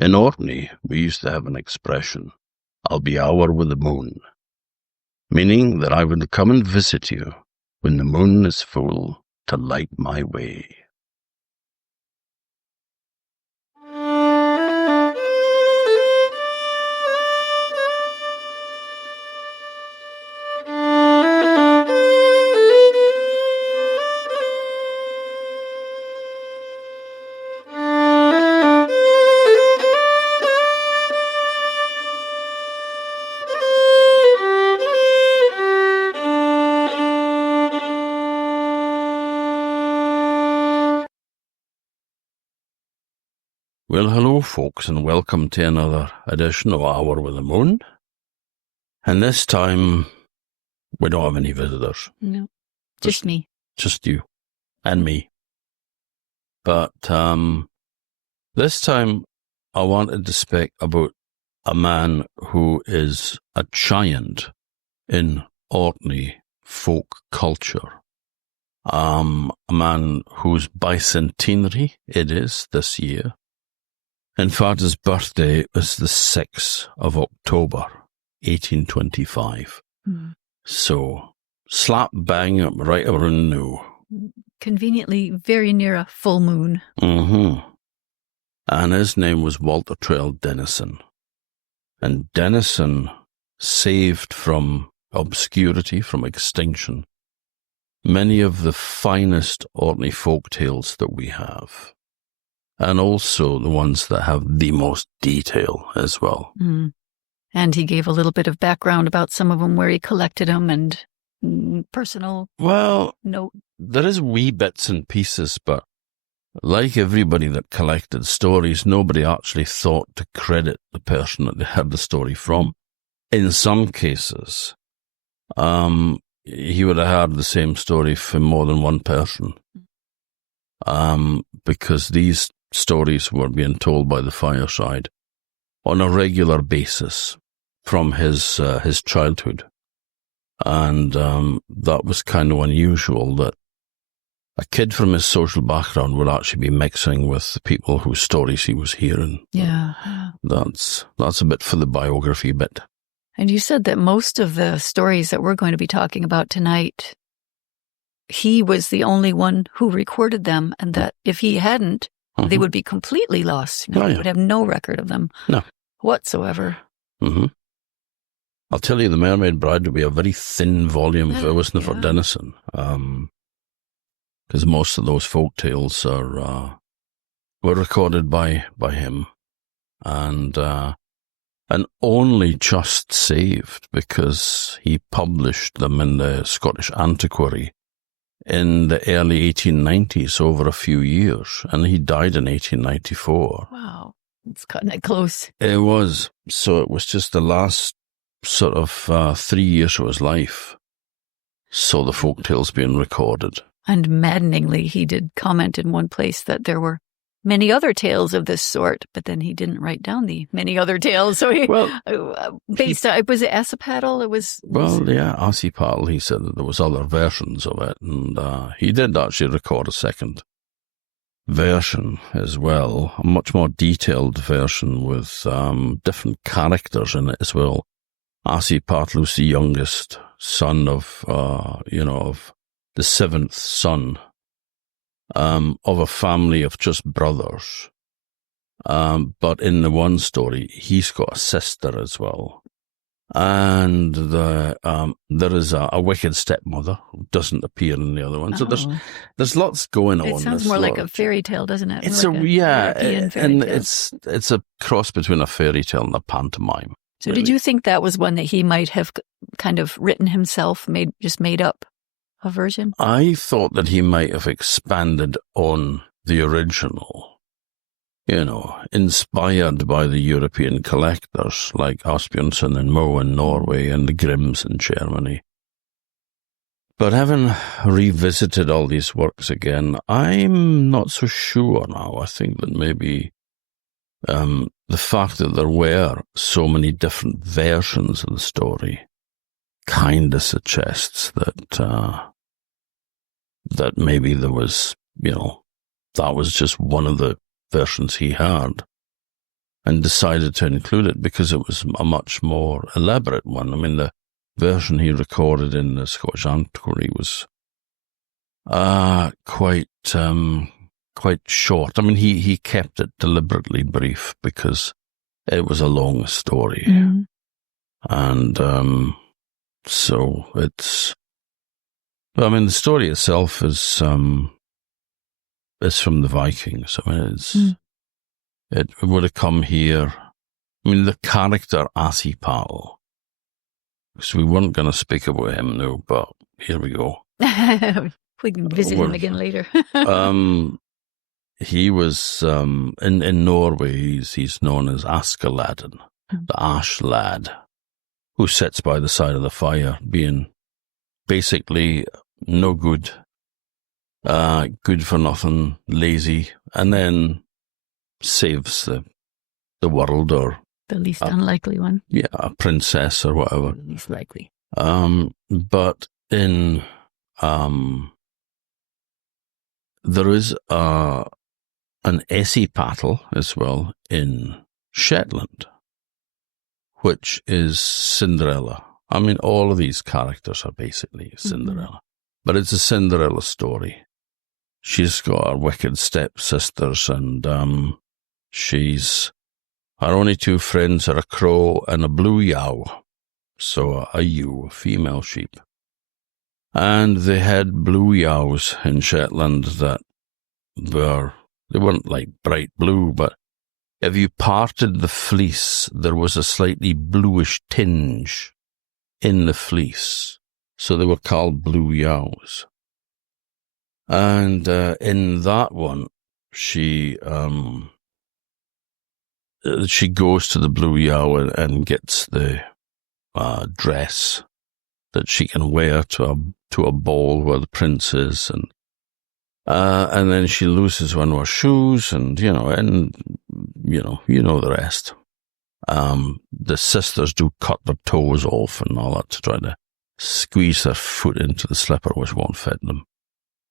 In Orkney, we used to have an expression, "I'll be hour with the moon," meaning that I would come and visit you when the moon is full to light my way. Well, hello, folks, and welcome to another edition of Hour with the Moon. And this time, we don't have any visitors. No, just me. Just you and me. But this time, I wanted to speak about a man who is a giant in Orkney folk culture. A man whose bicentenary it is this year. In fact, his birthday was the 6th of October, 1825. So, slap bang right around now. Conveniently very near a full moon. And his name was Walter Dennison. And Dennison saved from obscurity, from extinction, many of the finest Orkney folk tales that we have. And also the ones that have the most detail as well. And he gave a little bit of background about some of them, where he collected them and personal note. There is wee bits and pieces, but like everybody that collected stories, nobody actually thought to credit the person that they heard the story from. In some cases, he would have heard the same story from more than one person. Because these stories were being told by the fireside on a regular basis from his childhood. And that was kind of unusual, that a kid from his social background would actually be mixing with the people whose stories he was hearing. Yeah. That's a bit for the biography bit. And you said that most of the stories that we're going to be talking about tonight, he was the only one who recorded them, and that if he hadn't, they would be completely lost. He would have no record of them whatsoever. I'll tell you, the Mermaid Bride would be a very thin volume if it wasn't for Dennison. Because most of those folk tales were recorded by him, and only just saved because he published them in the Scottish Antiquary in the early 1890s, over a few years, and he died in 1894. Wow, it's cutting it close. It was. So it was just the last sort of 3 years of his life, so the folk tales being recorded. And maddeningly, he did comment in one place that there were many other tales of this sort, but then he didn't write down the many other tales. So it was it Assipattle? Assipattle. He said that there was other versions of it, and he did actually record a second version as well, a much more detailed version with different characters in it as well. Assipattle was the youngest son of the seventh son of a family of just brothers. But in the one story, he's got a sister as well. And there is a wicked stepmother who doesn't appear in the other one. So there's lots going on. It sounds more like a fairy tale, doesn't it? It's it's a cross between a fairy tale and a pantomime. So really. Did you think that was one that he might have kind of written himself, made up a version? I thought that he might have expanded on the original, inspired by the European collectors like Asbjørnsen and Moe in Norway and the Grimms in Germany. But having revisited all these works again, I'm not so sure now. I think that maybe the fact that there were so many different versions of the story kind of suggests that maybe there was, that was just one of the versions he had. and decided to include it because it was a much more elaborate one. I mean, the version he recorded in the Scottish Antiquary was quite short. I mean, he kept it deliberately brief because it was a long story. Mm-hmm. And so it's... I mean, the story itself is from the Vikings. I mean, it would have come here. I mean, the character Assipattle, because we weren't going to speak about him now, but here we go. We can visit him again later. He was, in Norway, he's known as Askaladden, the Ash Lad, who sits by the side of the fire, being basically no good, good for nothing, lazy, and then saves the world, or the least unlikely one. Yeah, a princess or whatever. Least likely. But in there is an Assipattle as well in Shetland, which is Cinderella. I mean, all of these characters are basically Cinderella, but it's a Cinderella story. She's got her wicked stepsisters, and her only two friends are a crow and a blue yow, so a ewe, a female sheep. And they had blue yows in Shetland that they weren't like bright blue, but if you parted the fleece, there was a slightly bluish tinge in the fleece, so they were called blue yows. And in that one, she goes to the blue yow and gets the dress that she can wear to a ball where the prince is, and then she loses one of her shoes, and you know the rest. The sisters do cut their toes off and all that to try to squeeze their foot into the slipper, which won't fit them.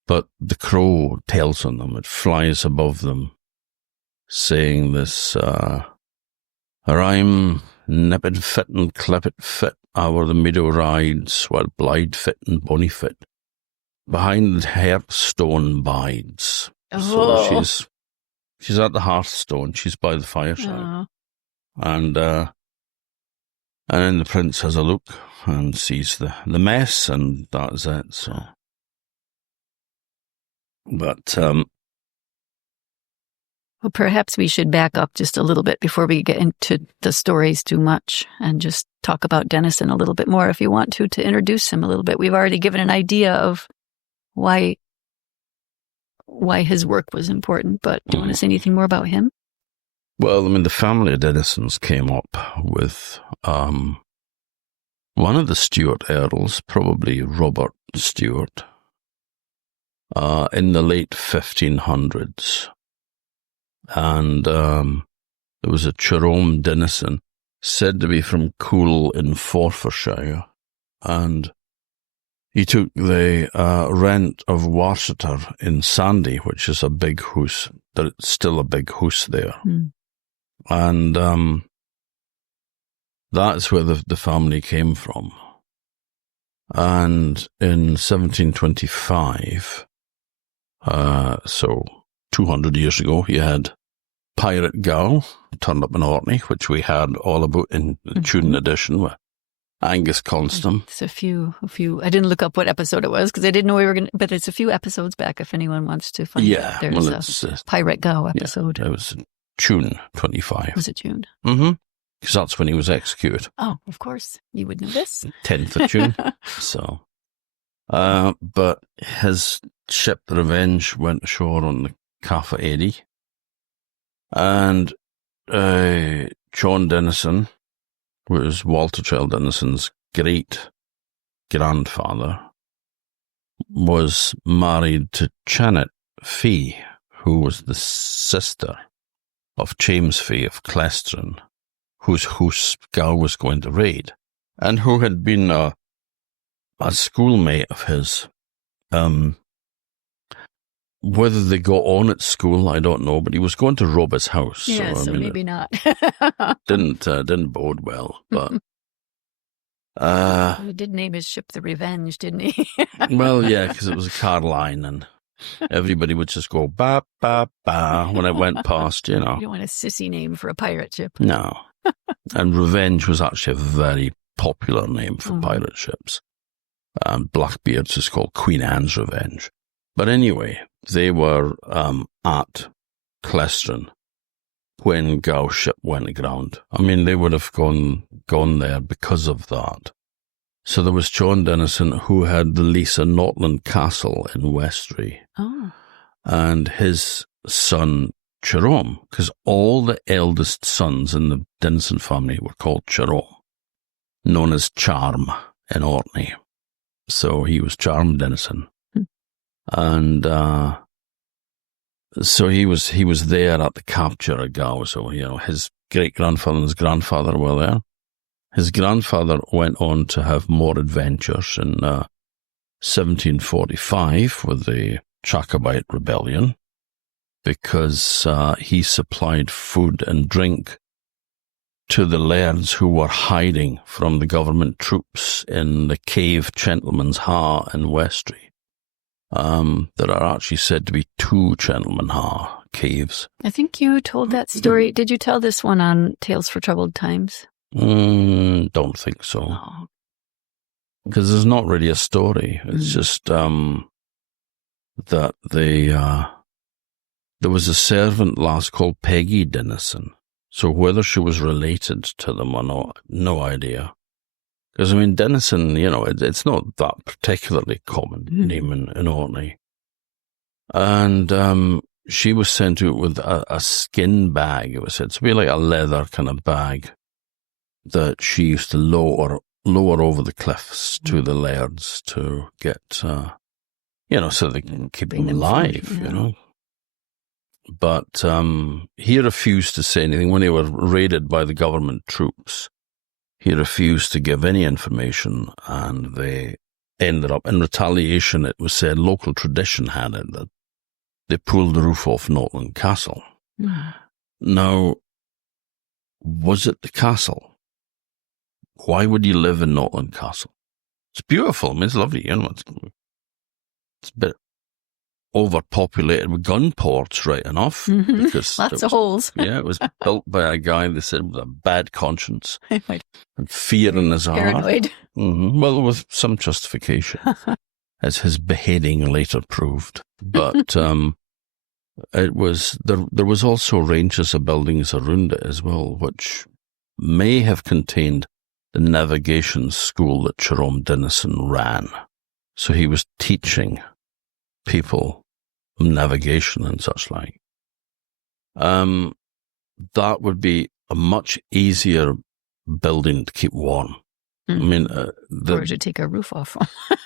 But the crow tails on them. It flies above them, saying this, "Rhyme nipped fit and clipped fit, o'er the meadow rides, while blithe fit and bonny fit behind the hearthstone bides." Oh. So she's at the hearthstone. She's by the fireside, and then the prince has a look and sees the mess, and that's it. So. But, well, perhaps we should back up just a little bit before we get into the stories too much, and just talk about Dennison a little bit more if you want to introduce him a little bit. We've already given an idea of why his work was important, but do you want to say anything more about him? Well, I mean, the family of Dennisons came up with one of the Stuart earls, probably Robert Stuart, in the late 1500s. And there was a Jerome Dennison, said to be from Coole in Forfarshire, and he took the rent of Worcester in Sanday, which is a big house. There's still a big house there. And that's where the family came from. And in 1725, so 200 years ago, he had Pirate Gow turned up in Orkney, which we had all about in the Tudor edition with Angus Constam. It's a few. I didn't look up what episode it was because I didn't know we were going to, but it's a few episodes back if anyone wants to find it. There's a Pirate Gow episode. Yeah, it was June 25. Was it June? Mm-hmm. Because that's when he was executed. Oh, of course. You would know this. 10th of June. So, but his ship, the Revenge, went ashore on the Caffa Eddy. And John Dennison, who was Walter Child Dennison's great-grandfather, was married to Janet Fee, who was the sister of James Fee of Clestron, whose house Gow was going to raid, and who had been a whether they got on at school, I don't know, but he was going to rob his house. Yeah, so maybe not. didn't bode well, but he did name his ship the Revenge, didn't he? well, yeah, because it was a Caroline, and everybody would just go ba ba ba when it went past, You don't want a sissy name for a pirate ship. No. And Revenge was actually a very popular name for pirate ships. Blackbeard's is called Queen Anne's Revenge. But anyway, they were at Clestron when Gow's ship went aground. I mean, they would have gone there because of that. So there was John Dennison, who had the lease of Noltland Castle in Westray. Oh. And his son, Jerome, because all the eldest sons in the Dennison family were called Jerome, known as Charm in Orkney. So he was Charm Dennison. And so he was there at the capture of Gow. So, his great-grandfather and his grandfather were there. His grandfather went on to have more adventures in 1745 with the Jacobite Rebellion, because he supplied food and drink to the lairds who were hiding from the government troops in the cave Gentleman's Ha in Westray. There are actually said to be 2 Gentleman Ha caves. I think you told that story. Did you tell this one on Tales for Troubled Times? Don't think so. Because there's not really a story. It's just that there was a servant lass called Peggy Dennison. So whether she was related to them or not, no idea. Because, Dennison, it's not that particularly common name in Orkney. And she was sent out with a skin bag, it was said. to be like a leather kind of bag that she used to lower over the cliffs to the lairds to get, so they can keep them alive, But he refused to say anything. When they were raided by the government troops, he refused to give any information, and they ended up, in retaliation, it was said, local tradition had it, that they pulled the roof off Noltland Castle. Now, was it the castle? Why would you live in Noltland Castle? It's beautiful. It's lovely. It's a bit overpopulated with gun ports, right enough. Because lots of holes. Yeah, it was built by a guy, they said, with a bad conscience and fear in his heart. Paranoid. Well, with some justification, as his beheading later proved. But it was there was also ranges of buildings around it as well, which may have contained the navigation school that Jerome Dennison ran. So he was teaching people navigation and such like. That would be a much easier building to keep warm. Or to take a roof off.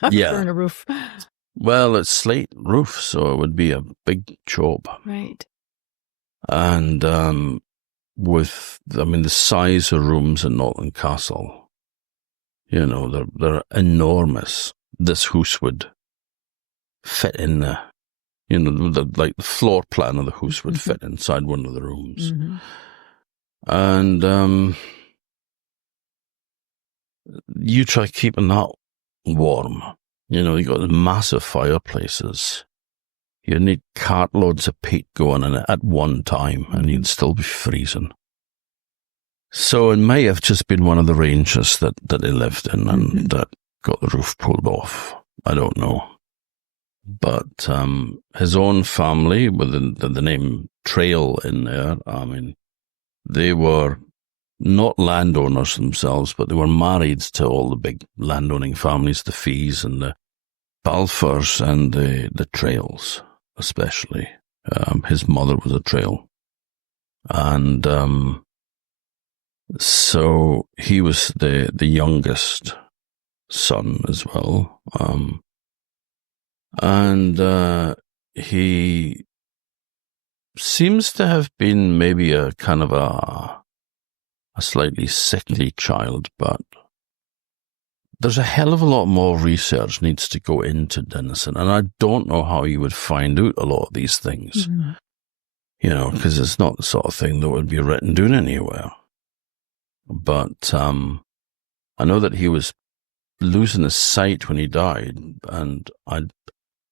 Yeah. Burn a roof. Well, it's slate roof, so it would be a big job. Right. And with, the size of rooms in Noltland Castle, they're enormous. This house would fit in the floor plan of the house would fit inside one of the rooms. And you try keeping that warm. You got massive fireplaces. You need cartloads of peat going in it at one time, and you'd still be freezing. So it may have just been one of the ranges that they lived in and that got the roof pulled off. I don't know. But his own family, with the name Trail in there, they were not landowners themselves, but they were married to all the big landowning families, the Fees and the Balfours and the Trails, especially. His mother was a Trail. And so he was the youngest son as well. And he seems to have been maybe a kind of a slightly sickly child, but there's a hell of a lot more research needs to go into Dennison, and I don't know how you would find out a lot of these things, because it's not the sort of thing that would be written down anywhere. But I know that he was losing his sight when he died, and I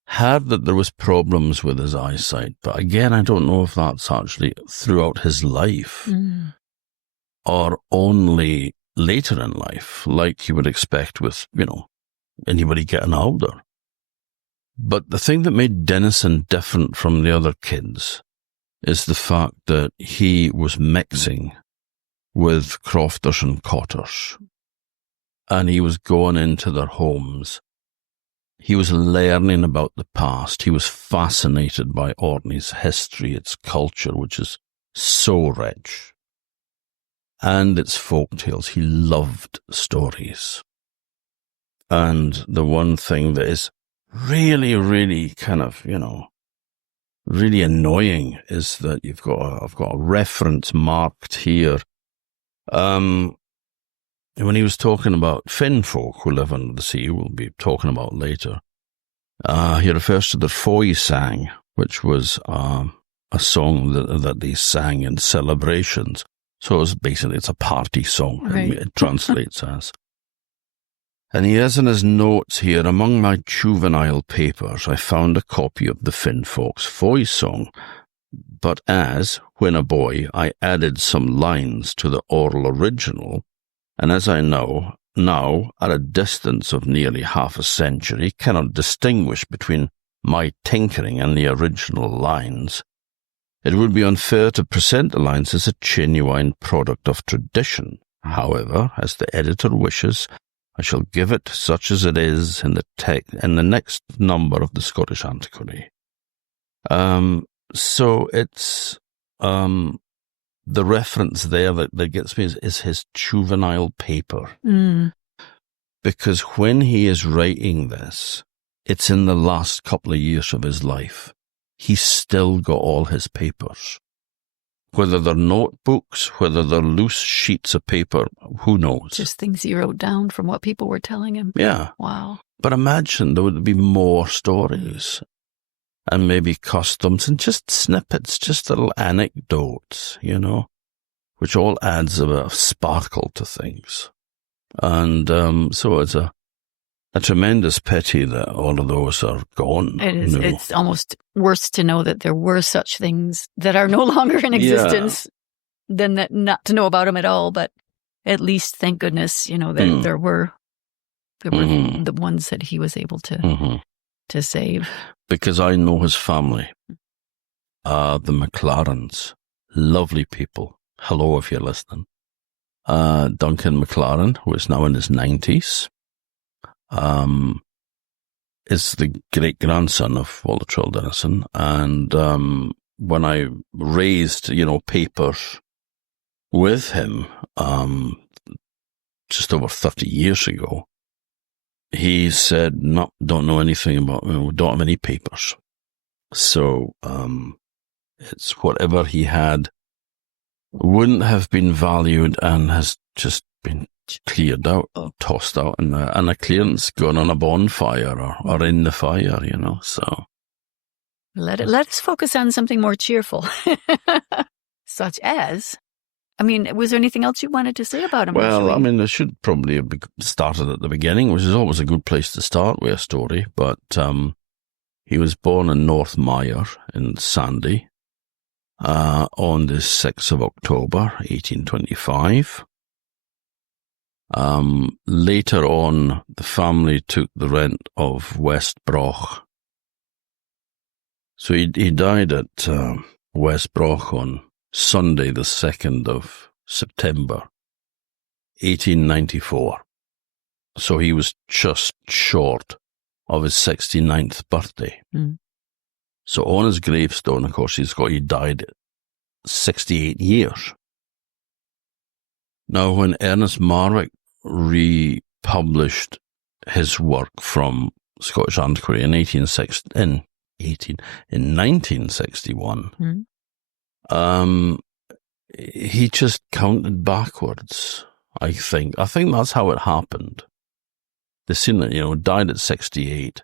heard that there was problems with his eyesight, but again, I don't know if that's actually throughout his life or only later in life, like you would expect with, anybody getting older. But the thing that made Dennison different from the other kids is the fact that he was mixing with crofters and cotters, and he was going into their homes. He was learning about the past. He was fascinated by Orkney's history, its culture, which is so rich, and its folk tales. He loved stories. And the one thing that is really, really kind of, really annoying is that I've got a reference marked here. When he was talking about Finn folk who live under the sea, we'll be talking about later, he refers to the foy sang, which was a song that they sang in celebrations. So it's a party song, right. It translates as. And he has in his notes here, among my juvenile papers, I found a copy of the Finn folk's foy song, but as, when a boy, I added some lines to the oral original, and as I know, now, at a distance of nearly half a century, cannot distinguish between my tinkering and the original lines, it would be unfair to present the lines as a genuine product of tradition. However, as the editor wishes, I shall give it such as it is in the next number of the Scottish Antiquary. So it's the reference there that gets me is his juvenile paper. Because when he is writing this, it's in the last couple of years of his life. He's still got all his papers. Whether they're notebooks, whether they're loose sheets of paper, who knows? Just things he wrote down from what people were telling him. Yeah. Wow. But imagine there would be more stories and maybe customs and just snippets, just little anecdotes, which all adds a bit of sparkle to things. And so it's a tremendous pity that all of those are gone. It is. No. It's almost worse to know that there were such things that are no longer in existence than that not to know about them at all. But at least, thank goodness, that there were the ones that he was able to save. Because I know his family, the McLarens, lovely people. Hello, if you're listening. Duncan McLaren, who is now in his 90s. Is the great-grandson of Walter Dennison, and when I raised, papers with him just over 30 years ago, he said, no, don't know anything about, don't have any papers. So it's whatever he had wouldn't have been valued and has just been cleared out, tossed out, and a clearance gone on a bonfire or in the fire, so. Let us focus on something more cheerful, such as, was there anything else you wanted to say about him? Well, I should probably have started at the beginning, which is always a good place to start with a story, but he was born in North Mire in Sanday on the 6th of October, 1825. Later on, the family took the rent of West Broch. So he died at West Broch on Sunday, the 2nd of September, 1894. So he was just short of his 69th birthday. So on his gravestone, of course, he died at 68 years. Now, when Ernest Marwick republished his work from Scottish Antiquary in 1961, he just counted backwards, I think. I think that's how it happened. They seen it, died at 68,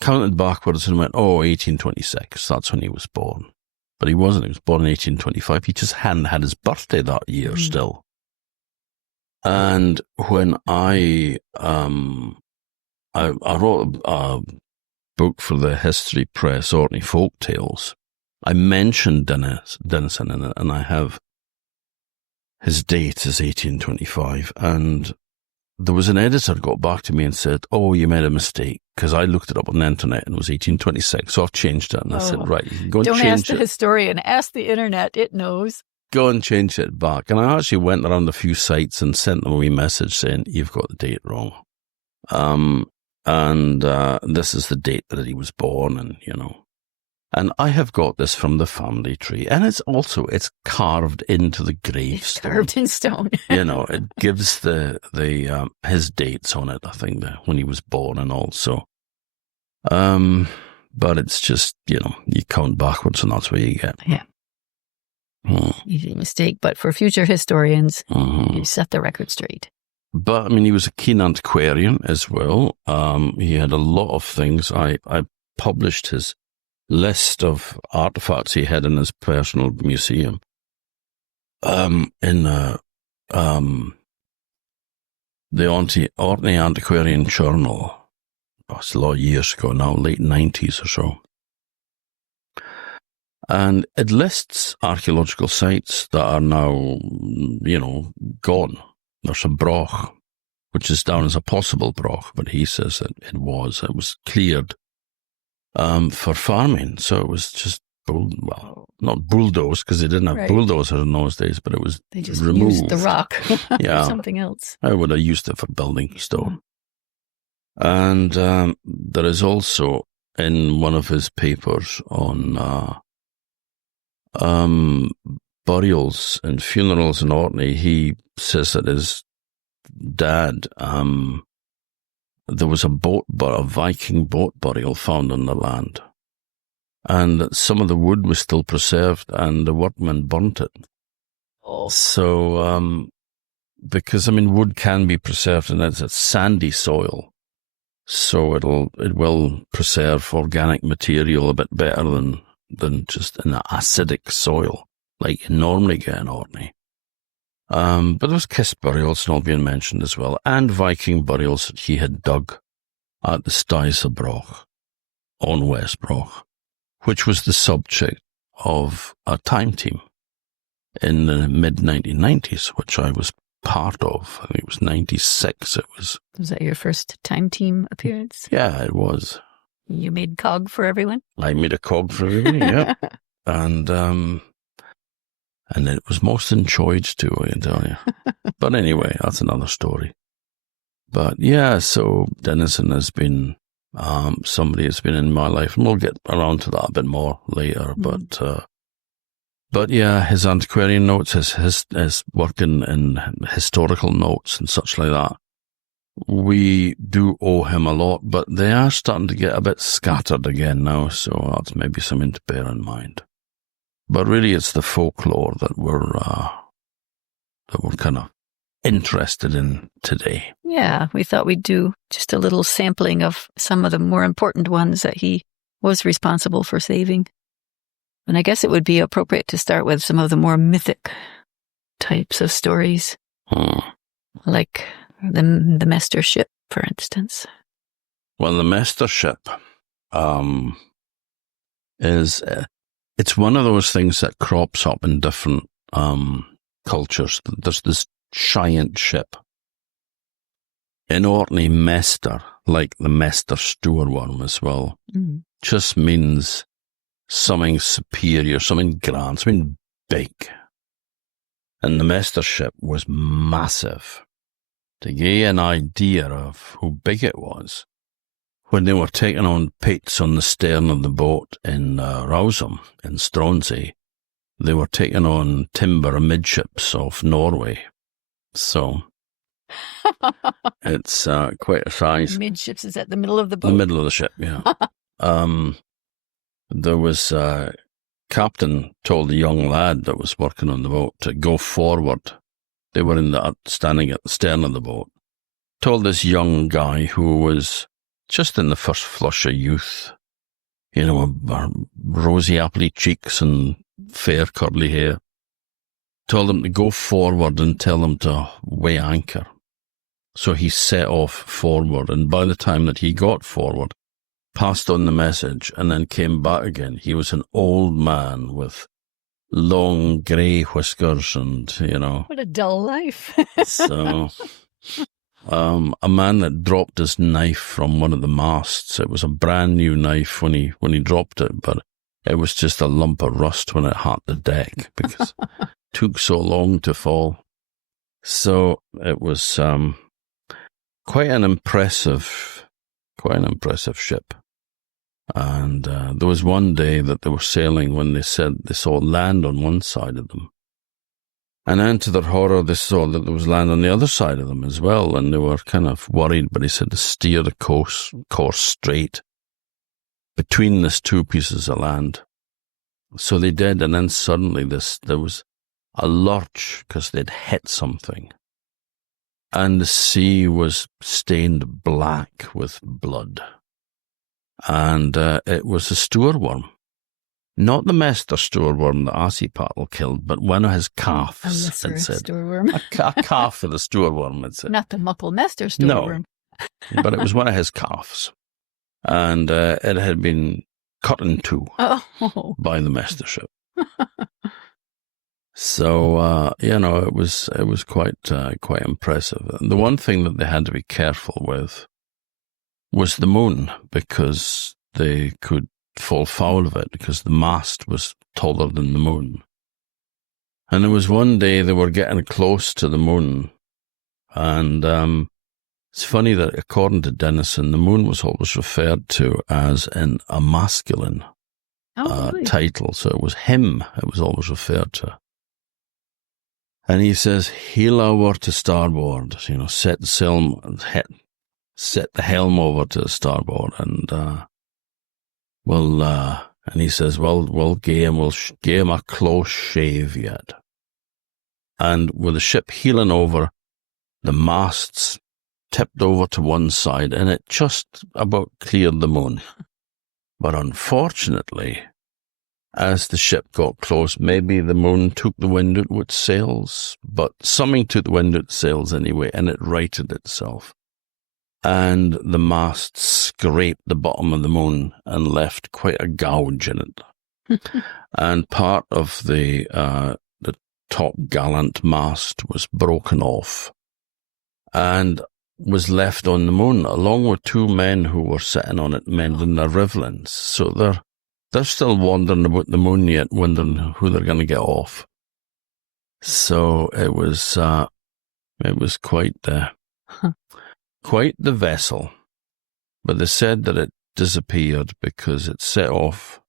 counted backwards and went, 1826, that's when he was born. But he wasn't. He was born in 1825. He just hadn't had his birthday that year still. And when I wrote a book for the History Press, Orkney Folk Tales, I mentioned Dennison in it, and I have his date is 1825. And there was an editor got back to me and said, you made a mistake, because I looked it up on the internet and it was 1826, so I've changed it. And I said, right, you can go and change it. Don't ask the historian, ask the internet, it knows. Go and change it back. And I actually went around a few sites and sent them a wee message saying, you've got the date wrong. And this is the date that he was born, and, And I have got this from the family tree. And it's carved into the gravestone. It's carved in stone. It gives his dates on it, I think, when he was born and all. So, but it's just, you count backwards and that's what you get. Yeah. Easy mistake, but for future historians, you set the record straight. But, he was a keen antiquarian as well. He had a lot of things. I published his list of artifacts he had in his personal museum in the Orkney Antiquarian Journal. It's a lot of years ago now, late 90s or so. And it lists archaeological sites that are now, gone. There's a broch, which is down as a possible broch, but he says that it was cleared for farming. So it was just, not bulldozed, because they didn't have bulldozers in those days, but it was they just removed. Used the rock for something else. I would have used it for building stone. And there is also, in one of his papers on burials and funerals in Orkney, he says that his dad, there was a Viking boat burial found on the land, and that some of the wood was still preserved, and the workmen burnt it. So, because wood can be preserved, and it's a sandy soil, so it will preserve organic material a bit better than just in an acidic soil like you normally get in Orkney. But there was kiss burials and all being mentioned as well, and Viking burials that he had dug at the Stysa Broch on West Broch, which was the subject of a time team in the mid-1990s, which I was part of. I think it was 96. Was that your first time team appearance? Yeah, it was. You made cog for everyone? I made a cog for everyone, yeah. And it was most enjoyed too, I can tell you. But anyway, that's another story. But yeah, so Dennison has been somebody that's been in my life, and we'll get around to that a bit more later. But yeah, his antiquarian notes, his work in historical notes and such like that, we do owe him a lot, but they are starting to get a bit scattered again now, so that's maybe something to bear in mind. But really, it's the folklore that we're kind of interested in today. Yeah, we thought we'd do just a little sampling of some of the more important ones that he was responsible for saving. And I guess it would be appropriate to start with some of the more mythic types of stories, like the mester ship, for instance. Well, the mester ship is... it's one of those things that crops up in different cultures. There's this giant ship. In Orkney, mester, like the mester Stoorworm as well, just means something superior, something grand, something big. And the mester ship was massive. To give you an idea of how big it was, when they were taking on pits on the stern of the boat in Rousum, in Stronsay, they were taking on timber amidships off Norway. So it's quite a size. Midships is at the middle of the boat? The middle of the ship, yeah. There was captain told the young lad that was working on the boat to go forward. They were standing at the stern of the boat, told this young guy who was just in the first flush of youth, rosy appley cheeks and fair curly hair, told him to go forward and tell him to weigh anchor. So he set off forward, and by the time that he got forward, passed on the message, and then came back again, he was an old man with long grey whiskers and, What a dull life. So, a man that dropped his knife from one of the masts. It was a brand new knife when he dropped it, but it was just a lump of rust when it hit the deck because it took so long to fall. So it was quite an impressive ship. And there was one day that they were sailing when they said they saw land on one side of them. And then to their horror, they saw that there was land on the other side of them as well, and they were kind of worried, but he said to steer the course straight between these two pieces of land. So they did, and then suddenly there was a lurch because they'd hit something. And the sea was stained black with blood. And it was a stoorworm. Not the mester stoorworm that Assipattle killed, but one of his calves. A lesser it said. stoorworm. A calf of the stoorworm, it said. Not the muckle mester stoorworm. No, but it was one of his calves. And it had been cut in two by the mestership. So, it was quite impressive. And the one thing that they had to be careful with was the moon, because they could fall foul of it because the mast was taller than the moon. And there was one day they were getting close to the moon, and it's funny that according to Dennison, the moon was always referred to as in a masculine title, so it was him it was always referred to. And he says, heel over to starboard, set the helm over to starboard, and and he says, we'll give him a close shave yet. And with the ship heeling over, the masts tipped over to one side, and it just about cleared the moon. But unfortunately, as the ship got close, maybe the moon took the wind out with sails, but something took the wind out the sails anyway, and it righted itself. And the mast scraped the bottom of the moon and left quite a gouge in it. And part of the top gallant mast was broken off and was left on the moon, along with two men who were sitting on it mending their rivlins. So they're still wandering about the moon yet, wondering who they're going to get off. So it was quite the vessel. But they said that it disappeared because it set off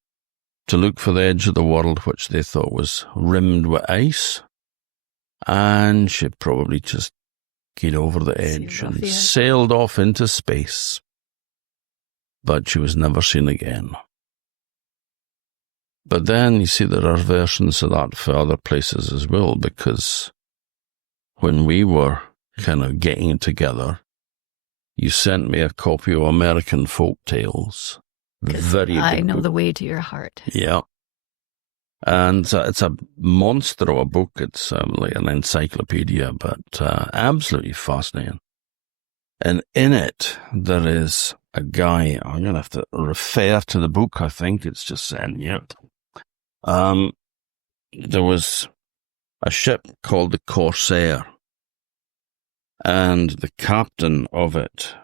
to look for the edge of the world, which they thought was rimmed with ice. And she probably just get over the edge and sailed off into space. But she was never seen again. But then, you see, there are versions of that for other places as well, because when we were kind of getting together, you sent me a copy of American Folk Tales. I know the way to your heart. Yeah. And it's a monster of a book. It's like an encyclopedia, but absolutely fascinating. And in it, there is a guy, I'm going to have to refer to the book, I think it's just saying here. There was a ship called the Corsair, and the captain of it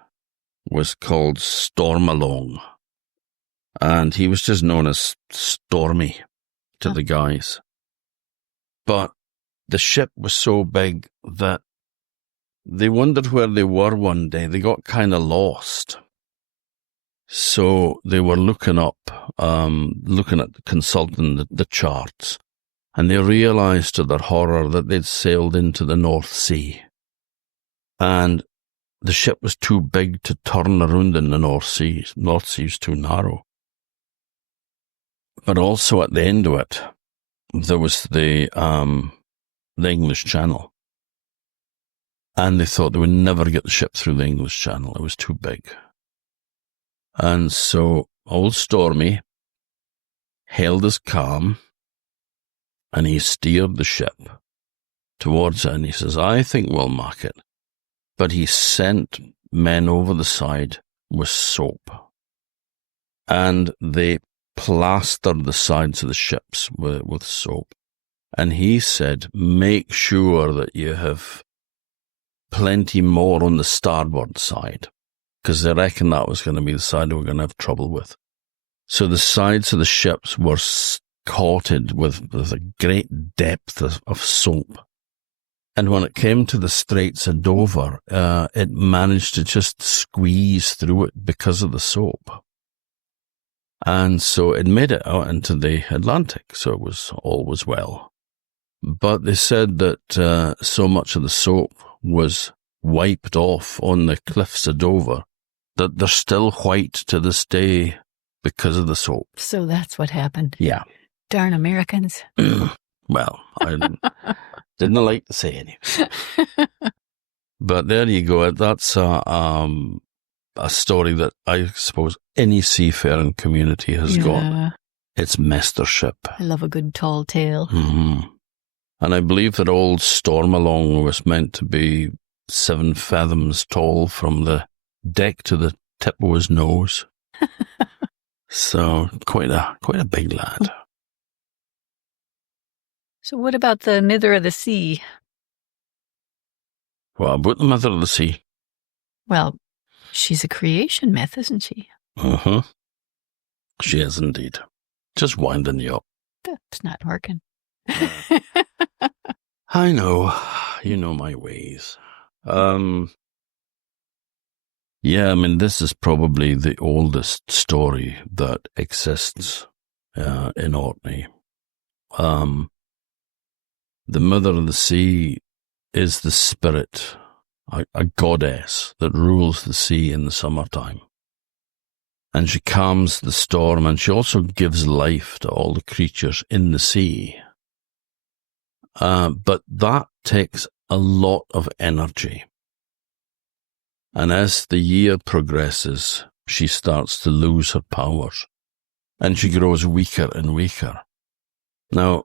was called Stormalong, and he was just known as Stormy to the guys. But the ship was so big that they wondered where they were one day. They got kind of lost. So they were looking consulting the charts, and they realized to their horror that they'd sailed into the North Sea. And the ship was too big to turn around in the North Sea. North Sea's too narrow. But also at the end of it, there was the English Channel. And they thought they would never get the ship through the English Channel. It was too big. And so old Stormy held his calm, and he steered the ship towards it, and he says, I think we'll make it. But he sent men over the side with soap, and they plastered the sides of the ships with soap. And he said, make sure that you have plenty more on the starboard side, because they reckon that was going to be the side we were going to have trouble with. So the sides of the ships were coated with a great depth of soap. And when it came to the Straits of Dover, it managed to just squeeze through it because of the soap. And so it made it out into the Atlantic, so it was always well. But they said that so much of the soap was wiped off on the cliffs of Dover that they're still white to this day because of the soap. So that's what happened. Yeah. Darn Americans. Well, I didn't like to say anything. But there you go. That's a story that I suppose any seafaring community has got. It's mestership. I love a good tall tale. Mm-hmm. And I believe that old Stormalong was meant to be 7 fathoms tall from the deck to the tip of his nose. So quite a big lad. So what about the Mither of the Sea? Well, about the Mither of the Sea. Well, she's a creation myth, isn't she? Uh-huh. She is indeed. Just winding you up. That's not working. I know. You know my ways. Yeah, I mean, this is probably the oldest story that exists in Orkney. The Mother of the Sea is the spirit, a goddess that rules the sea in the summertime. And she calms the storm, and she also gives life to all the creatures in the sea. But that takes a lot of energy. And as the year progresses, she starts to lose her powers, and she grows weaker and weaker. Now,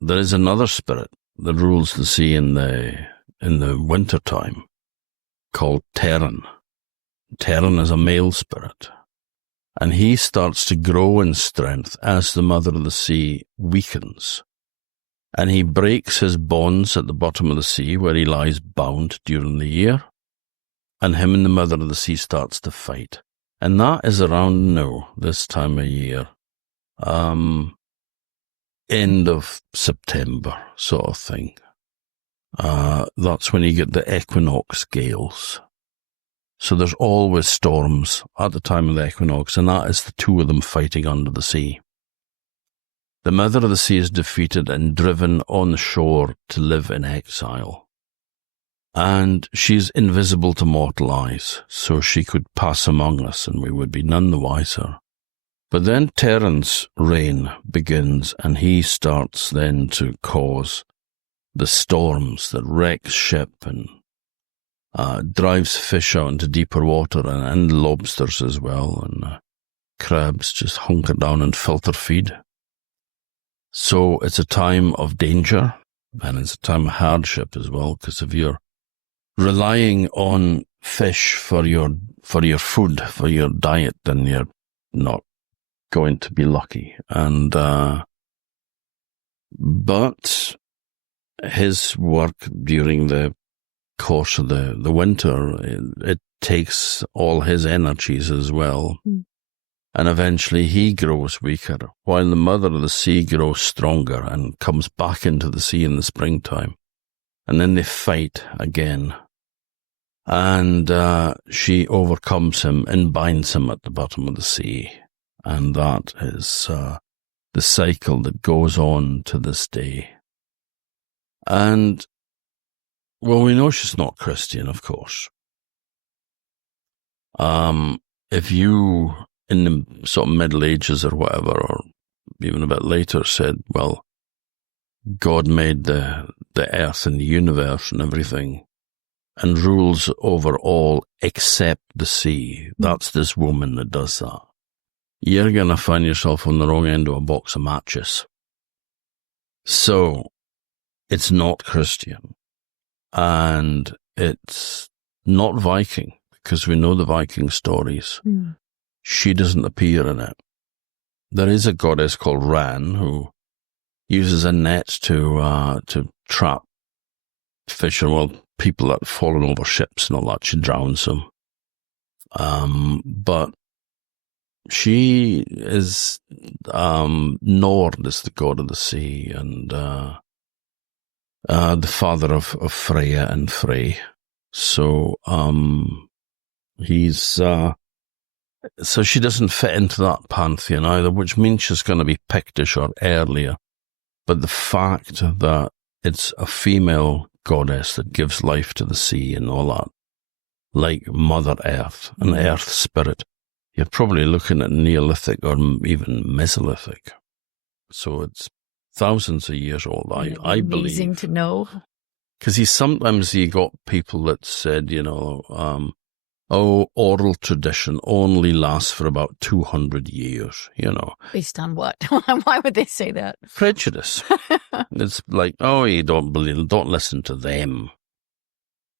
there is another spirit that rules the sea in the winter time, called Terran. Terran is a male spirit, and he starts to grow in strength as the Mother of the Sea weakens. And he breaks his bonds at the bottom of the sea where he lies bound during the year, and him and the Mother of the Sea starts to fight. And that is around now, this time of year. End of September sort of thing. That's when you get the equinox gales. So there's always storms at the time of the equinox, and that is the two of them fighting under the sea. The Mother of the Sea is defeated and driven on shore to live in exile. And she's invisible to mortal eyes, so she could pass among us and we would be none the wiser. But then Terran's reign begins, and he starts then to cause the storms that wreck ship and drives fish out into deeper water, and lobsters as well, and crabs just hunker down and filter feed. So it's a time of danger, and it's a time of hardship as well, because if you're relying on fish for your food, for your diet, then you're not going to be lucky. And but his work during the course of the winter, it takes all his energies as well. And eventually he grows weaker, while the Mother of the Sea grows stronger and comes back into the sea in the springtime. And then they fight again. And she overcomes him and binds him at the bottom of the sea. And that is the cycle that goes on to this day. And, well, we know she's not Christian, of course. If you, in the sort of Middle Ages or whatever, or even a bit later, said, well, God made the earth and the universe and everything, and rules over all except the sea. That's this woman that does that. You're going to find yourself on the wrong end of a box of matches. So it's not Christian, and it's not Viking, because we know the Viking stories. She doesn't appear in it. There is a goddess called Ran who uses a net to trap fish, well, people that have fallen over ships and all that. She drowns them. But she is, Nord is the god of the sea, and the father of Freya and Frey. So, so she doesn't fit into that pantheon either, which means she's going to be Pictish or earlier. But the fact that it's a female goddess that gives life to the sea and all that, like Mother Earth, an earth spirit, you're probably looking at Neolithic or even Mesolithic. So it's thousands of years old, I believe. Amazing to know. Because sometimes you got people that said, oral tradition only lasts for about 200 years, Based on what? Why would they say that? Prejudice. It's like, you don't listen to them.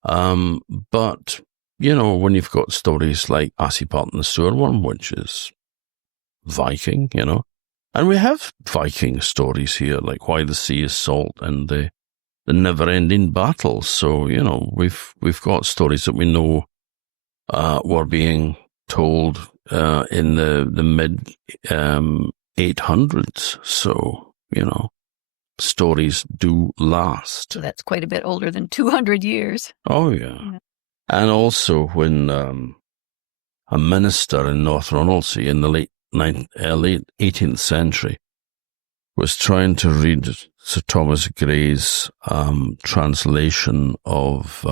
But, when you've got stories like Assipattle the Stoorworm, which is Viking, and we have Viking stories here, like Why the Sea is Salt and the never-ending battles. So, we've got stories that we know were being told in the mid 800s. So, stories do last. So that's quite a bit older than 200 years. Oh, yeah. And also when a minister in North Ronaldsay in the late 18th century was trying to read Sir Thomas Gray's translation of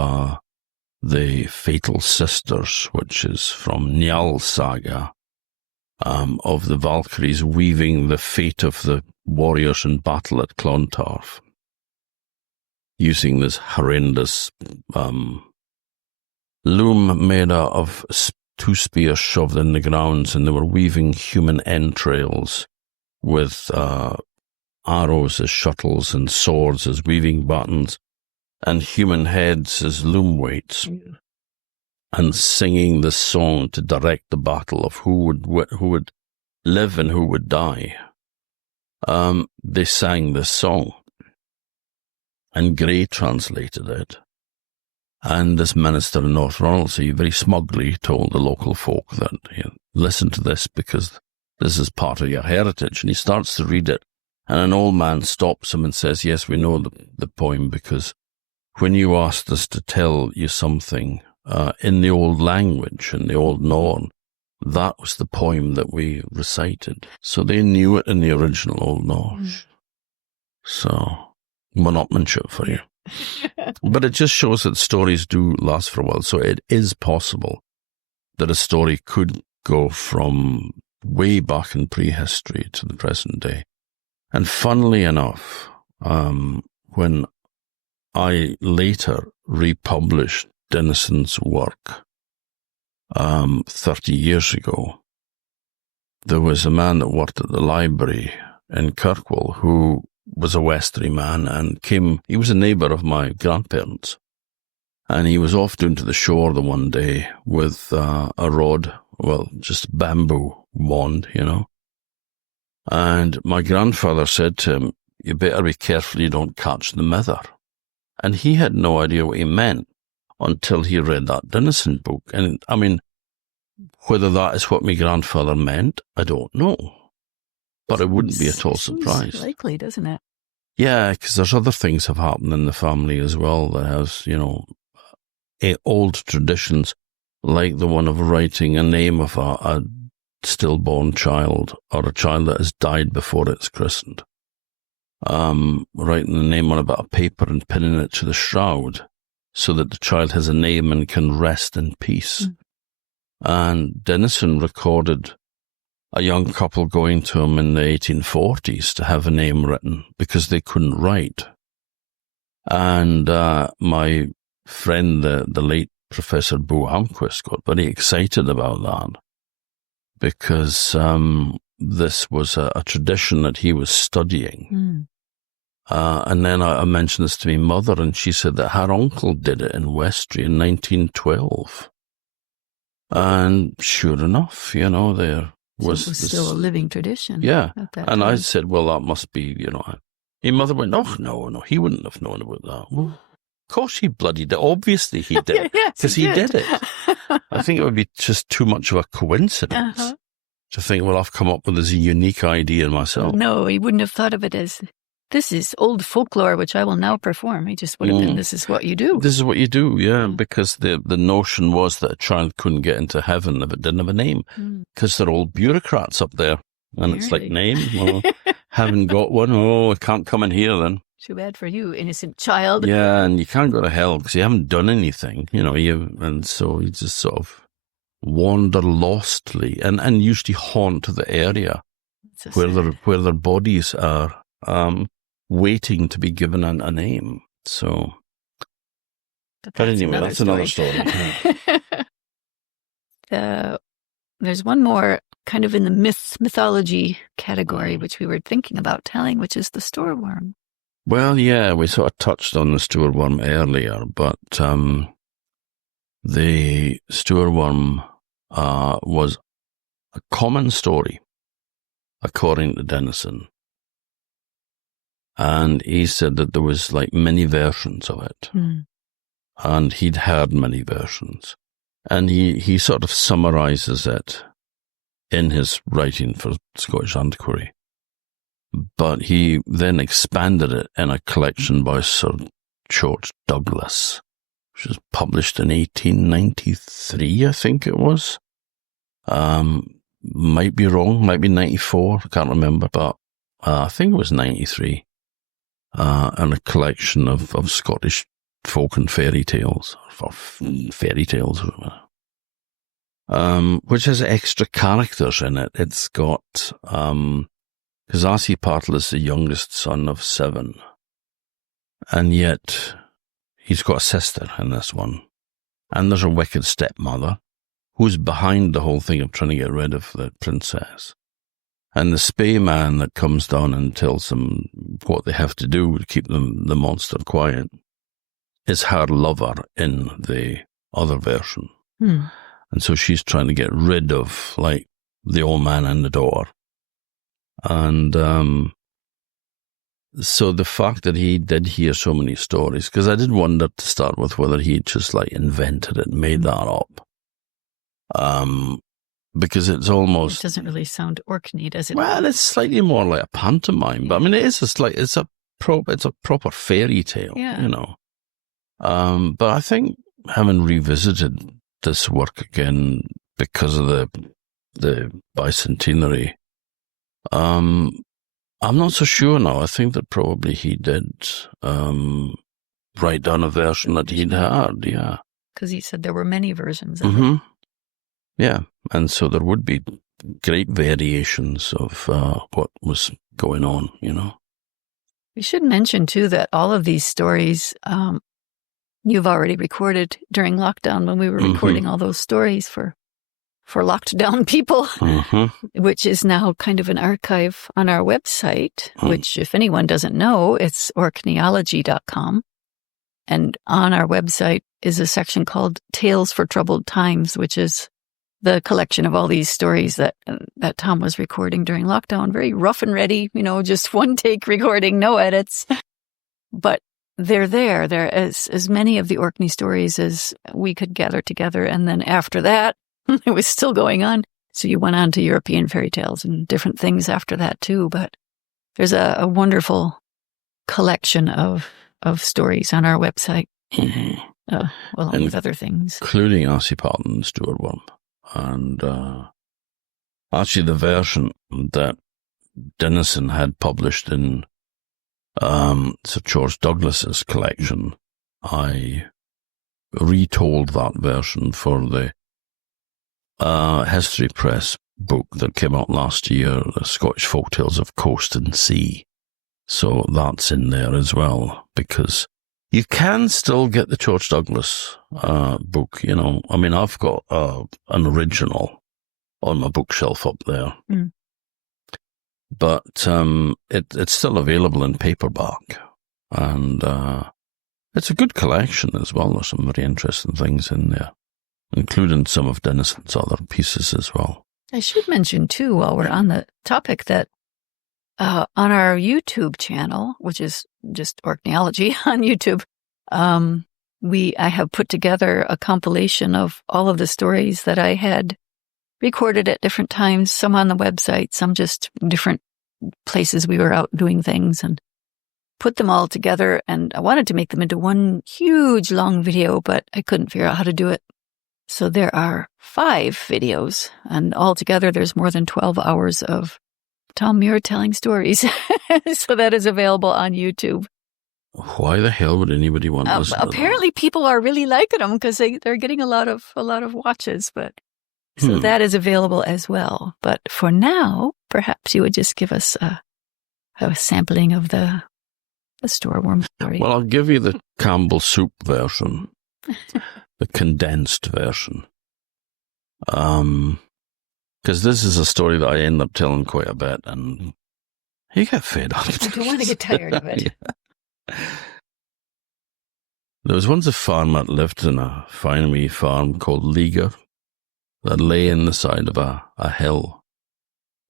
the Fatal Sisters, which is from Njal saga, of the Valkyries weaving the fate of the warriors in battle at Clontarf, using this horrendous loom made out of 2 spears shoved in the ground, and they were weaving human entrails with arrows as shuttles and swords as weaving buttons, and human heads as loom weights, and singing this song to direct the battle of who would live and who would die. They sang this song, and Gray translated it. And this minister in North Ronaldsay very smugly told the local folk that, listen to this because this is part of your heritage. And he starts to read it, and an old man stops him and says, yes, we know the poem, because when you asked us to tell you something in the old language, in the old Norn, that was the poem that we recited. So they knew it in the original Old Norse. So, one-upmanship for you. But it just shows that stories do last for a while. So it is possible that a story could go from way back in prehistory to the present day. And funnily enough, when I later republished Dennison's work 30 years ago, there was a man that worked at the library in Kirkwall who was a Western man and he was a neighbour of my grandparents. And he was off down to the shore the one day with a rod, just a bamboo wand, And my grandfather said to him, you better be careful you don't catch the Mither. And he had no idea what he meant until he read that Dennison book. And, I mean, whether that is what my grandfather meant, I don't know. But it wouldn't be at all surprised. Likely, doesn't it? Yeah, because there's other things have happened in the family as well that has, old traditions, like the one of writing a name of a stillborn child or a child that has died before it's christened. Writing the name on a bit of paper and pinning it to the shroud so that the child has a name and can rest in peace. And Dennison recorded a young couple going to him in the 1840s to have a name written because they couldn't write. And my friend, the late Professor Bo Almquist, got very excited about that because this was a tradition that he was studying. And then I mentioned this to my mother, and she said that her uncle did it in Westray in 1912. And sure enough, there So was it was this, still a living tradition. yeah. At that And I time. said, well, that must be, My mother went, oh, no, he wouldn't have known about that. Well, of course he bloody did. Obviously he did, Yes, because he did it. I think it would be just too much of a coincidence to think, well, I've come up with this unique idea myself. No, he wouldn't have thought of it as, this is old folklore, which I will now perform. He just would have been, this is what you do. This is what you do, yeah, because the notion was that a child couldn't get into heaven if it didn't have a name, because they're all bureaucrats up there. And it's like, name? Well, haven't got one. Oh, I can't come in here then. Too bad for you, innocent child. Yeah, and you can't go to hell because you haven't done anything, and so you just sort of wander lostly and usually haunt the area where their bodies are waiting to be given a name. So, but anyway, that's another story. There's one more kind of in the mythology category, which we were thinking about telling, which is the Stoorworm. Well, yeah, we sort of touched on the Stoorworm earlier, but the Stoorworm was a common story, according to Dennison. And he said that there was like many versions of it. And he'd heard many versions. And he sort of summarizes it in his writing for Scottish Antiquary. But he then expanded it in a collection by Sir George Douglas, which was published in 1893, I think it was. Might be wrong, might be 94, I can't remember, but I think it was 93. And a collection of Scottish folk and fairy tales, which has extra characters in it. It's got, because Assipattle is the youngest son of 7, and yet he's got a sister in this one. And there's a wicked stepmother who's behind the whole thing of trying to get rid of the princess. And the spay man that comes down and tells them what they have to do to keep the monster quiet is her lover in the other version. And so she's trying to get rid of, like, the old man and the daughter. And so the fact that he did hear so many stories, because I did wonder to start with whether he just, like, invented it and made that up. Because it's almost... It doesn't really sound Orkney, does it? Well, it's slightly more like a pantomime, but I mean, it is it's a proper fairy tale, But I think having revisited this work again because of the bicentenary, I'm not so sure now. I think that probably he did write down a version that he'd had, yeah. Because he said there were many versions of it. Yeah, and so there would be great variations of what was going on, We should mention, too, that all of these stories you've already recorded during lockdown when we were recording all those stories for locked down people, which is now kind of an archive on our website, which, if anyone doesn't know, it's orkneyology.com. And on our website is a section called Tales for Troubled Times, which is the collection of all these stories that Tom was recording during lockdown. Very rough and ready, just one take recording, no edits. But they're there. There as many of the Orkney stories as we could gather together. And then after that, it was still going on. So you went on to European fairy tales and different things after that too. But there's a wonderful collection of stories on our website. Along with other things. Including Assipattle and Stoorworm. And actually the version that Dennison had published in Sir George Douglas's collection, I retold that version for the History Press book that came out last year, The Scottish Folktales of Coast and Sea. So that's in there as well, because You can still get the George Douglas book, you know. I mean, I've got an original on my bookshelf up there. Mm. But it's still available in paperback. And it's a good collection as well. There's some very interesting things in there, including some of Dennison's other pieces as well. I should mention, too, while we're on the topic, that on our YouTube channel, which is just Orkneyology on YouTube, I have put together a compilation of all of the stories that I had recorded at different times, some on the website, some just different places we were out doing things, and put them all together. And I wanted to make them into one huge long video, but I couldn't figure out how to do it. So there are 5 videos, and altogether there's more than 12 hours of Tom Muir telling stories. So that is available on YouTube. Why the hell would anybody want to listen to apparently people are really liking them because they're getting a lot of watches, but so that is available as well. But for now, perhaps you would just give us a sampling of the Stoorworm story. Well, I'll give you the Campbell soup version, the condensed version. Because this is a story that I end up telling quite a bit, and you get fed up. I don't want to get tired of it. Yeah. There was once a farmer that lived in a fine wee farm called Leaguer that lay in the side of a hill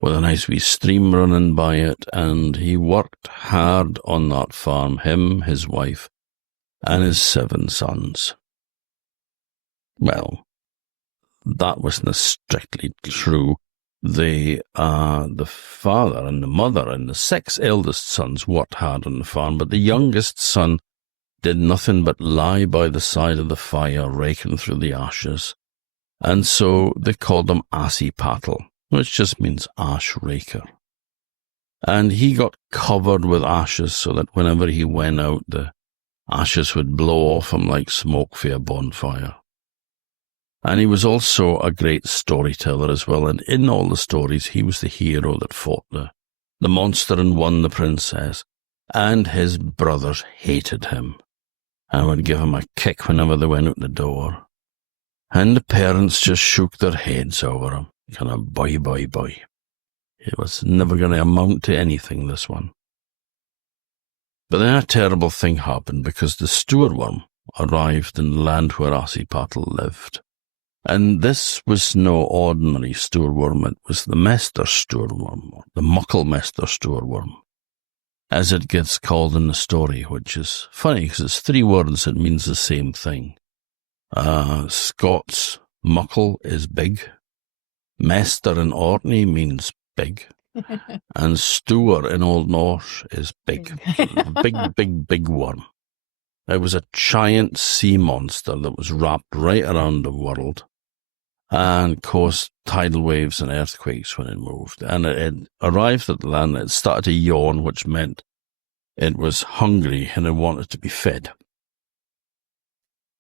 with a nice wee stream running by it, and he worked hard on that farm, him, his wife, and his 7 sons. Well, that wasn't strictly true. The father and the mother and the 6 eldest sons worked hard on the farm, but the youngest son did nothing but lie by the side of the fire, raking through the ashes. And so they called him Assipattle, which just means ash raker. And he got covered with ashes so that whenever he went out, the ashes would blow off him like smoke for a bonfire. And he was also a great storyteller as well, and in all the stories, he was the hero that fought the monster and won the princess, and his brothers hated him and would give him a kick whenever they went out the door. And the parents just shook their heads over him, kind of boy. It was never going to amount to anything, this one. But then a terrible thing happened because the Stoorworm arrived in the land where Assipattle lived. And this was no ordinary Stoorworm, it was the Mester Stoorworm, or the mester Stoorworm, as it gets called in the story, which is funny because it's 3 words that means the same thing. Scots muckle is big, mester in Orkney means big, and Stoor in Old Norse is big. big worm. It was a giant sea monster that was wrapped right around the world and caused tidal waves and earthquakes when it moved. And it arrived at the land, it started to yawn, which meant it was hungry and it wanted to be fed.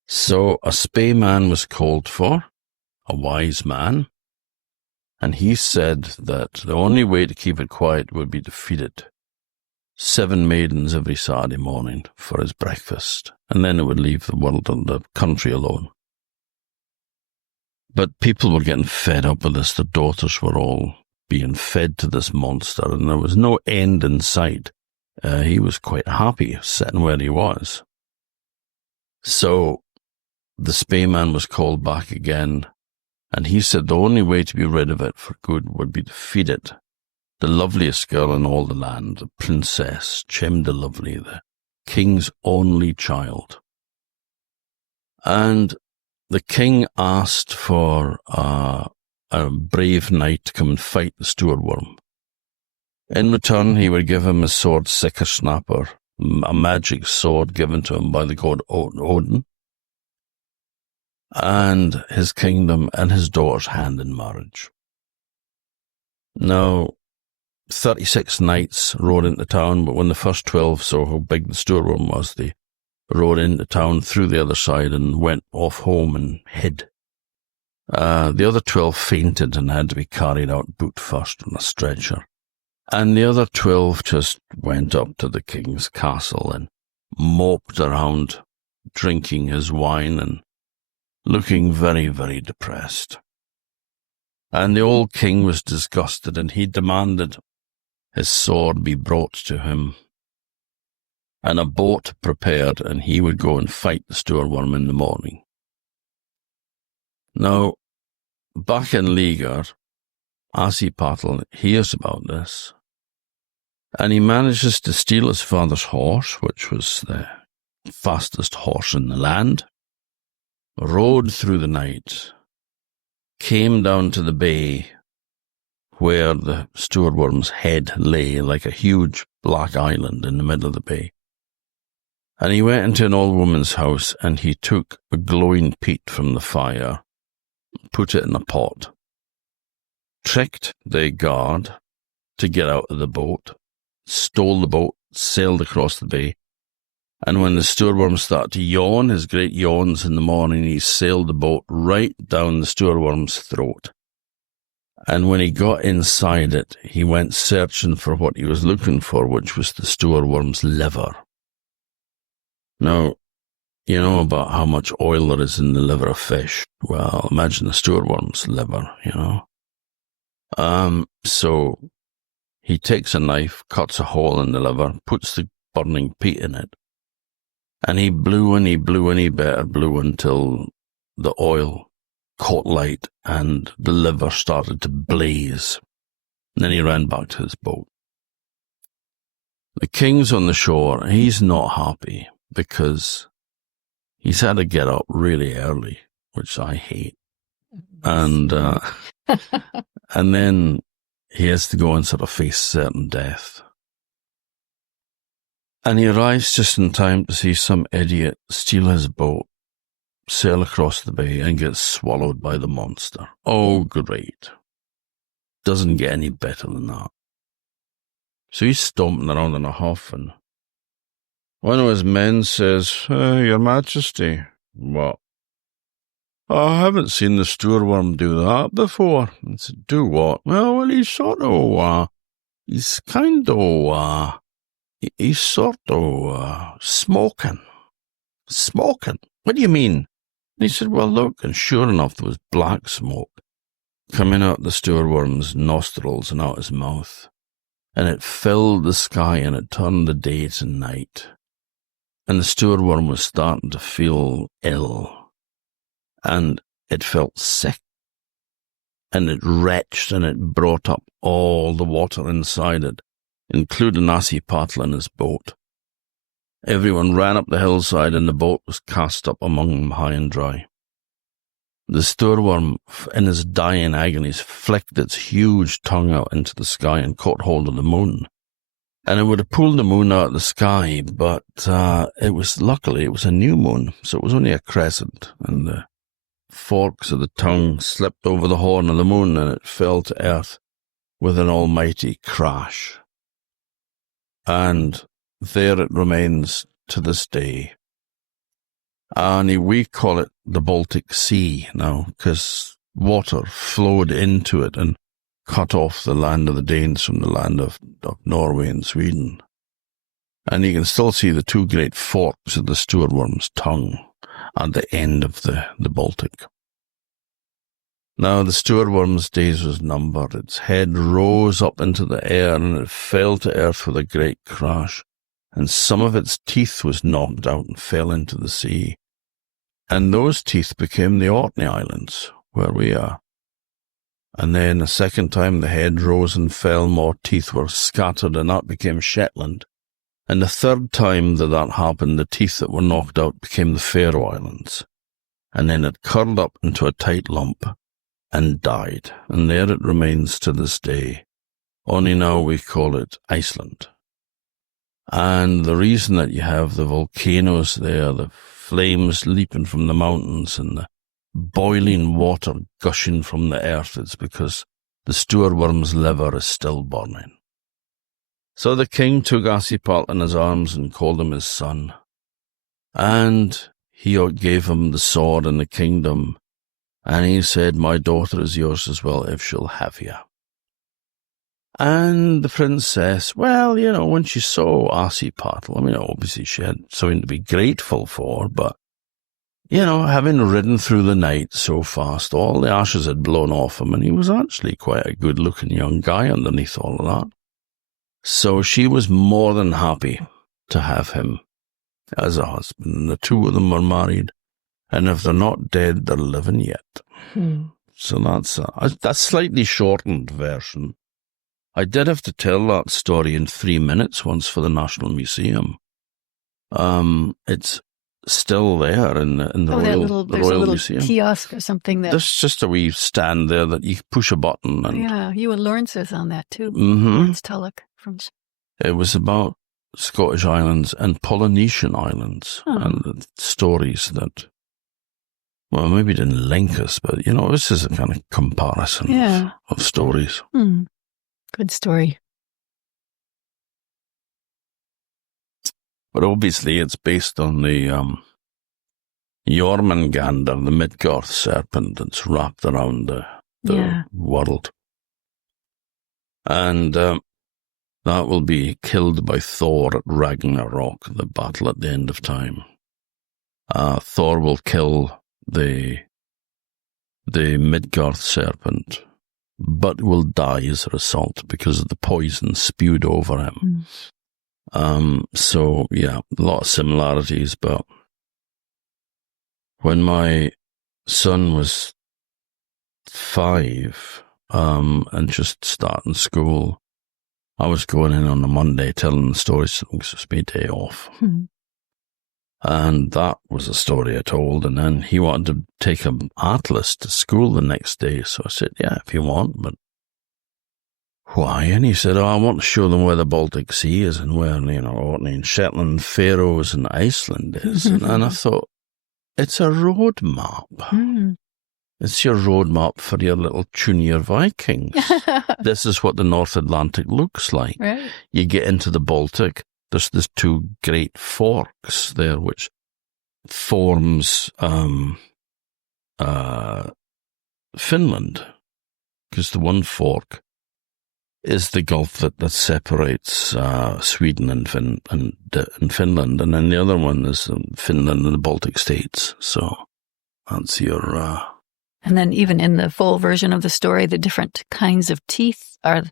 So a spaeman was called for, a wise man, and he said that the only way to keep it quiet would be to feed it 7 maidens every Saturday morning for his breakfast, and then it would leave the world and the country alone. But people were getting fed up with this. Their daughters were all being fed to this monster, and there was no end in sight. He was quite happy sitting where he was. So the spaeman was called back again, and he said the only way to be rid of it for good would be to feed it the loveliest girl in all the land, the Princess Chim the Lovely, the king's only child. And the king asked for a brave knight to come and fight the Stoorworm. In return, he would give him a sword Sickersnapper, a magic sword given to him by the god Odin, and his kingdom and his daughter's hand in marriage. Now, 36 knights rode into town, but when the first 12 saw how big the Stoorworm was, they rode into town through the other side and went off home and hid. The other 12 fainted and had to be carried out boot first on a stretcher. And the other 12 just went up to the king's castle, and moped around, drinking his wine and looking very, very depressed. And the old king was disgusted, and he demanded his sword be brought to him, and a boat prepared, and he would go and fight the Stoorworm in the morning. Now, back in Leaguer, Assipattle hears about this, and he manages to steal his father's horse, which was the fastest horse in the land, rode through the night, came down to the bay where the Stoorworm's head lay like a huge black island in the middle of the bay. And he went into an old woman's house, and he took a glowing peat from the fire, put it in a pot, tricked the guard to get out of the boat, stole the boat, sailed across the bay, and when the Stoorworm started to yawn, his great yawns in the morning, he sailed the boat right down the Stoorworm's throat. And when he got inside it, he went searching for what he was looking for, which was the Stoorworm's liver. Now, you know about how much oil there is in the liver of fish. Well, imagine the Stoorworm's liver, you know. So he takes a knife, cuts a hole in the liver, puts the burning peat in it, and he blew and he blew and he better blew until the oil caught light and the liver started to blaze. And then he ran back to his boat. The king's on the shore, and he's not happy because he's had to get up really early, which I hate. And and then he has to go and sort of face certain death. And he arrives just in time to see some idiot steal his boat, sail across the bay, and get swallowed by the monster. Oh, great. Doesn't get any better than that. So he's stomping around in a huff, and one of his men says, Your Majesty, what? I haven't seen the Stoorworm do that before. I said, do what? Well, he's sort of, he's kind of, he's sort of smoking. Smoking? What do you mean? And he said, well, look, and sure enough, there was black smoke coming out the Stoorworm's nostrils and out his mouth. And it filled the sky, and it turned the day to night. And the Stoorworm was starting to feel ill. And it felt sick. And it retched, and it brought up all the water inside it, including Assipattle and his boat. Everyone ran up the hillside, and the boat was cast up among them high and dry. The Stoorworm, in his dying agonies, flicked its huge tongue out into the sky and caught hold of the moon. And it would have pulled the moon out of the sky, but luckily it was a new moon, so it was only a crescent, and the forks of the tongue slipped over the horn of the moon, and it fell to earth with an almighty crash. And there it remains to this day. And we call it the Baltic Sea now, because water flowed into it and cut off the land of the Danes from the land of Norway and Sweden. And you can still see the two great forks of the Stoorworm's tongue at the end of the Baltic. Now the Stoorworm's days was numbered. Its head rose up into the air, and it fell to earth with a great crash, and some of its teeth was knocked out and fell into the sea. And those teeth became the Orkney Islands, where we are. And then a second time the head rose and fell, more teeth were scattered, and that became Shetland. And the third time that happened, the teeth that were knocked out became the Faroe Islands. And then it curled up into a tight lump and died. And there it remains to this day. Only now we call it Iceland. And the reason that you have the volcanoes there, the flames leaping from the mountains and the boiling water gushing from the earth, is because the Stoorworm's liver is still burning. So the king took Assipattle in his arms and called him his son. And he gave him the sword and the kingdom. And he said, my daughter is yours as well, if she'll have you. And the princess, well, when she saw Assipattle, obviously she had something to be grateful for, but, having ridden through the night so fast, all the ashes had blown off him, and he was actually quite a good-looking young guy underneath all of that. So she was more than happy to have him as a husband, and the two of them were married, and if they're not dead, they're living yet. So that's a slightly shortened version. I did have to tell that story in 3 minutes once for the National Museum. It's still there in the Royal there's a little Museum. Kiosk or something that. There's just a wee stand there that you push a button. And, yeah, you and Lawrence was on that too. Mm-hmm. Lawrence Tulloch from. It was about Scottish Islands and Polynesian Islands and the stories that, well, maybe didn't link us, but, this is a kind of comparison of stories. Good story. But obviously it's based on the Jormungandr, the Midgard serpent that's wrapped around the world. And that will be killed by Thor at Ragnarok, the battle at the end of time. Thor will kill the Midgard serpent, but will die as a result because of the poison spewed over him. So, yeah, a lot of similarities, but when my son was 5 and just starting school, I was going in on a Monday telling the stories because it was my day off. And that was a story I told, and then he wanted to take an atlas to school the next day, so I said, yeah, if you want, but why? And he said, I want to show them where the Baltic Sea is and where, Orkney and Shetland, Faroes and Iceland is. And I thought, it's a road map. It's your road map for your little junior Vikings. This is what the North Atlantic looks like. Right. You get into the Baltic, there's 2 great forks there, which forms Finland, because the one fork is the gulf that separates Sweden and Finland, and then the other one is Finland and the Baltic states. So that's your... And then even in the full version of the story, the different kinds of teeth are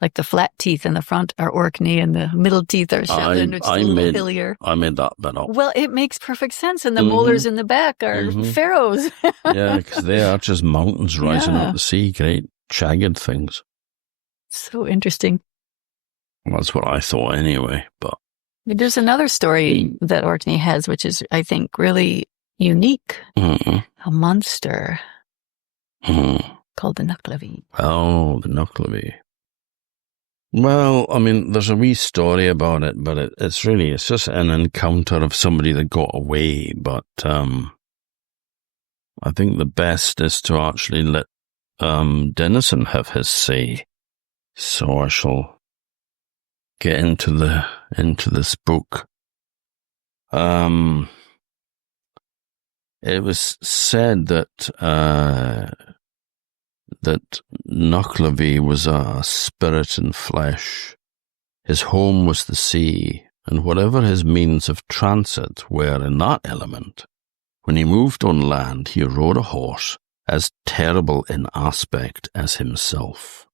like the flat teeth in the front are Orkney and the middle teeth are Shetland, which is a little hillier. I made that bit up. Well, it makes perfect sense. And the molars in the back are Faroes. Yeah, because they are just mountains rising out the sea, great jagged things. So interesting. Well, that's what I thought anyway. But there's another story that Orkney has, which is, I think, really unique. A monster called the Nucklavee. Oh, the Nucklavee. Well, there's a wee story about it, but it's just an encounter of somebody that got away. But I think the best is to actually let Dennison have his say. So I shall get into this book. It was said that Nucklavee was a spirit in flesh. His home was the sea, and whatever his means of transit were in that element, when he moved on land, he rode a horse as terrible in aspect as himself.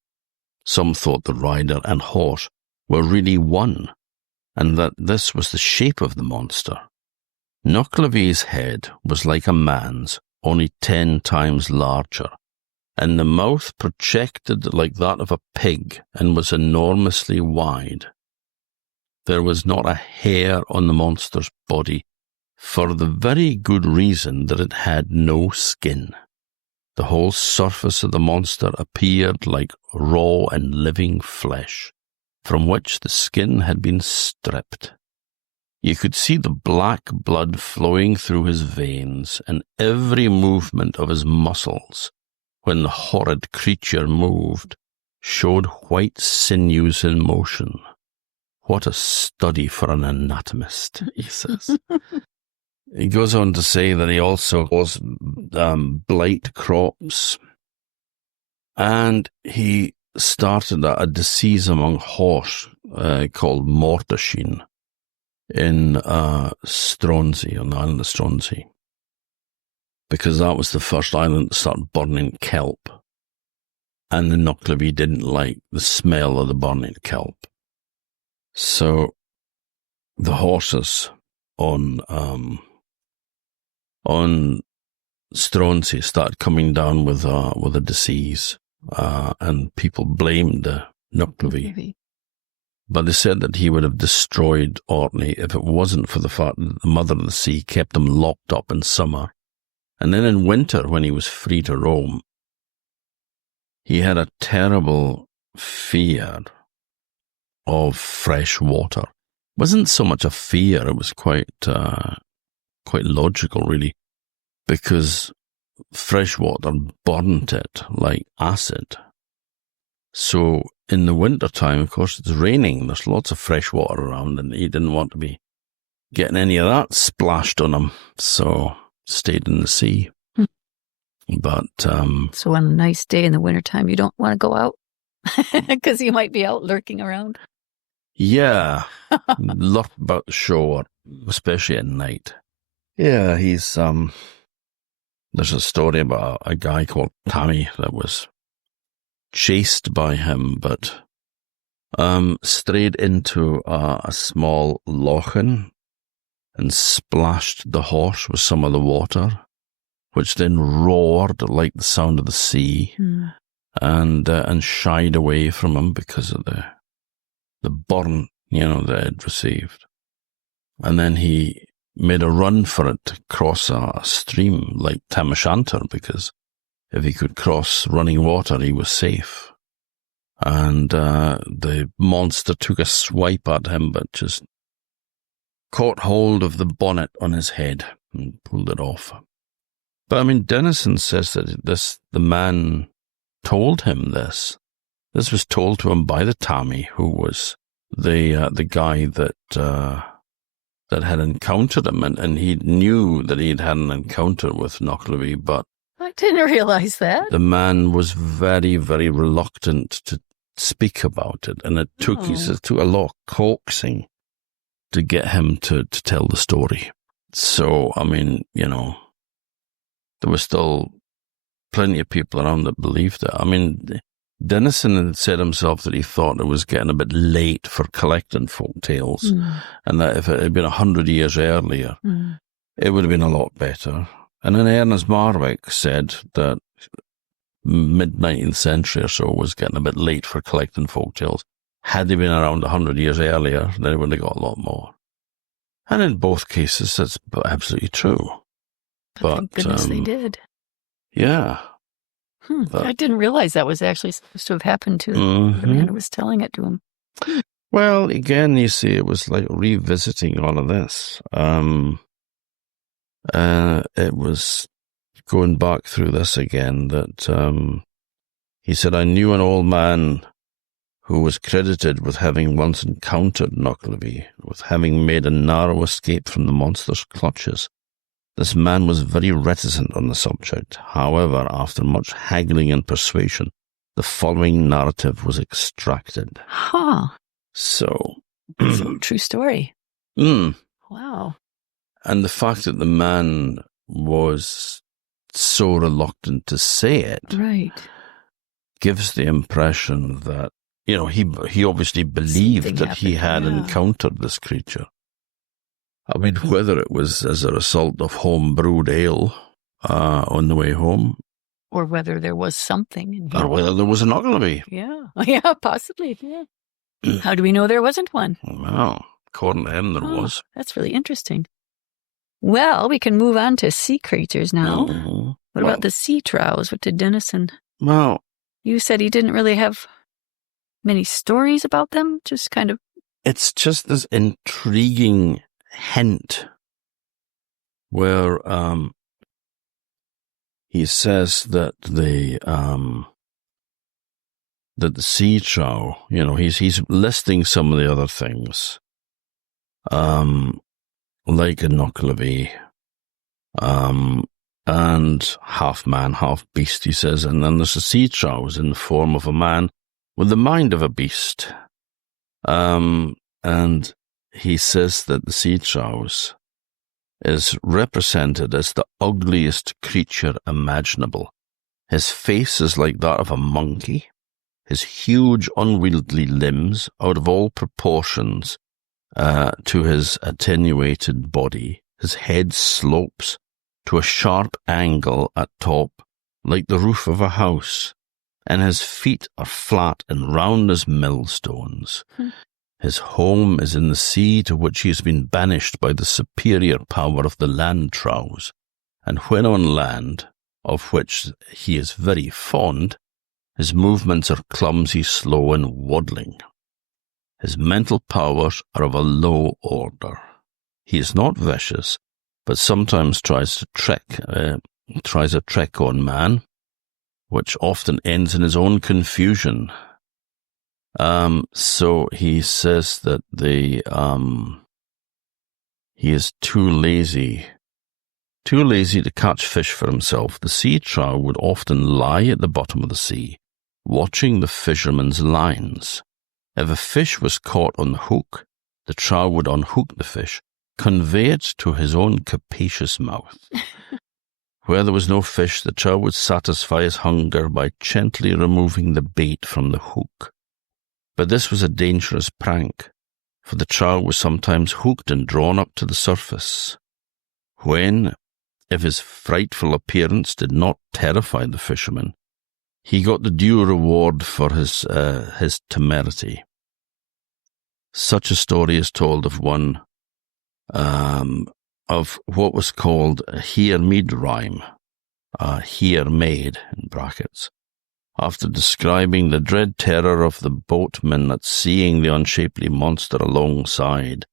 Some thought the rider and horse were really one, and that this was the shape of the monster. Nucklavee's head was like a man's, only 10 times larger, and the mouth projected like that of a pig and was enormously wide. There was not a hair on the monster's body, for the very good reason that it had no skin. The whole surface of the monster appeared like raw and living flesh, from which the skin had been stripped. You could see the black blood flowing through his veins, and every movement of his muscles, when the horrid creature moved, showed white sinews in motion. What a study for an anatomist, he says. He goes on to say that he also caused blight crops, and he started a disease among horse called mortashine in Stronsey, on the island of Stronsey, because that was the first island to start burning kelp, and the Nucklavee didn't like the smell of the burning kelp. So the horses on Stronsey started coming down with a disease, and people blamed the Nucklavee. But they said that he would have destroyed Orkney if it wasn't for the fact that the Mother of the Sea kept him locked up in summer. And then in winter, when he was free to roam, he had a terrible fear of fresh water. It wasn't so much a fear, it was quite logical, really, because fresh water burnt it like acid. So in the winter time, of course, it's raining. There's lots of fresh water around, and he didn't want to be getting any of that splashed on him, so stayed in the sea. But so on a nice day in the wintertime, you don't want to go out because you might be out lurking around. Yeah, lurk about the shore, especially at night. Yeah, he's there's a story about a guy called Tammy that was chased by him, but strayed into a small lochen and splashed the horse with some of the water, which then roared like the sound of the sea, and shied away from him because of the burn, that it had received. And then he made a run for it to cross a stream like Tam O'Shanter, because if he could cross running water, he was safe. And the monster took a swipe at him, but just caught hold of the bonnet on his head and pulled it off. But I mean, Dennison says that the man told him this. This was told to him by the Tammy, who was the guy that had encountered him, and he knew that he'd had an encounter with Nucklavee, but I didn't realize that. The man was very, very reluctant to speak about it, and it took a lot of coaxing to get him to tell the story. So, I mean, there was still plenty of people around that believed it. I mean, Dennison had said himself that he thought it was getting a bit late for collecting folk tales, and that if it had been 100 years earlier, it would have been a lot better. And then Ernest Marwick said that mid-19th century or so was getting a bit late for collecting folk tales. Had they been around 100 years earlier, then it would have got a lot more. And in both cases, that's absolutely true. But thank goodness they did. Yeah. But I didn't realize that was actually supposed to have happened to the man who was telling it to him. Well, again, you see, it was like revisiting all of this. It was going back through this again that he said, I knew an old man who was credited with having once encountered Nucklavee, with having made a narrow escape from the monster's clutches. This man was very reticent on the subject. However, after much haggling and persuasion, the following narrative was extracted. So, it's a true story. Wow. And the fact that the man was so reluctant to say it, right, gives the impression that, he obviously believed something that happened. He had encountered this creature. I mean, whether it was as a result of home-brewed ale on the way home, or whether there was something in here. Or whether there was an Nucklavee. Yeah, possibly, yeah. How do we know there wasn't one? Well, according to him, there was. That's really interesting. Well, we can move on to sea creatures now. What about the sea trows? What did Dennison? Well, you said he didn't really have many stories about them, just kind of. It's just this intriguing hint where he says that the sea trow, he's listing some of the other things, like a Nucklavee, and half man, half beast, he says, and then there's the sea trows in the form of a man with the mind of a beast. And he says that the sea trows is represented as the ugliest creature imaginable. His face is like that of a monkey, his huge unwieldy limbs out of all proportions to his attenuated body. His head slopes to a sharp angle at top, like the roof of a house, and his feet are flat and round as millstones. His home is in the sea, to which he has been banished by the superior power of the land trows, and when on land, of which he is very fond, his movements are clumsy, slow, and waddling. His mental powers are of a low order. He is not vicious, but sometimes tries a trick on man, which often ends in his own confusion. So he says that he is too lazy to catch fish for himself. The sea trow would often lie at the bottom of the sea, watching the fisherman's lines. If a fish was caught on the hook, the trow would unhook the fish, convey it to his own capacious mouth. Where there was no fish, the trow would satisfy his hunger by gently removing the bait from the hook. But this was a dangerous prank, for the trow was sometimes hooked and drawn up to the surface, when, if his frightful appearance did not terrify the fisherman, he got the due reward for his temerity. Such a story is told of one of what was called a here-made rhyme, here-made in brackets, after describing the dread terror of the boatmen at seeing the unshapely monster alongside,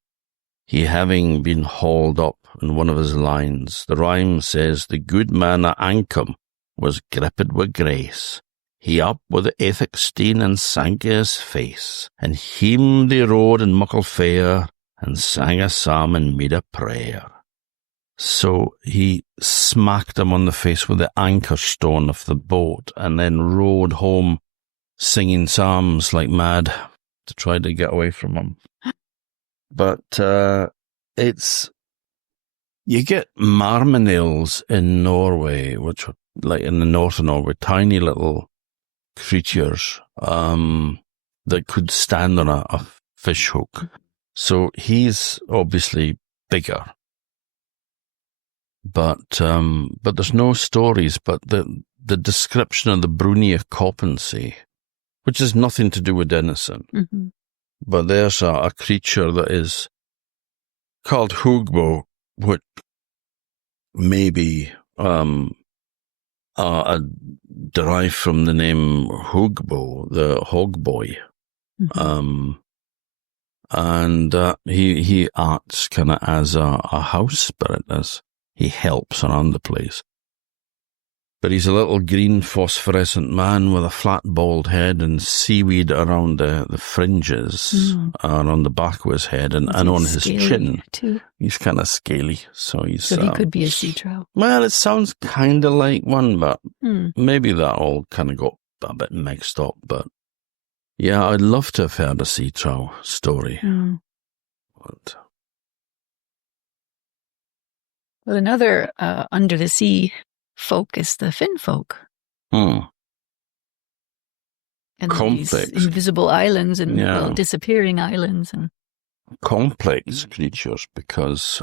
he having been hauled up in one of his lines. The rhyme says, the good man at Ankum was gripped with grace. He up with the ethic steen and sank his face, and him they rode in muckle fair, and sang a psalm and made a prayer. So he smacked him on the face with the anchor stone of the boat, and then rowed home singing psalms like mad to try to get away from him. But you get marmanails in Norway, which are like in the north of Norway, tiny little creatures that could stand on a fish hook. So he's obviously bigger. But there's no stories, but the description of the Brunia Coppensee, which has nothing to do with Dennison. Mm-hmm. But there's a creature that is called Hugbo, which may be derived from the name Hugbo, the hog boy. Mm-hmm. And he acts kind of as a house spirit, as he helps around the place. But he's a little green phosphorescent man with a flat bald head and seaweed around the fringes, around the back of his head and on his chin. Too. He's kind of scaly. So he could be a sea trow. Well, it sounds kind of like one, but maybe that all kind of got a bit mixed up. But yeah, I'd love to have heard a sea trow story. But... Well, another under the sea folk is the Finn folk. And complex. These invisible islands and disappearing islands. And complex creatures, because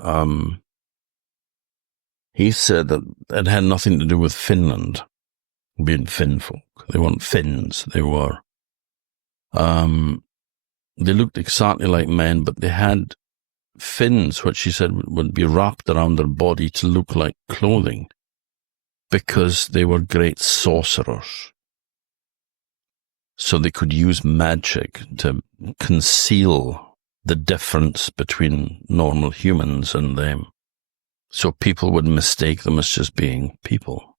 he said that it had nothing to do with Finland being Finn folk. They weren't Finns. They were... they looked exactly like men, but they had fins, which he said would be wrapped around their body to look like clothing, because they were great sorcerers. So they could use magic to conceal the difference between normal humans and them. So people would mistake them as just being people.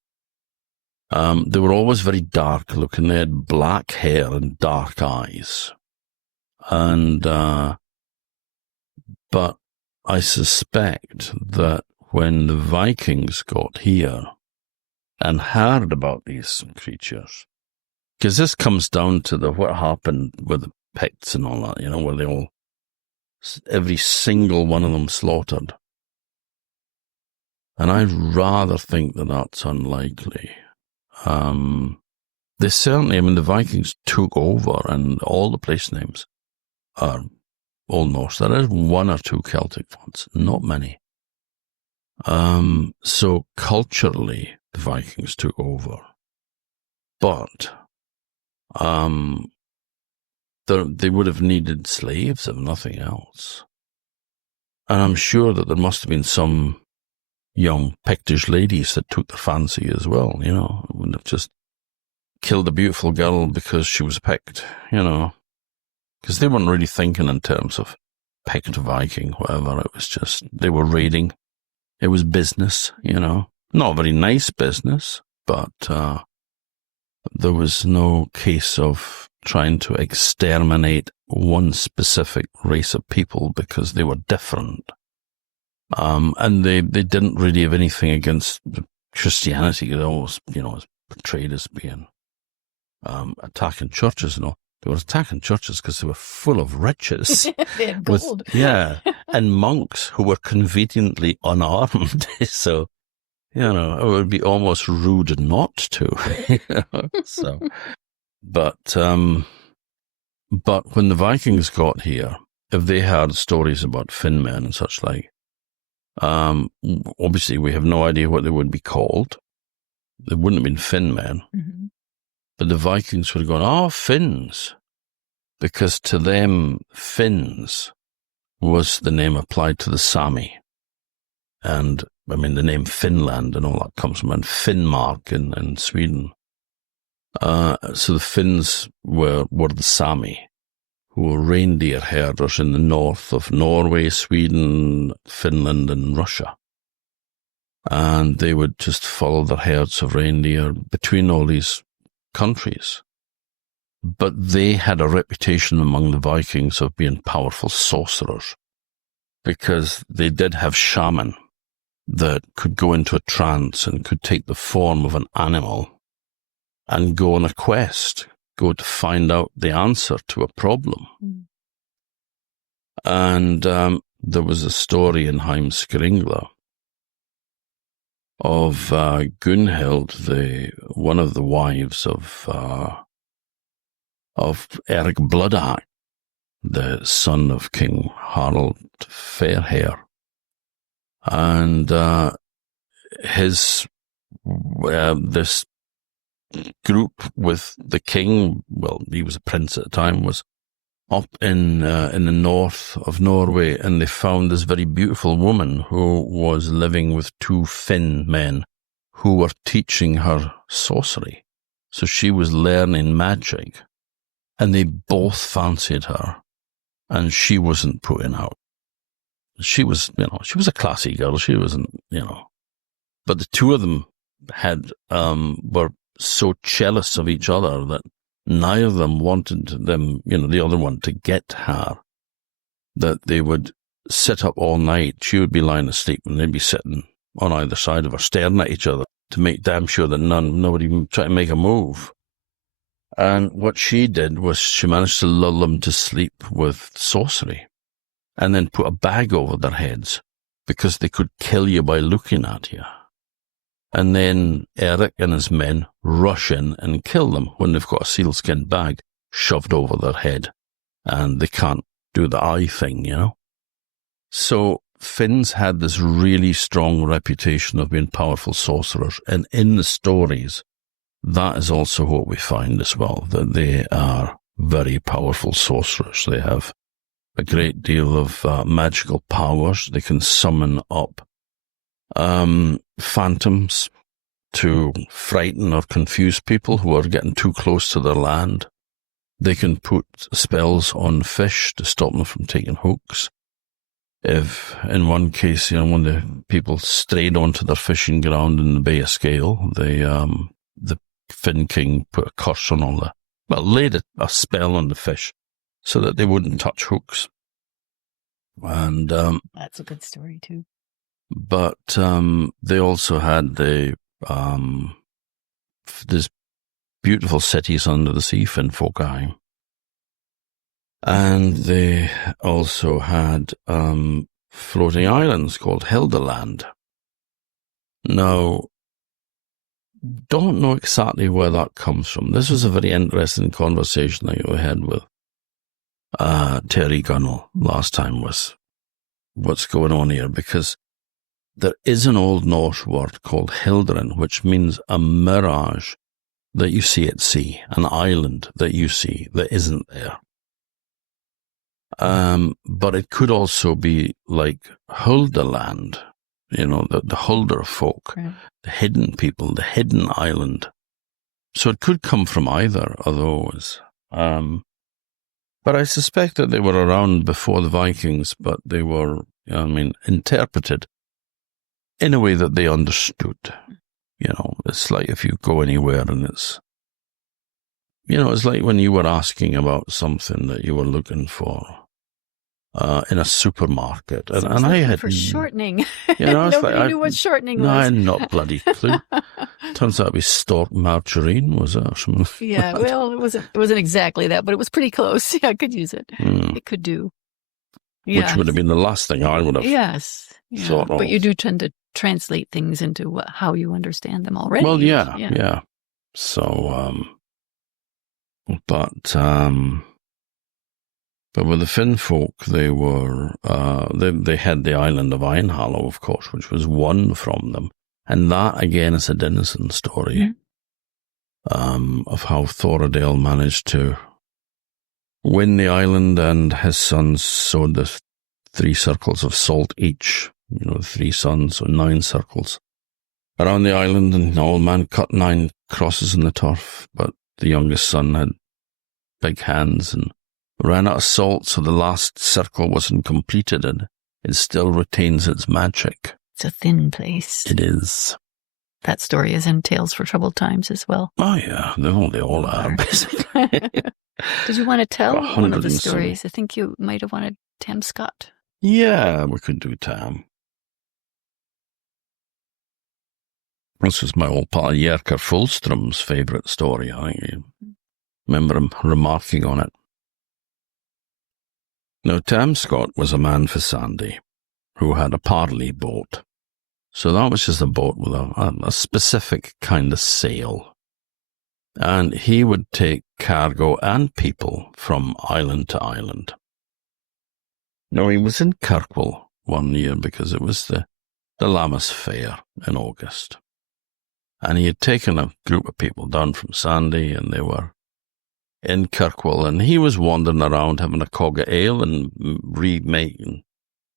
They were always very dark looking. They had black hair and dark eyes. But I suspect that when the Vikings got here and heard about these creatures, because this comes down to what happened with the Picts and all that, where every single one of them slaughtered. And I rather think that that's unlikely. They certainly, the Vikings took over, and all the place names are Old Norse. There is one or two Celtic ones, not many. So culturally, the Vikings took over. But they would have needed slaves, if nothing else. And I'm sure that there must have been some young Pictish ladies that took their fancy as well, wouldn't have just killed a beautiful girl because she was Pict, because they weren't really thinking in terms of Pict, Viking, whatever. It was just, they were raiding. It was business, not a very nice business, but there was no case of trying to exterminate one specific race of people because they were different. And they didn't really have anything against Christianity. It always, was portrayed as being attacking churches and all. They were attacking churches because they were full of riches. They had gold. And monks who were conveniently unarmed. So, it would be almost rude not to. So, but when the Vikings got here, if they heard stories about finmen and such like, obviously we have no idea what they would be called. They wouldn't have been finmen. Mm-hmm. But the Vikings would have gone, oh, Finns, because to them, Finns was the name applied to the Sami. And, the name Finland and all that comes from Finnmark in Sweden. So the Finns were the Sami, who were reindeer herders in the north of Norway, Sweden, Finland, and Russia. And they would just follow their herds of reindeer between all these countries. But they had a reputation among the Vikings of being powerful sorcerers, because they did have shaman that could go into a trance and could take the form of an animal and go on a quest, go to find out the answer to a problem. Mm. And there was a story in Heimskringla of Gunhild, one of the wives of Eric Bloodhack, the son of King Harald Fairhair, and this group with the king. Well, he was a prince at the time. Was up in the north of Norway, and they found this very beautiful woman who was living with two Finn men who were teaching her sorcery. So she was learning magic, and they both fancied her, and she wasn't putting out. She was, she was a classy girl. She wasn't, but the two of them were so jealous of each other that neither of them wanted the other one to get her, that they would sit up all night. She would be lying asleep and they'd be sitting on either side of her, staring at each other to make damn sure that nobody would try to make a move. And what she did was she managed to lull them to sleep with sorcery and then put a bag over their heads because they could kill you by looking at you. And then Eric and his men rush in and kill them when they've got a sealskin bag shoved over their head and they can't do the eye thing, So Finns had this really strong reputation of being powerful sorcerers. And in the stories, that is also what we find as well, that they are very powerful sorcerers. They have a great deal of magical powers. They can summon up phantoms to frighten or confuse people who are getting too close to their land. They can put spells on fish to stop them from taking hooks. If, in one case, when the people strayed onto their fishing ground in the Bay of Scale, the Finn King put a curse on laid a spell on the fish so that they wouldn't touch hooks. And that's a good story too. But they also had this beautiful cities under the sea, Finnfolkheim. And they also had floating islands called Hildeland. Now, don't know exactly where that comes from. This was a very interesting conversation that you had with Terry Gunnell last time, was what's going on here, because there is an Old Norse word called Hildren, which means a mirage that you see at sea, an island that you see that isn't there. But it could also be like Huldaland, the Hulder folk, right. The hidden people, the hidden island. So it could come from either of those. But I suspect that they were around before the Vikings, but they were, interpreted in a way that they understood. It's like if you go anywhere and it's like when you were asking about something that you were looking for in a supermarket. And I had... for shortening. Nobody knew what shortening was. No, I had not bloody clue. Turns out to be stork margarine, was it? Or something like yeah, well, it wasn't exactly that, but it was pretty close. Yeah, I could use it. It could do. Yes. Which would have been the last thing I would have thought of. But you do tend to translate things into how you understand them already. Well, yeah. So, but with the Finn folk, they were, they had the island of Eynhallow, of course, which was won from them. And that, again, is a Dennison story of how Thoradale managed to win the island, and his sons sowed the 3 circles of salt each, 3 sons, so 9 circles around the island, and the old man cut 9 crosses in the turf, but the youngest son had big hands and ran out of salt, so the last circle wasn't completed, and it still retains its magic. It's a thin place. It is. That story is in Tales for Troubled Times as well. Oh, yeah. They all are, basically. Did you want to tell one of the stories? I think you might have wanted Tam Scott. Yeah, we could do Tam. This was my old pal Yerker Fulstrom's favourite story. I remember him remarking on it. Now, Tam Scott was a man for Sanday who had a parley boat. So that was just a boat with a specific kind of sail. And he would take cargo and people from island to island. Now, he was in Kirkwall one year because it was the Lammas Fair in August. And he had taken a group of people down from Sanday, and they were in Kirkwall, and he was wandering around having a cog of ale and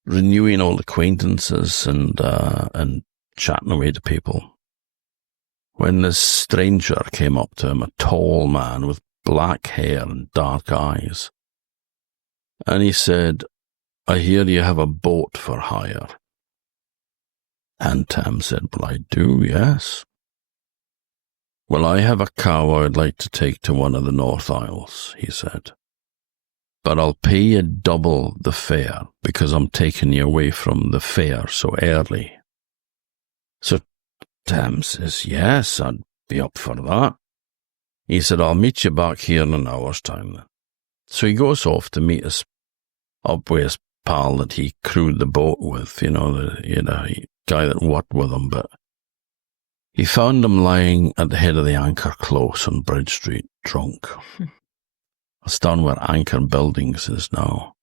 renewing old acquaintances and chatting away to people. When this stranger came up to him, a tall man with black hair and dark eyes, and he said, "I hear you have a boat for hire." And Tam said, "Well, I do, yes." "Well, I have a cow I'd like to take to one of the North Isles," he said. "But I'll pay you double the fare because I'm taking you away from the fair so early." So Tam says, "Yes, I'd be up for that." He said, "I'll meet you back here in an hour's time then." So he goes off to meet up with his pal that he crewed the boat with, the guy that worked with him, but he found him lying at the head of the Anchor Close on Bridge Street, drunk. It's down where Anchor Buildings is now.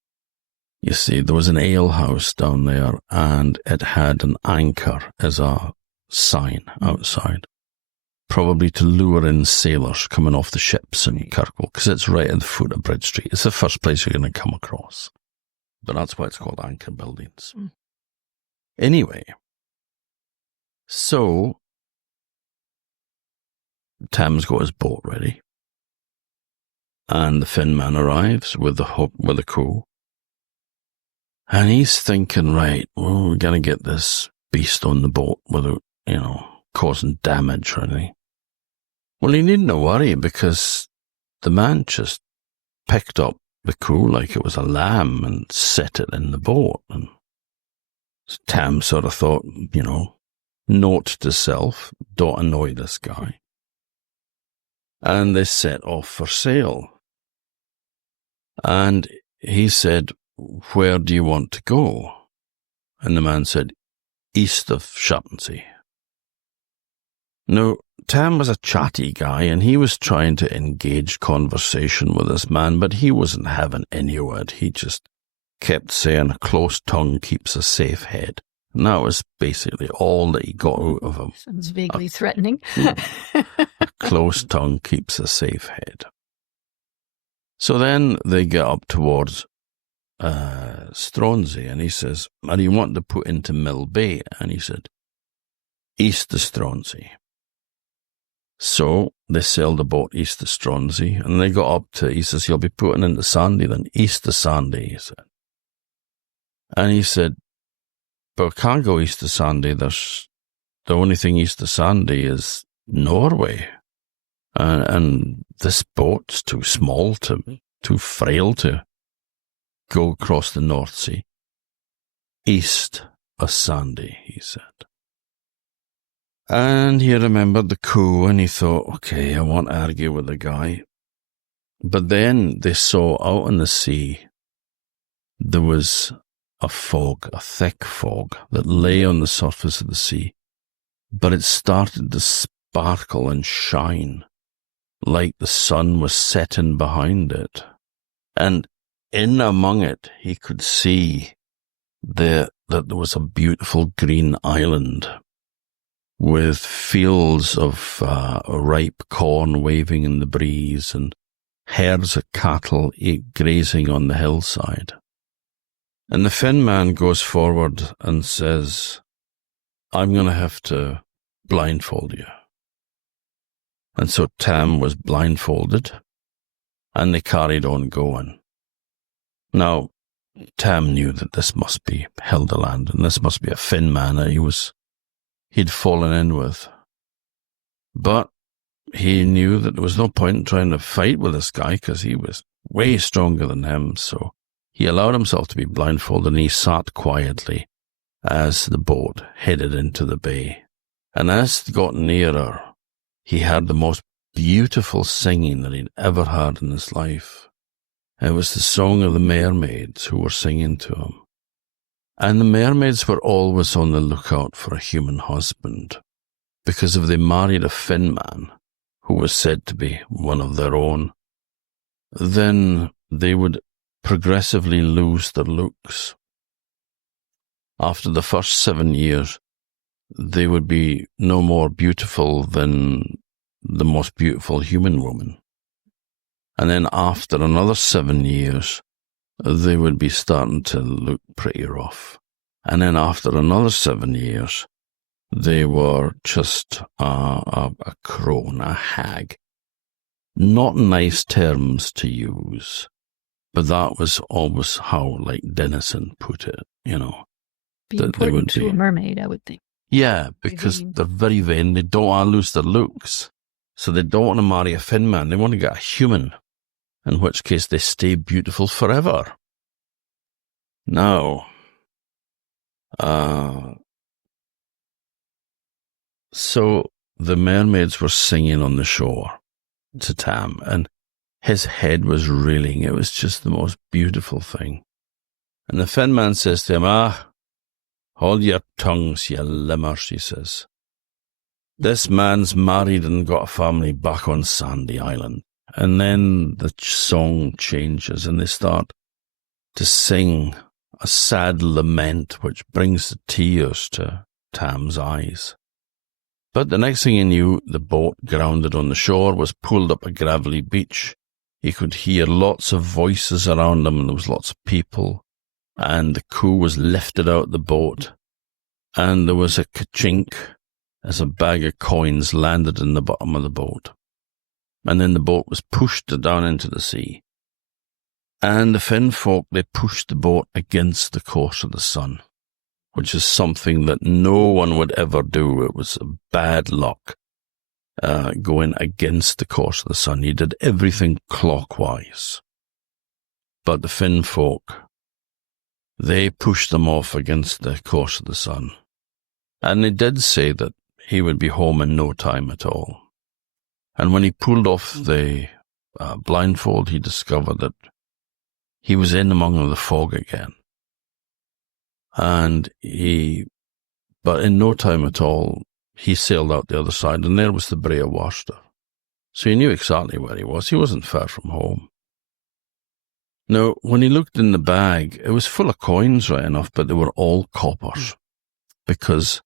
You see, there was an alehouse down there, and it had an anchor as a sign outside, probably to lure in sailors coming off the ships in Kirkwall, because it's right at the foot of Bridge Street. It's the first place you're going to come across. But that's why it's called Anchor Buildings. Anyway, so Tam's got his boat ready, and the Finn man arrives with the crew, and he's thinking, right, well, we're going to get this beast on the boat without, causing damage or anything. Well, he needn't worry, because the man just picked up the crew like it was a lamb and set it in the boat, and Tam sort of thought, note to self, don't annoy this guy. and they set off for sail. And he said, "Where do you want to go?" And the man said, "East of Shapensea." Now, Tam was a chatty guy, and he was trying to engage conversation with this man, but he wasn't having any of it. He just kept saying, "A close tongue keeps a safe head." And that was basically all that he got out of him. Sounds vaguely threatening. A close tongue keeps a safe head. So then they get up towards Stronsey, and he says, "Are you wanting to put into Mill Bay?" And he said, "East of Stronsey." So they sailed the boat east of Stronsey, and they got up to, he says, "You'll be putting into Sanday then." "East of Sanday," he said. And he said, "But we can't go east of Sanday. There's the only thing east of Sanday is Norway. And this boat's too small, too frail to go across the North Sea." "East of Sanday," he said. And he remembered the coup, and he thought, okay, I won't argue with the guy. But then they saw out on the sea, there was a fog, a thick fog, that lay on the surface of the sea. But it started to sparkle and shine, like the sun was setting behind it. And in among it, he could see that there was a beautiful green island with fields of ripe corn waving in the breeze and herds of cattle grazing on the hillside. And the Finn man goes forward and says, "I'm going to have to blindfold you." And so Tam was blindfolded, and they carried on going. Now, Tam knew that this must be Hildeland, and this must be a Finn man that he'd fallen in with. But he knew that there was no point in trying to fight with this guy, because he was way stronger than him, so he allowed himself to be blindfolded, and he sat quietly as the boat headed into the bay. And as it got nearer, he heard the most beautiful singing that he'd ever heard in his life. It was the song of the mermaids who were singing to him. And the mermaids were always on the lookout for a human husband, because if they married a Finn man, who was said to be one of their own, then they would progressively lose their looks. After the first 7 years, they would be no more beautiful than the most beautiful human woman. And then after another 7 years, they would be starting to look pretty rough. And then after another 7 years, they were just a crone, a hag. Not nice terms to use, but that was always how, like Dennison put it, Be that they important would to be. a mermaid, I would think. Yeah, because vain. they're very vain. They don't want to lose their looks. So they don't want to marry a Finn man. They want to get a human, in which case they stay beautiful forever. Now, so the mermaids were singing on the shore to Tam, and his head was reeling. It was just the most beautiful thing. And the Finn man says to him, hold your tongues, you limmers, he says. This man's married and got a family back on Sandy Island. And then the song changes, and they start to sing a sad lament which brings the tears to Tam's eyes. But the next thing he knew, the boat grounded on the shore, was pulled up a gravelly beach. He could hear lots of voices around him, and there was lots of people. And the crew was lifted out of the boat, and there was a ka-chink as a bag of coins landed in the bottom of the boat. And then the boat was pushed down into the sea. And the Finn folk, they pushed the boat against the course of the sun, which is something that no one would ever do. It was bad luck, going against the course of the sun. He did everything clockwise. But the Finn folk, they pushed them off against the course of the sun. And they did say that he would be home in no time at all. And when he pulled off the blindfold, he discovered that he was in among the fog again. And but in no time at all, he sailed out the other side, and there was the Bray of Worcester. So he knew exactly where he was. He wasn't far from home. Now, when he looked in the bag, it was full of coins, right enough, but they were all coppers, because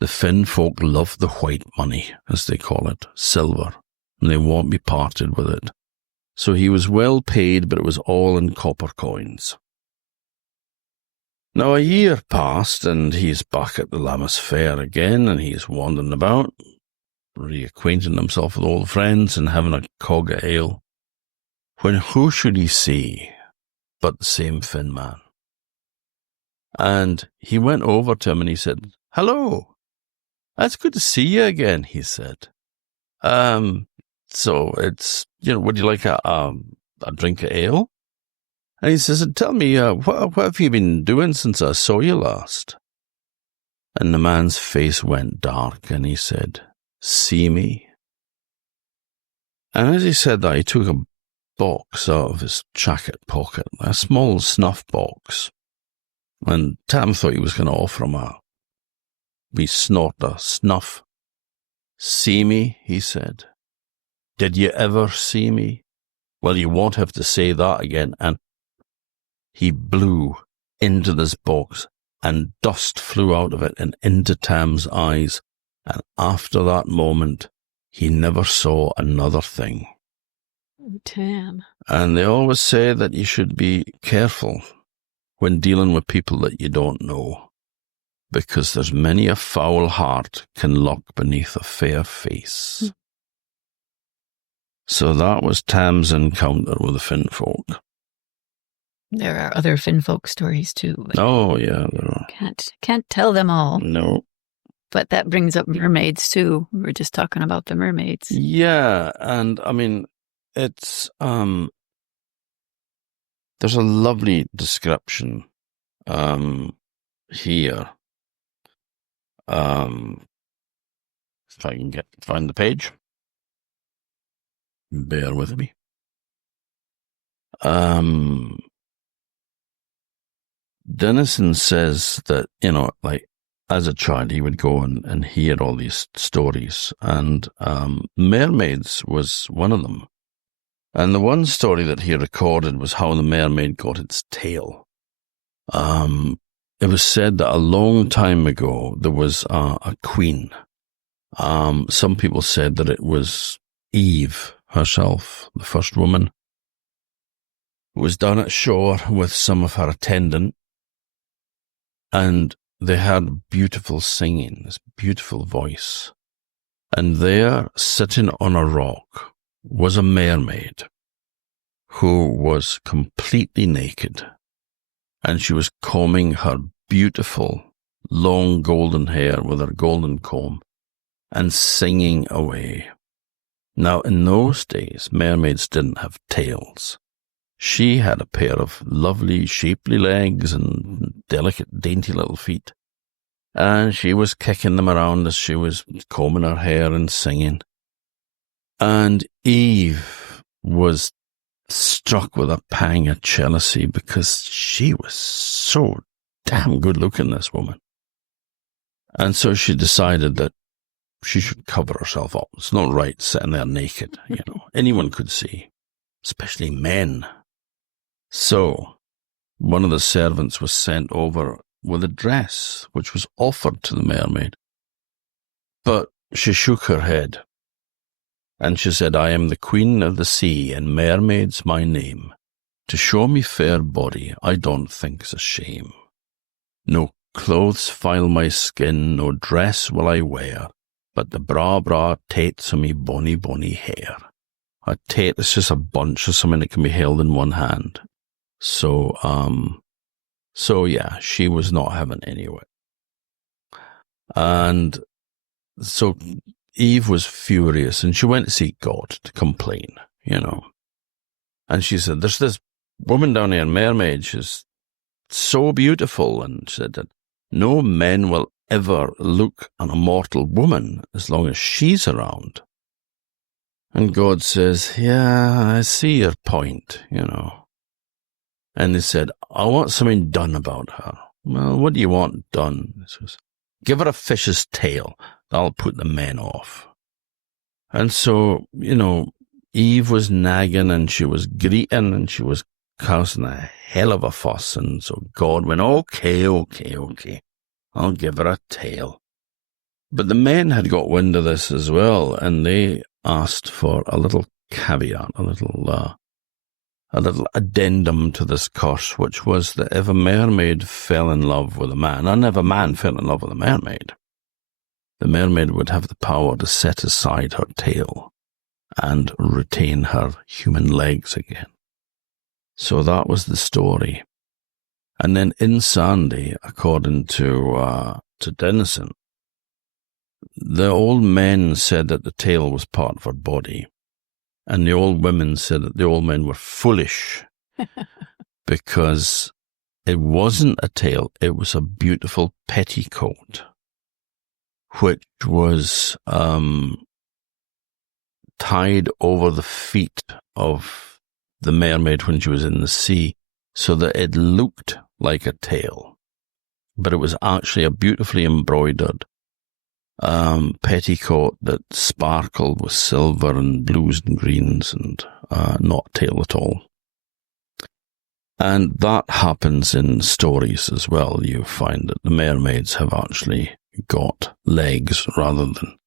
the Finn folk love the white money, as they call it, silver, and they won't be parted with it. So he was well paid, but it was all in copper coins. Now, a year passed, and he's back at the Lammas Fair again, and he's wandering about, reacquainting himself with old friends and having a cog of ale, when who should he see but the same Finn man? And he went over to him and he said, "Hello, that's good to see you again," he said. So it's, would you like a drink of ale? And he says, "Tell me, what have you been doing since I saw you last?" And the man's face went dark and he said, "See me?" And as he said that, he took a box out of his jacket pocket, a small snuff box. And Tam thought he was going to offer him a wee snort of snuff. "See me?" he said. "Did you ever see me? Well, you won't have to say that again." And he blew into this box, and dust flew out of it and into Tam's eyes. And after that moment, he never saw another thing. Tam. And they always say that you should be careful when dealing with people that you don't know, because there's many a foul heart can lurk beneath a fair face. So that was Tam's encounter with the Finn folk. There are other Finn folk stories too. Oh, yeah, there are. Can't tell them all. No. But that brings up mermaids too. We were just talking about the mermaids. Yeah, and I mean, it's there's a lovely description here. If I can find the page. Bear with me. Dennison says that, as a child, he would go and hear all these stories, and Mermaids was one of them. And the one story that he recorded was how the mermaid got its tail. It was said that a long time ago there was a queen. Some people said that it was Eve herself, the first woman, who was down at shore with some of her attendant, and they had beautiful singing, this beautiful voice. And there, sitting on a rock, was a mermaid who was completely naked, and she was combing her beautiful, long golden hair with her golden comb and singing away. Now, in those days, mermaids didn't have tails. She had a pair of lovely, shapely legs and delicate, dainty little feet, and she was kicking them around as she was combing her hair and singing. And Eve was struck with a pang of jealousy because she was so damn good looking, this woman. And so she decided that she should cover herself up. It's not right sitting there naked, Anyone could see, especially men. So one of the servants was sent over with a dress, which was offered to the mermaid. But she shook her head, and she said, "I am the queen of the sea, and mermaid's my name. To show me fair body, I don't think's a shame. No clothes file my skin, no dress will I wear, but the bra tates o' me bonny hair." A tate is just a bunch of something that can be held in one hand. So yeah, she was not having any of it. And so Eve was furious, and she went to see God to complain, And she said, "There's this woman down here, mermaid, she's so beautiful," and she said that no men will ever look on a mortal woman as long as she's around. And God says, yeah, I see your point, And they said, I want something done about her. Well, what do you want done? He says, give her a fish's tail. That'll put the men off. And so, Eve was nagging and she was greeting and she was causing a hell of a fuss. And so God went, okay. I'll give her a tail. But the men had got wind of this as well, and they asked for a little caveat, a little addendum to this curse, which was that if a mermaid fell in love with a man, and if a man fell in love with a mermaid, the mermaid would have the power to set aside her tail and retain her human legs again. So that was the story. And then in Sanday, according to Dennison, the old men said that the tail was part of her body, and the old women said that the old men were foolish because it wasn't a tail, it was a beautiful petticoat, which was tied over the feet of the mermaid when she was in the sea, so that it looked like a tail, but it was actually a beautifully embroidered petticoat that sparkled with silver and blues and greens, and not a tail at all. And that happens in stories as well. You find that the mermaids have actually got legs rather than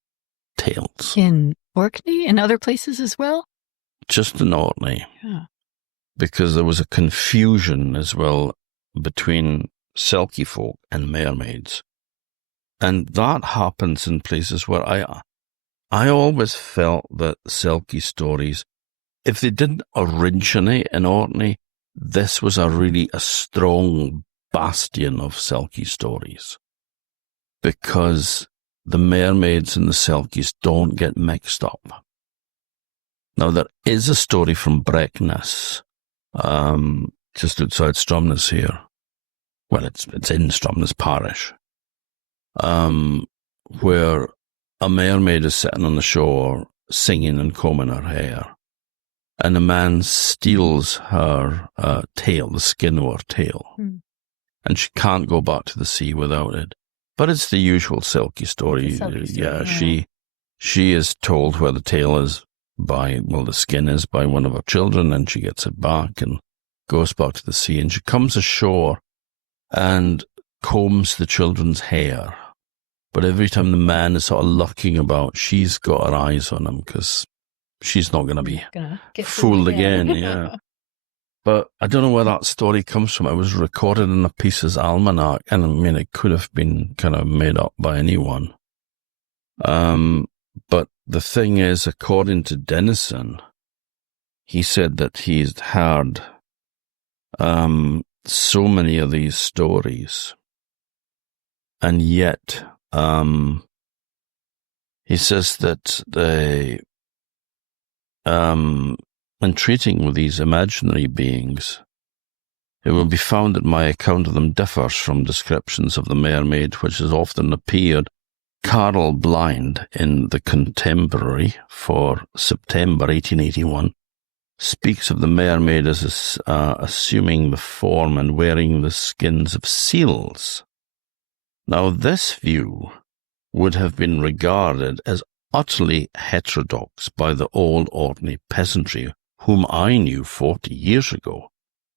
tails. In Orkney and other places as well? Just in Orkney. Yeah. Because there was a confusion as well between Selkie folk and mermaids. And that happens in places where I always felt that Selkie stories, if they didn't originate in Orkney, this was a strong bastion of Selkie stories. Because the mermaids and the Selkies don't get mixed up. Now, there is a story from Breckeness, just outside Stromness here. Well, it's in Stromness Parish, where a mermaid is sitting on the shore singing and combing her hair, and a man steals her tail, the skin of her tail, and she can't go back to the sea without it. But it's the usual Selkie story. Yeah, she is told where the tail is the skin is by one of her children, and she gets it back and goes back to the sea, and she comes ashore and combs the children's hair. But every time the man is sort of lurking about, she's got her eyes on him because she's not going to be fooled again. Yeah. But I don't know where that story comes from. It was recorded in a Pieces almanac, and I mean, it could have been kind of made up by anyone. But the thing is, according to Dennison, he said that he's heard so many of these stories, and yet he says that when treating with these imaginary beings, it will be found that my account of them differs from descriptions of the mermaid, which has often appeared. Carl Blind, in The Contemporary for September 1881, speaks of the mermaid as assuming the form and wearing the skins of seals. Now, this view would have been regarded as utterly heterodox by the old Orkney peasantry, whom I knew 40 years ago.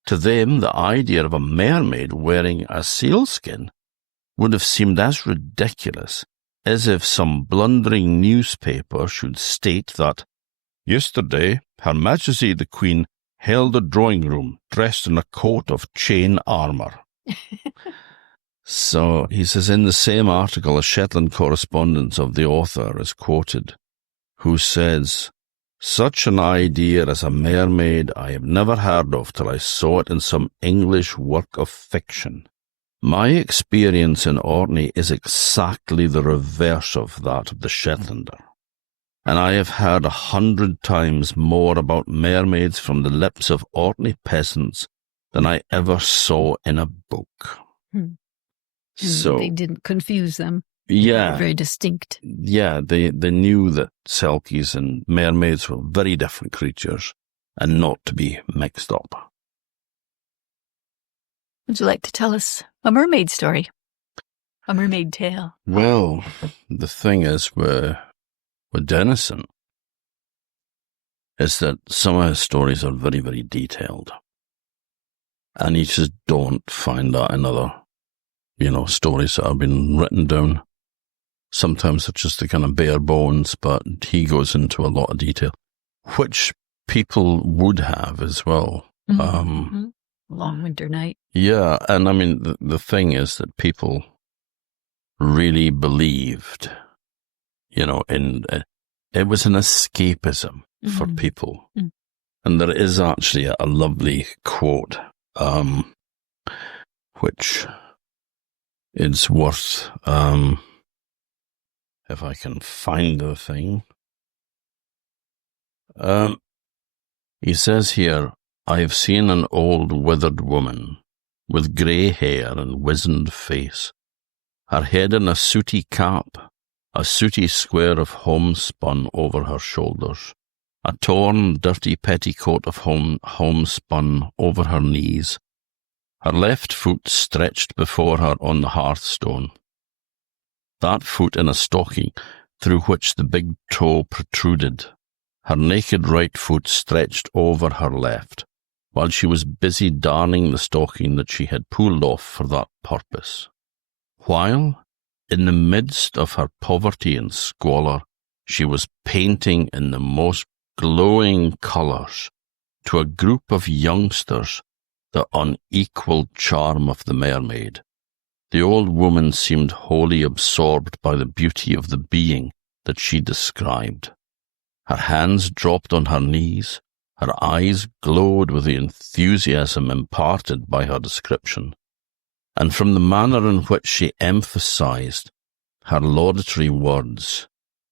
To them, the idea of a mermaid wearing a sealskin would have seemed as ridiculous as if some blundering newspaper should state that, yesterday, Her Majesty the Queen held a drawing-room dressed in a coat of chain armour. So, he says, in the same article, a Shetland correspondence of the author is quoted, who says, such an idea as a mermaid I have never heard of till I saw it in some English work of fiction. My experience in Orkney is exactly the reverse of that of the Shetlander, and I have heard 100 times more about mermaids from the lips of Orkney peasants than I ever saw in a book. So they didn't confuse them. Yeah. Very distinct. Yeah, they knew that Selkies and mermaids were very different creatures and not to be mixed up. Would you like to tell us a mermaid story? A mermaid tale? Well, the thing is with Dennison is that some of his stories are very, very detailed. And you just don't find that in other, stories that have been written down. Sometimes it's just the kind of bare bones, but he goes into a lot of detail, which people would have as well. Mm-hmm. Long winter night. Yeah, and I mean, the thing is that people really believed, it was an escapism for people. Mm. And there is actually a lovely quote, which is worth, if I can find the thing. He says here, I have seen an old withered woman with grey hair and wizened face, her head in a sooty cap, a sooty square of homespun over her shoulders, a torn, dirty petticoat of homespun over her knees, her left foot stretched before her on the hearthstone, that foot in a stocking through which the big toe protruded, her naked right foot stretched over her left, while she was busy darning the stocking that she had pulled off for that purpose. While, in the midst of her poverty and squalor, she was painting in the most glowing colours to a group of youngsters the unequalled charm of the mermaid. The old woman seemed wholly absorbed by the beauty of the being that she described. Her hands dropped on her knees, her eyes glowed with the enthusiasm imparted by her description, and from the manner in which she emphasized her laudatory words,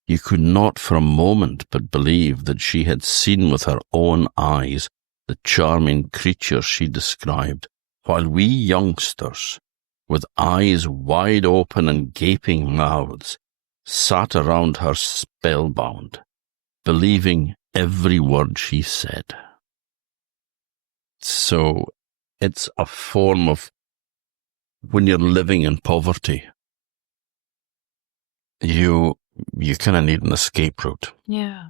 you could not for a moment but believe that she had seen with her own eyes the charming creature she described, while we youngsters, with eyes wide open and gaping mouths, sat around her spellbound, believing every word she said. So it's a form of, when you're living in poverty, you kind of need an escape route. Yeah.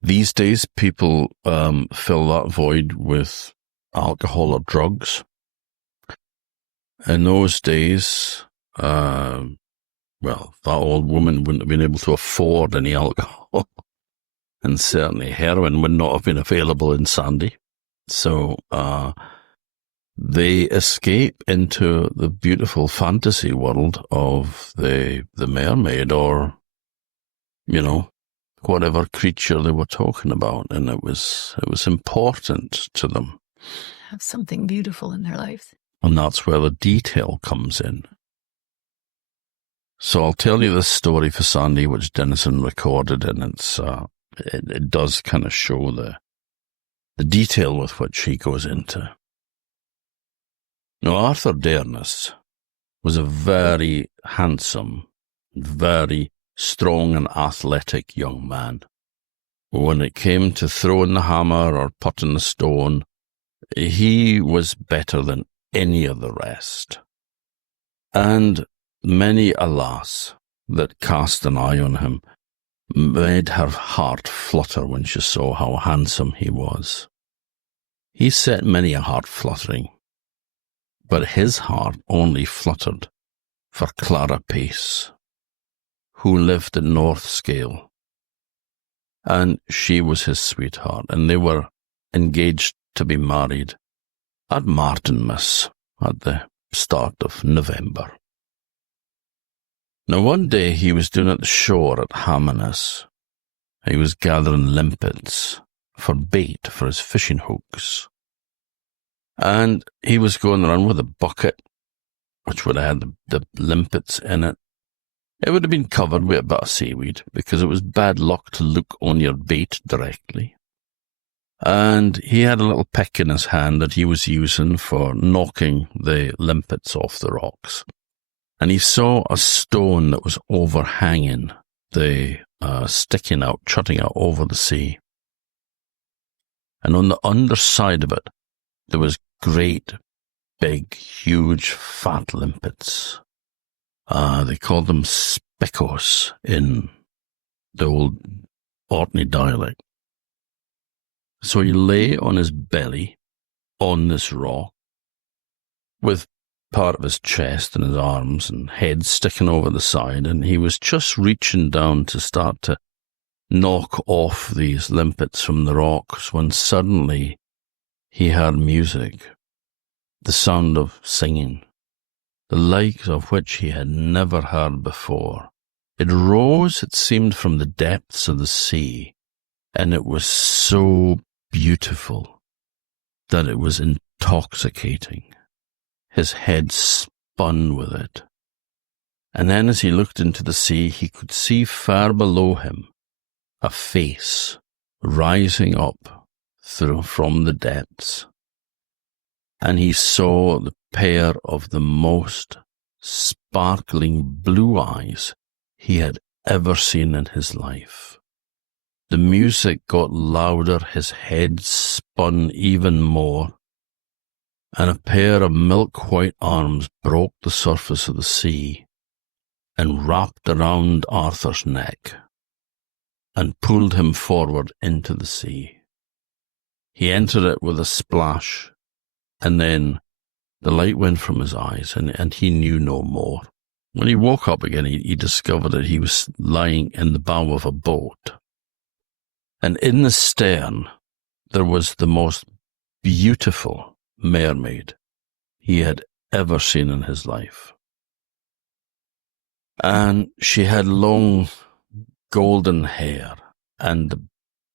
These days, people fill that void with alcohol or drugs. In those days, that old woman wouldn't have been able to afford any alcohol. And certainly heroin would not have been available in Sanday. So they escape into the beautiful fantasy world of the mermaid, or, whatever creature they were talking about. And it was important to them. Have something beautiful in their lives. And that's where the detail comes in. So I'll tell you this story for Sanday, which Dennison recorded, and it does kind of show the detail with which he goes into. Now, Arthur Deerness was a very handsome, very strong and athletic young man. When it came to throwing the hammer or putting the stone, he was better than any of the rest. And many a lass that cast an eye on him made her heart flutter when she saw how handsome he was. He set many a heart fluttering, but his heart only fluttered for Clara Pace, who lived in North Scale, and she was his sweetheart, and they were engaged to be married at Martinmas at the start of November. Now, one day he was down at the shore at Hammernes. He was gathering limpets for bait for his fishing hooks. And he was going around with a bucket, which would have had the limpets in it. It would have been covered with a bit of seaweed, because it was bad luck to look on your bait directly. And he had a little pick in his hand that he was using for knocking the limpets off the rocks. and he saw a stone that was overhanging the jutting out over the sea. And on the underside of it, there was great, big, huge, fat limpets. They called them spickos in the old Orkney dialect. So he lay on his belly on this rock with part of his chest and his arms and head sticking over the side, and he was just reaching down to start to knock off these limpets from the rocks when suddenly he heard music, the sound of singing, the likes of which he had never heard before. It rose, it seemed, from the depths of the sea, and it was so beautiful that it was intoxicating. His head spun with it. And then as he looked into the sea, he could see far below him a face rising up from the depths. And he saw the pair of the most sparkling blue eyes he had ever seen in his life. The music got louder, his head spun even more, and a pair of milk-white arms broke the surface of the sea and wrapped around Arthur's neck and pulled him forward into the sea. He entered it with a splash, and then the light went from his eyes, and he knew no more. When he woke up again, he discovered that he was lying in the bow of a boat. And in the stern, there was the most beautiful mermaid he had ever seen in his life. And she had long golden hair and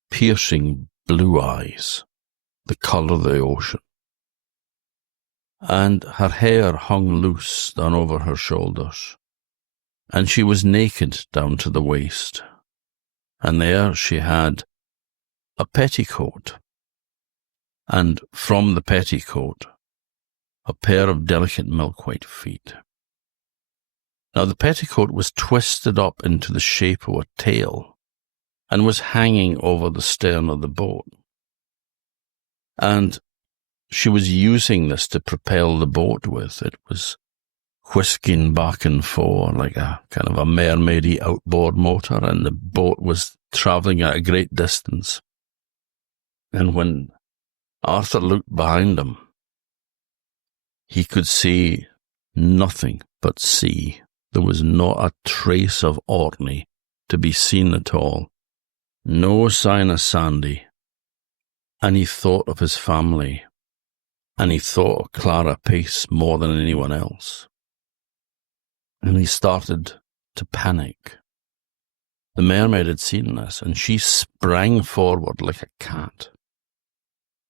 piercing blue eyes, the colour of the ocean. And her hair hung loose down over her shoulders, and she was naked down to the waist. And there she had a petticoat, and from the petticoat, a pair of delicate milk-white feet. Now the petticoat was twisted up into the shape of a tail, and was hanging over the stern of the boat. And she was using this to propel the boat with. It was whisking back and forth like a kind of a mermaidy outboard motor, and the boat was travelling at a great distance. And when Arthur looked behind him, he could see nothing but sea. There was not a trace of Orkney to be seen at all. No sign of Sanday. And he thought of his family, and he thought of Clara Pace more than anyone else. And he started to panic. The mermaid had seen this, and she sprang forward like a cat.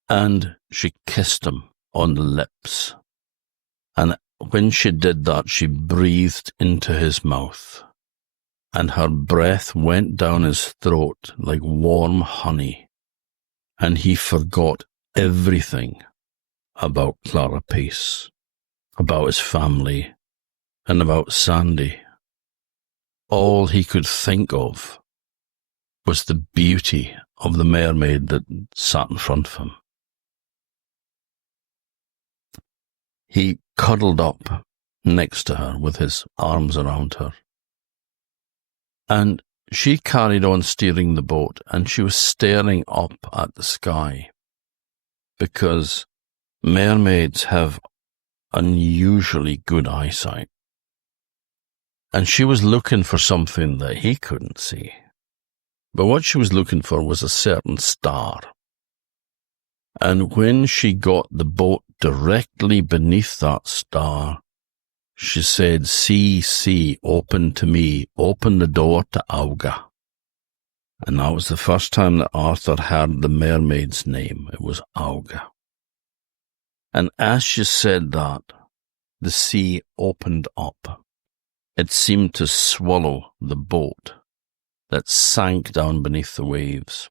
And she kissed him on the lips. And when she did that, she breathed into his mouth, and her breath went down his throat like warm honey, and he forgot everything about Clara Pace, about his family, and about Sanday. All he could think of was the beauty of the mermaid that sat in front of him. He cuddled up next to her with his arms around her. And she carried on steering the boat, and she was staring up at the sky, because mermaids have unusually good eyesight. And she was looking for something that he couldn't see. But what she was looking for was a certain star. And when she got the boat directly beneath that star, she said, "Sea, sea, open to me, open the door to Auga." And that was the first time that Arthur heard the mermaid's name. It was Auga. And as she said that, the sea opened up. It seemed to swallow the boat that sank down beneath the waves.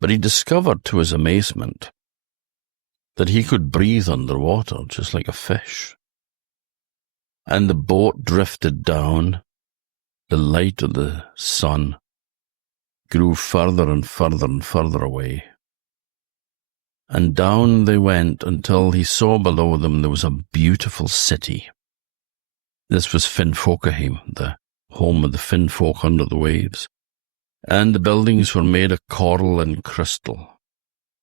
But he discovered, to his amazement, that he could breathe underwater just like a fish. and the boat drifted down. The light of the sun grew further and further and further away. And down they went until he saw below them there was a beautiful city. This was Finnfokahim, the home of the Finnfolk under the waves. And the buildings were made of coral and crystal.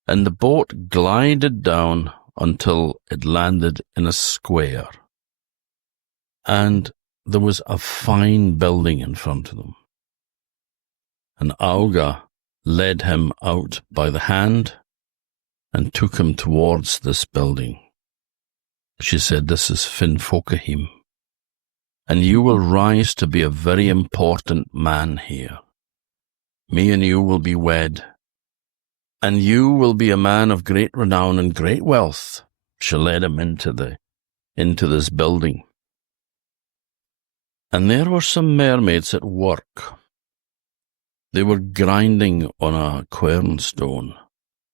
And the boat glided down until it landed in a square. And there was a fine building in front of them. And Auga led him out by the hand and took him towards this building. She said, "This is Finnfokahim, and you will rise to be a very important man here. Me and you will be wed, and you will be a man of great renown and great wealth." She led him into this building. And there were some mermaids at work. They were grinding on a quernstone,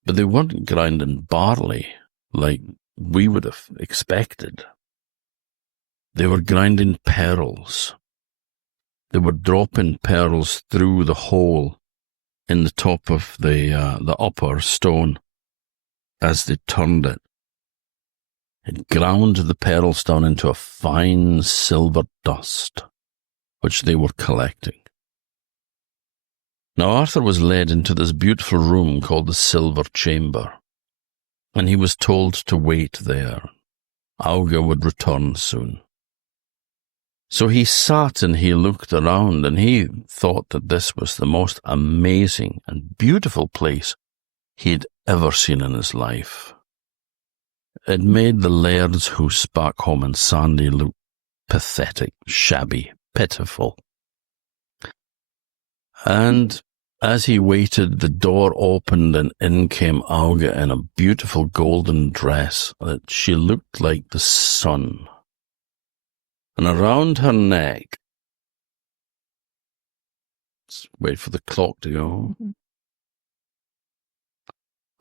but they weren't grinding barley like we would have expected. They were grinding pearls. They were dropping pearls through the hole in the top of the upper stone as they turned it. It ground the pearls down into a fine silver dust, which they were collecting. Now Arthur was led into this beautiful room called the Silver Chamber, and he was told to wait there. Auga would return soon. So he sat and he looked around, and he thought that this was the most amazing and beautiful place he'd ever seen in his life. It made the lairds who spak home in Sanday look pathetic, shabby, pitiful. And as he waited, the door opened and in came Auga in a beautiful golden dress that she looked like the sun. And around her neck, let's wait for the clock to go.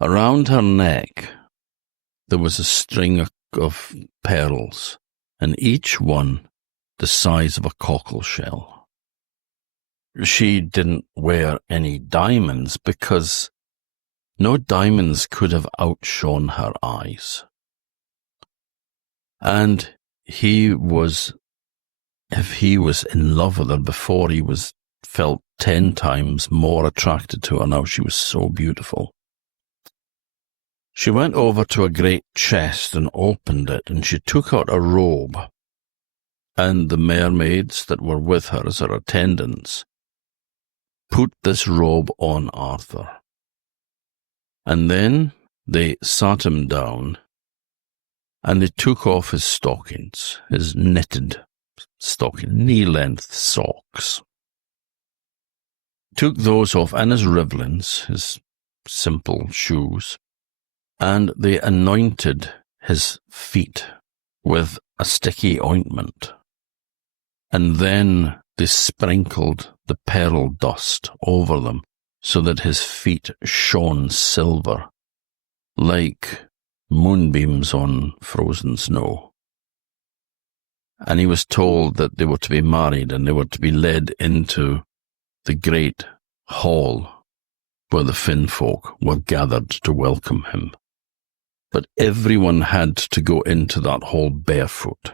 Around her neck, there was a string of pearls, and each one the size of a cockle shell. She didn't wear any diamonds because no diamonds could have outshone her eyes. And if he was in love with her before, he felt 10 times more attracted to her now. She was so beautiful. She went over to a great chest and opened it, and she took out a robe, and the mermaids that were with her as her attendants put this robe on Arthur. And then they sat him down, and they took off his stockings, his knitted knee-length socks. Took those off, and his rivlins, his simple shoes, and they anointed his feet with a sticky ointment. And then they sprinkled the pearl dust over them so that his feet shone silver, like moonbeams on frozen snow. And he was told that they were to be married, and they were to be led into the great hall where the Finnfolk were gathered to welcome him. But everyone had to go into that hall barefoot.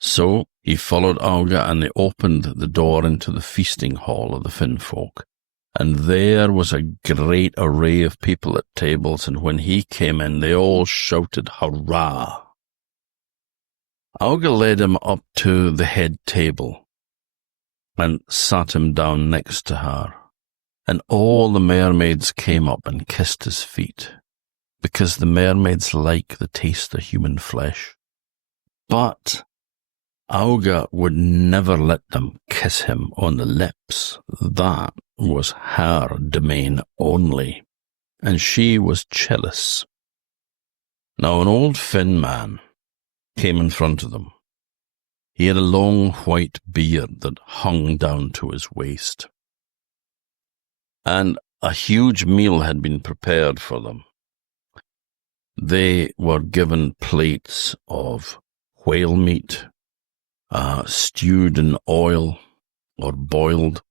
So he followed Auga, and they opened the door into the feasting hall of the Finnfolk. And there was a great array of people at tables, and when he came in, they all shouted, "Hurrah!" Auga led him up to the head table and sat him down next to her. And all the mermaids came up and kissed his feet, because the mermaids like the taste of human flesh. But Auga would never let them kiss him on the lips. That was her domain only, and she was jealous. Now an old Finn man came in front of them. He had a long white beard that hung down to his waist, and a huge meal had been prepared for them. They were given plates of whale meat, stewed in oil or boiled.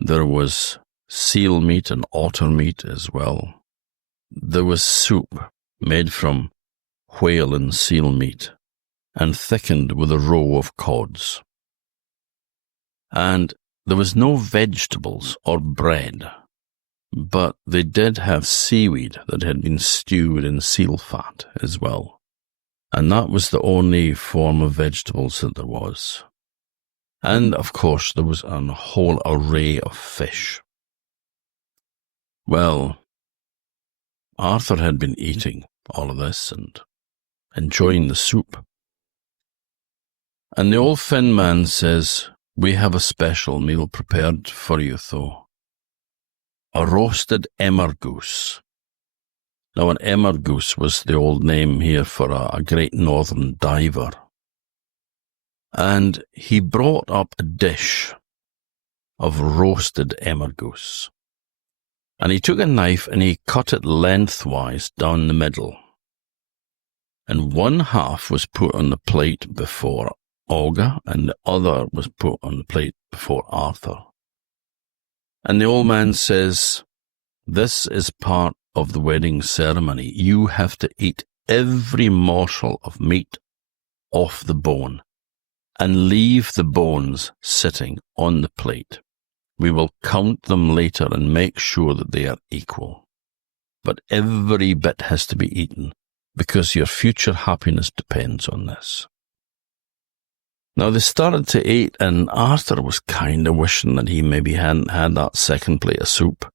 There was seal meat and otter meat as well. There was soup made from whale and seal meat and thickened with a roe of cods. And there was no vegetables or bread, but they did have seaweed that had been stewed in seal fat as well. And that was the only form of vegetables that there was. And, of course, there was a whole array of fish. Well, Arthur had been eating all of this and enjoying the soup. And the old Finn man says, "We have a special meal prepared for you, though. A roasted emmer goose." Now, an emmer goose was the old name here for a great northern diver. And he brought up a dish of roasted emmer goose. And he took a knife and he cut it lengthwise down the middle. And one half was put on the plate before Olga, and the other was put on the plate before Arthur. And the old man says, "This is part of the wedding ceremony. You have to eat every morsel of meat off the bone and leave the bones sitting on the plate. We will count them later and make sure that they are equal. But every bit has to be eaten because your future happiness depends on this." Now, they started to eat, and Arthur was kind of wishing that he maybe hadn't had that second plate of soup,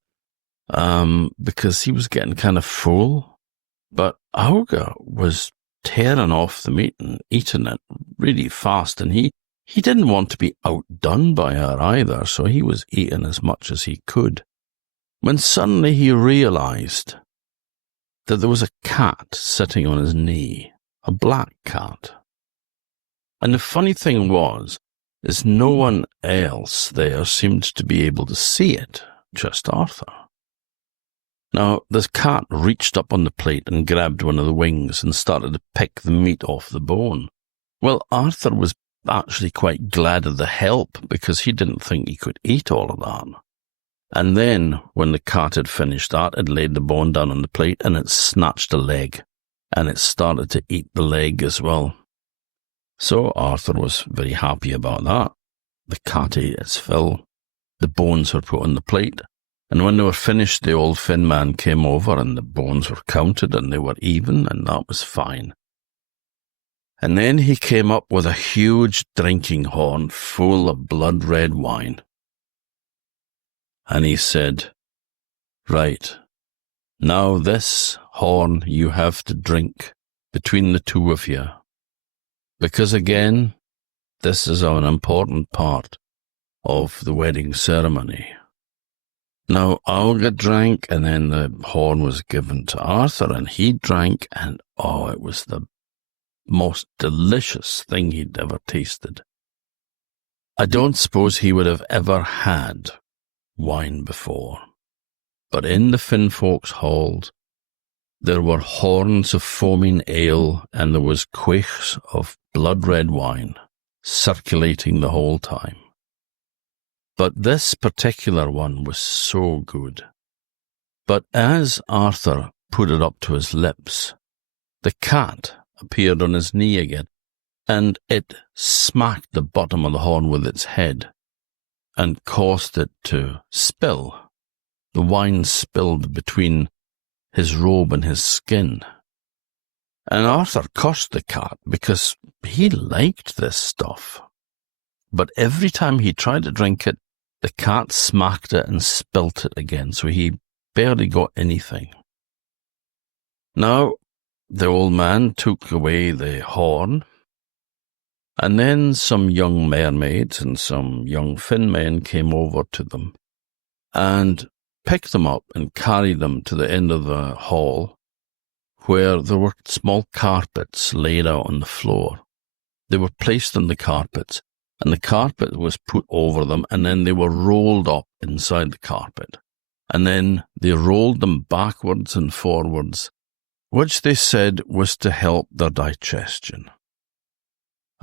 because he was getting kind of full. But Olga was tearing off the meat and eating it really fast, and he didn't want to be outdone by her either, so he was eating as much as he could, when suddenly he realized that there was a cat sitting on his knee, a black cat. And the funny thing is no one else there seemed to be able to see it, just Arthur. Now, this cat reached up on the plate and grabbed one of the wings and started to pick the meat off the bone. Well, Arthur was actually quite glad of the help because he didn't think he could eat all of that. And then, when the cat had finished that, it laid the bone down on the plate and it snatched a leg, and it started to eat the leg as well. So Arthur was very happy about that. The cat ate its fill. The bones were put on the plate. And when they were finished, the old Finn man came over and the bones were counted and they were even, and that was fine. And then he came up with a huge drinking horn full of blood-red wine. And he said, "Right, now this horn you have to drink between the two of you. Because again, this is an important part of the wedding ceremony." Now, Olga drank, and then the horn was given to Arthur, and he drank, and it was the most delicious thing he'd ever tasted. I don't suppose he would have ever had wine before, but in the Finnfolk's halls, there were horns of foaming ale, and there was quaiths of blood-red wine circulating the whole time. But this particular one was so good. But as Arthur put it up to his lips, the cat appeared on his knee again, and it smacked the bottom of the horn with its head and caused it to spill. The wine spilled between his robe and his skin. And Arthur cursed the cat because he liked this stuff. But every time he tried to drink it, the cat smacked it and spilt it again, so he barely got anything. Now, the old man took away the horn, and then some young mermaids and some young finmen came over to them and picked them up and carried them to the end of the hall, where there were small carpets laid out on the floor. They were placed on the carpets, and the carpet was put over them, and then they were rolled up inside the carpet. And then they rolled them backwards and forwards, which they said was to help their digestion.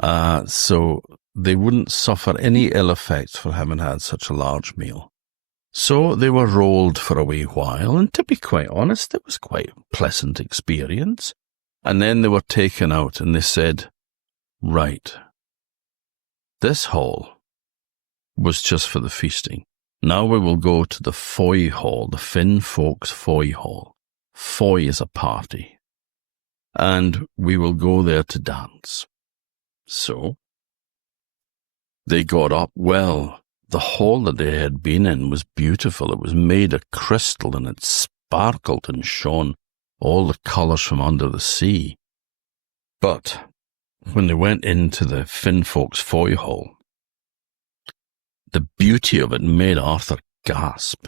so they wouldn't suffer any ill effects for having had such a large meal. So they were rolled for a wee while, and to be quite honest, it was quite a pleasant experience. And then they were taken out, and they said, right, this hall was just for the feasting. Now we will go to the foy hall, the Finn folks' foy hall. Foy is a party. And we will go there to dance. So they got up. Well, the hall that they had been in was beautiful. It was made of crystal, and it sparkled and shone all the colours from under the sea. But when they went into the Finn folks' foy hall, the beauty of it made Arthur gasp,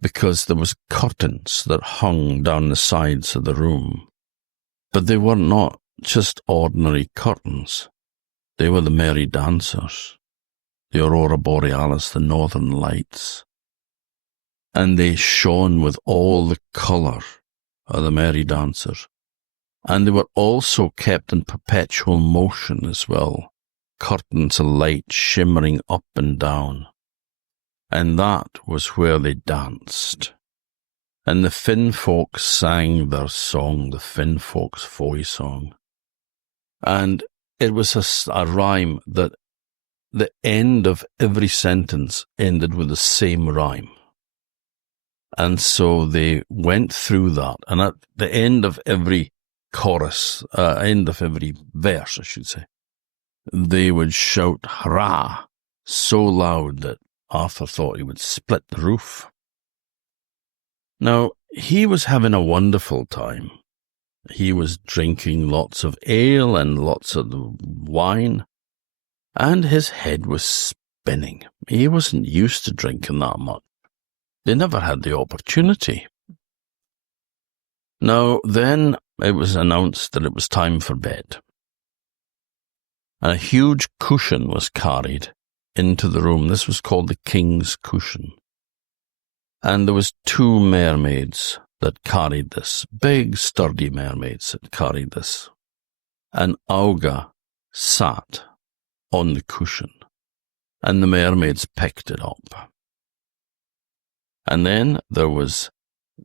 because there was curtains that hung down the sides of the room. But they were not just ordinary curtains. They were the merry dancers, the aurora borealis, the northern lights. And they shone with all the colour of the merry dancers. And they were also kept in perpetual motion as well, curtains of light shimmering up and down. And that was where they danced. And the Finn folks sang their song, the Finn folks' foy song. And it was a rhyme that the end of every sentence ended with the same rhyme. And so they went through that. And at the end of every chorus, end of every verse, I should say, they would shout, hurrah, so loud that Arthur thought he would split the roof. Now, he was having a wonderful time. He was drinking lots of ale and lots of wine, and his head was spinning. He wasn't used to drinking that much. They never had the opportunity. Now, then it was announced that it was time for bed. And a huge cushion was carried into the room. This was called the King's Cushion. And there was 2 mermaids that carried this, big, sturdy mermaids that carried this. And Auga sat on the cushion, and the mermaids picked it up. And then there was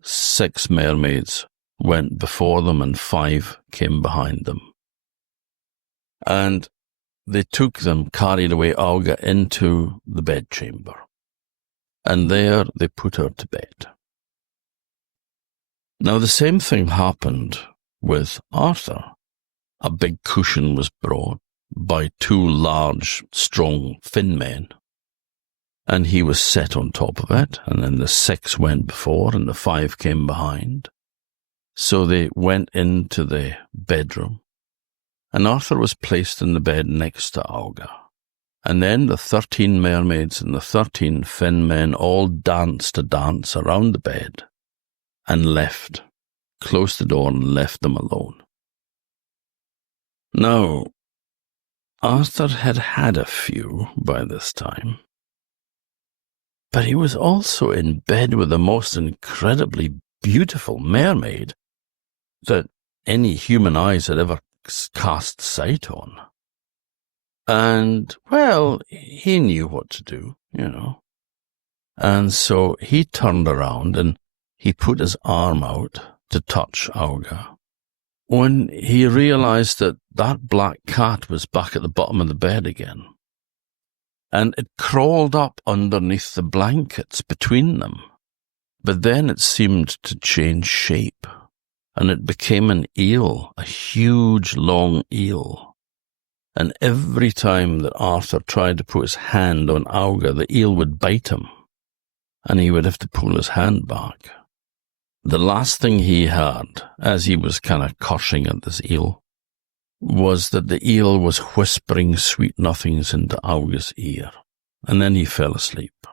6 mermaids went before them, and 5 came behind them. And they took them, carried away Auga into the bedchamber. And there they put her to bed. Now the same thing happened with Arthur. A big cushion was brought by 2 large, strong finmen, and he was set on top of it, and then the 6 went before, and the 5 came behind. So they went into the bedroom, and Arthur was placed in the bed next to Auga. And then the 13 mermaids and the 13 finmen all danced a dance around the bed and left, closed the door and left them alone. Now, Arthur had had a few by this time, but he was also in bed with the most incredibly beautiful mermaid that any human eyes had ever cast sight on. And, well, he knew what to do, you know. And so he turned around and he put his arm out to touch Auga, when he realized that that black cat was back at the bottom of the bed again. And it crawled up underneath the blankets between them. But then it seemed to change shape, and it became an eel, a huge, long eel. And every time that Arthur tried to put his hand on Auga, the eel would bite him, and he would have to pull his hand back. The last thing he heard, as he was kind of cursing at this eel, was that the eel was whispering sweet nothings into Auga's ear, and then he fell asleep.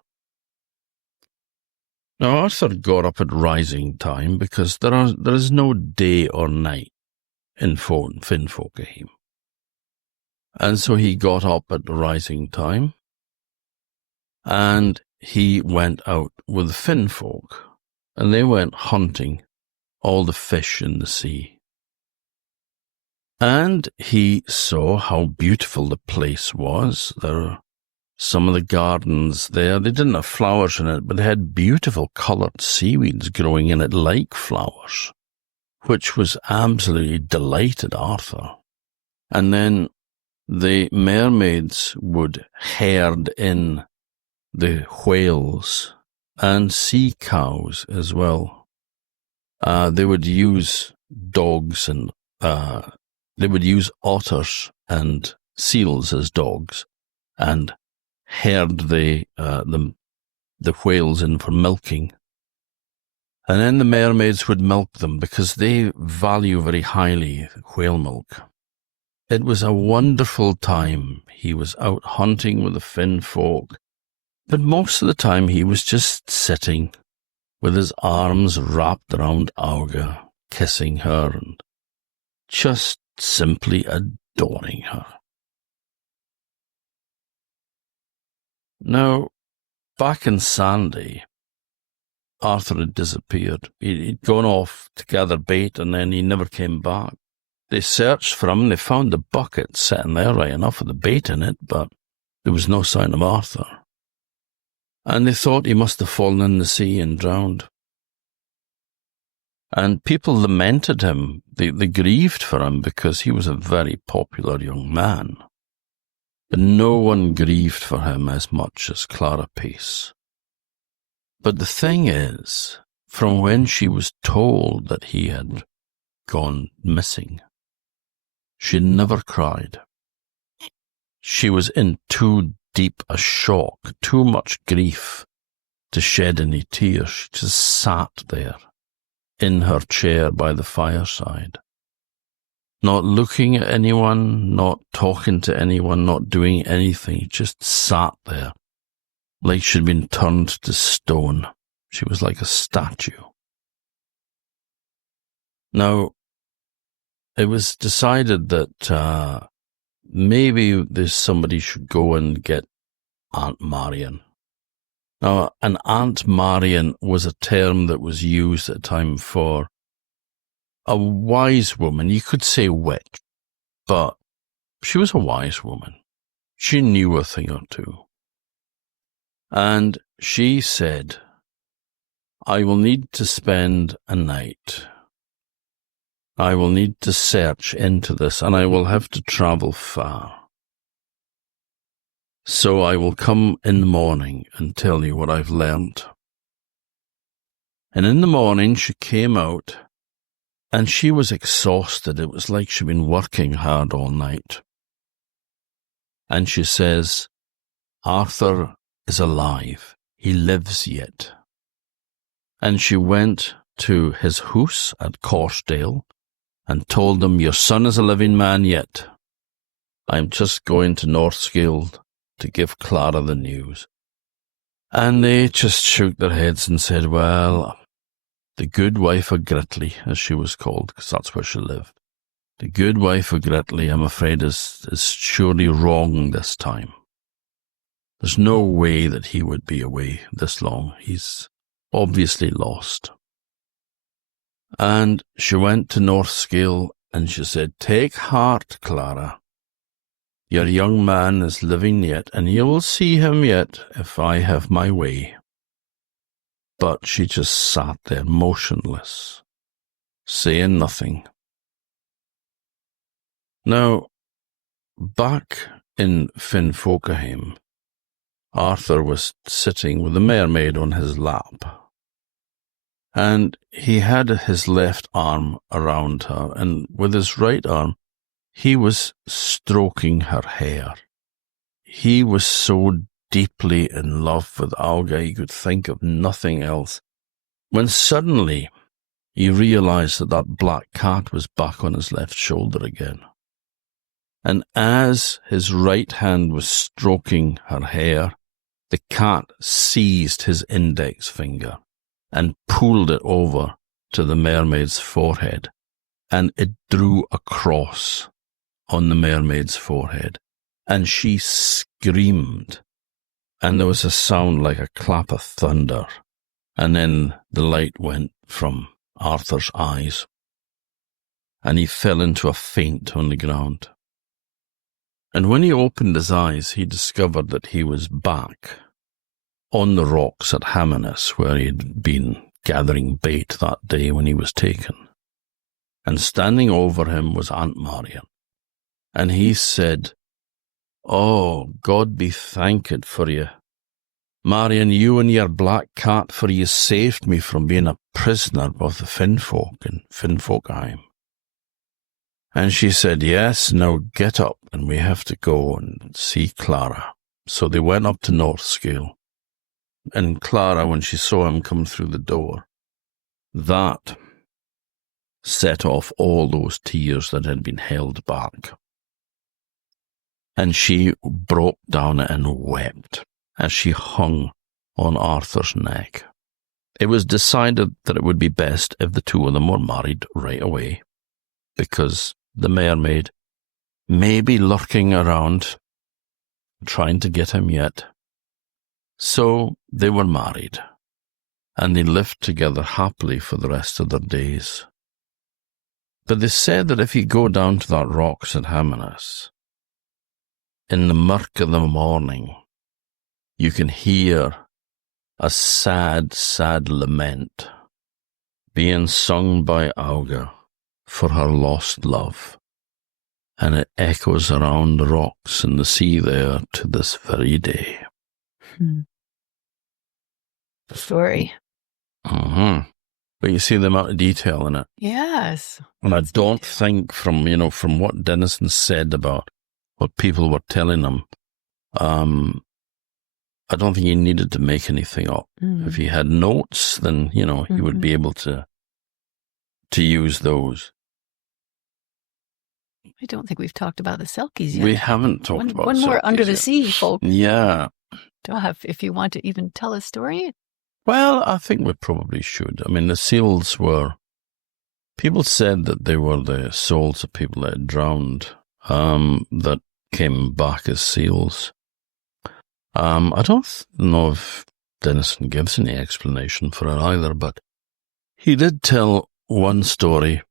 Now Arthur got up at rising time, because there is no day or night in Finnfolkaheme. And so he got up at the rising time, and he went out with the Finnfolk, and they went hunting all the fish in the sea. And he saw how beautiful the place was. Some of the gardens there, they didn't have flowers in it, but they had beautiful coloured seaweeds growing in it like flowers, which was absolutely delighted Arthur. And then the mermaids would herd in the whales and sea cows as well. They would use dogs and they would use otters and seals as dogs and herd the whales in for milking. And then the mermaids would milk them because they value very highly whale milk. It was a wonderful time. He was out hunting with the Finn folk, but most of the time he was just sitting with his arms wrapped around Auga, kissing her and just simply adoring her. Now, back in Sanday, Arthur had disappeared. He'd gone off to gather bait and then he never came back. They searched for him and they found the bucket sitting there right enough with the bait in it, but there was no sign of Arthur. And they thought he must have fallen in the sea and drowned. And people lamented him. They grieved for him because he was a very popular young man. But no one grieved for him as much as Clara Pace. But the thing is, from when she was told that he had gone missing, she never cried. She was in too deep a shock, too much grief to shed any tears. She just sat there in her chair by the fireside, not looking at anyone, not talking to anyone, not doing anything, just sat there like she'd been turned to stone. She was like a statue. Now, it was decided that maybe somebody should go and get Aunt Marion. Now, an Aunt Marion was a term that was used at the time for a wise woman. You could say witch, but she was a wise woman. She knew a thing or two. And she said, I will need to spend a night. I will need to search into this, and I will have to travel far. So I will come in the morning and tell you what I've learnt. And in the morning she came out, and she was exhausted. It was like she'd been working hard all night. And she says, Arthur is alive. He lives yet. And she went to his house at Corsdale and told him, your son is a living man yet. I'm just going to Northscale to give Clara the news. And they just shook their heads and said, well, the good wife of Gritly, as she was called, because that's where she lived, the good wife of Gritly, I'm afraid, is surely wrong this time. There's no way that he would be away this long. He's obviously lost. And she went to Northscale and she said, take heart, Clara. Your young man is living yet, and you will see him yet if I have my way. But she just sat there motionless, saying nothing. Now, back in Finnfolkaheim, Arthur was sitting with the mermaid on his lap, and he had his left arm around her, and with his right arm he was stroking her hair. He was so deeply in love with Auga he could think of nothing else, when suddenly he realized that that black cat was back on his left shoulder again. And as his right hand was stroking her hair, the cat seized his index finger and pulled it over to the mermaid's forehead, and it drew a cross on the mermaid's forehead, and she screamed, and there was a sound like a clap of thunder, and then the light went from Arthur's eyes. and he fell into a faint on the ground. And when he opened his eyes, he discovered that he was back on the rocks at Hammernes, where he had been gathering bait that day when he was taken. And standing over him was Aunt Marian. And he said, "Oh, God be thanked for you. Marian, you and your black cat, for you saved me from being a prisoner of the Finfolk in Finfolkheim." And she said, "Yes, now get up, and we have to go and see Clara." So they went up to Northscale. And Clara, when she saw him come through the door, that set off all those tears that had been held back. And she broke down and wept as she hung on Arthur's neck. It was decided that it would be best if the two of them were married right away, because the mermaid may be lurking around, trying to get him yet. So they were married, and they lived together happily for the rest of their days. But they said that if you go down to that rocks at Hammernes, in the murk of the morning, you can hear a sad, sad lament being sung by Auga for her lost love, and it echoes around the rocks and the sea there to this very day. Story. But you see the amount of detail in it. Yes. And I don't think from what Dennison said about what people were telling him, I don't think he needed to make anything up. If he had notes, then, he would be able to use those. I don't think we've talked about the Selkies yet. We haven't talked about one more Selkies under the yet. sea, folk. Yeah. If you want to even tell a story. Well, I think we probably should. I mean, the seals were... People said that they were the souls of people that had drowned, that came back as seals. I don't know if Dennison gives any explanation for it either, but he did tell one story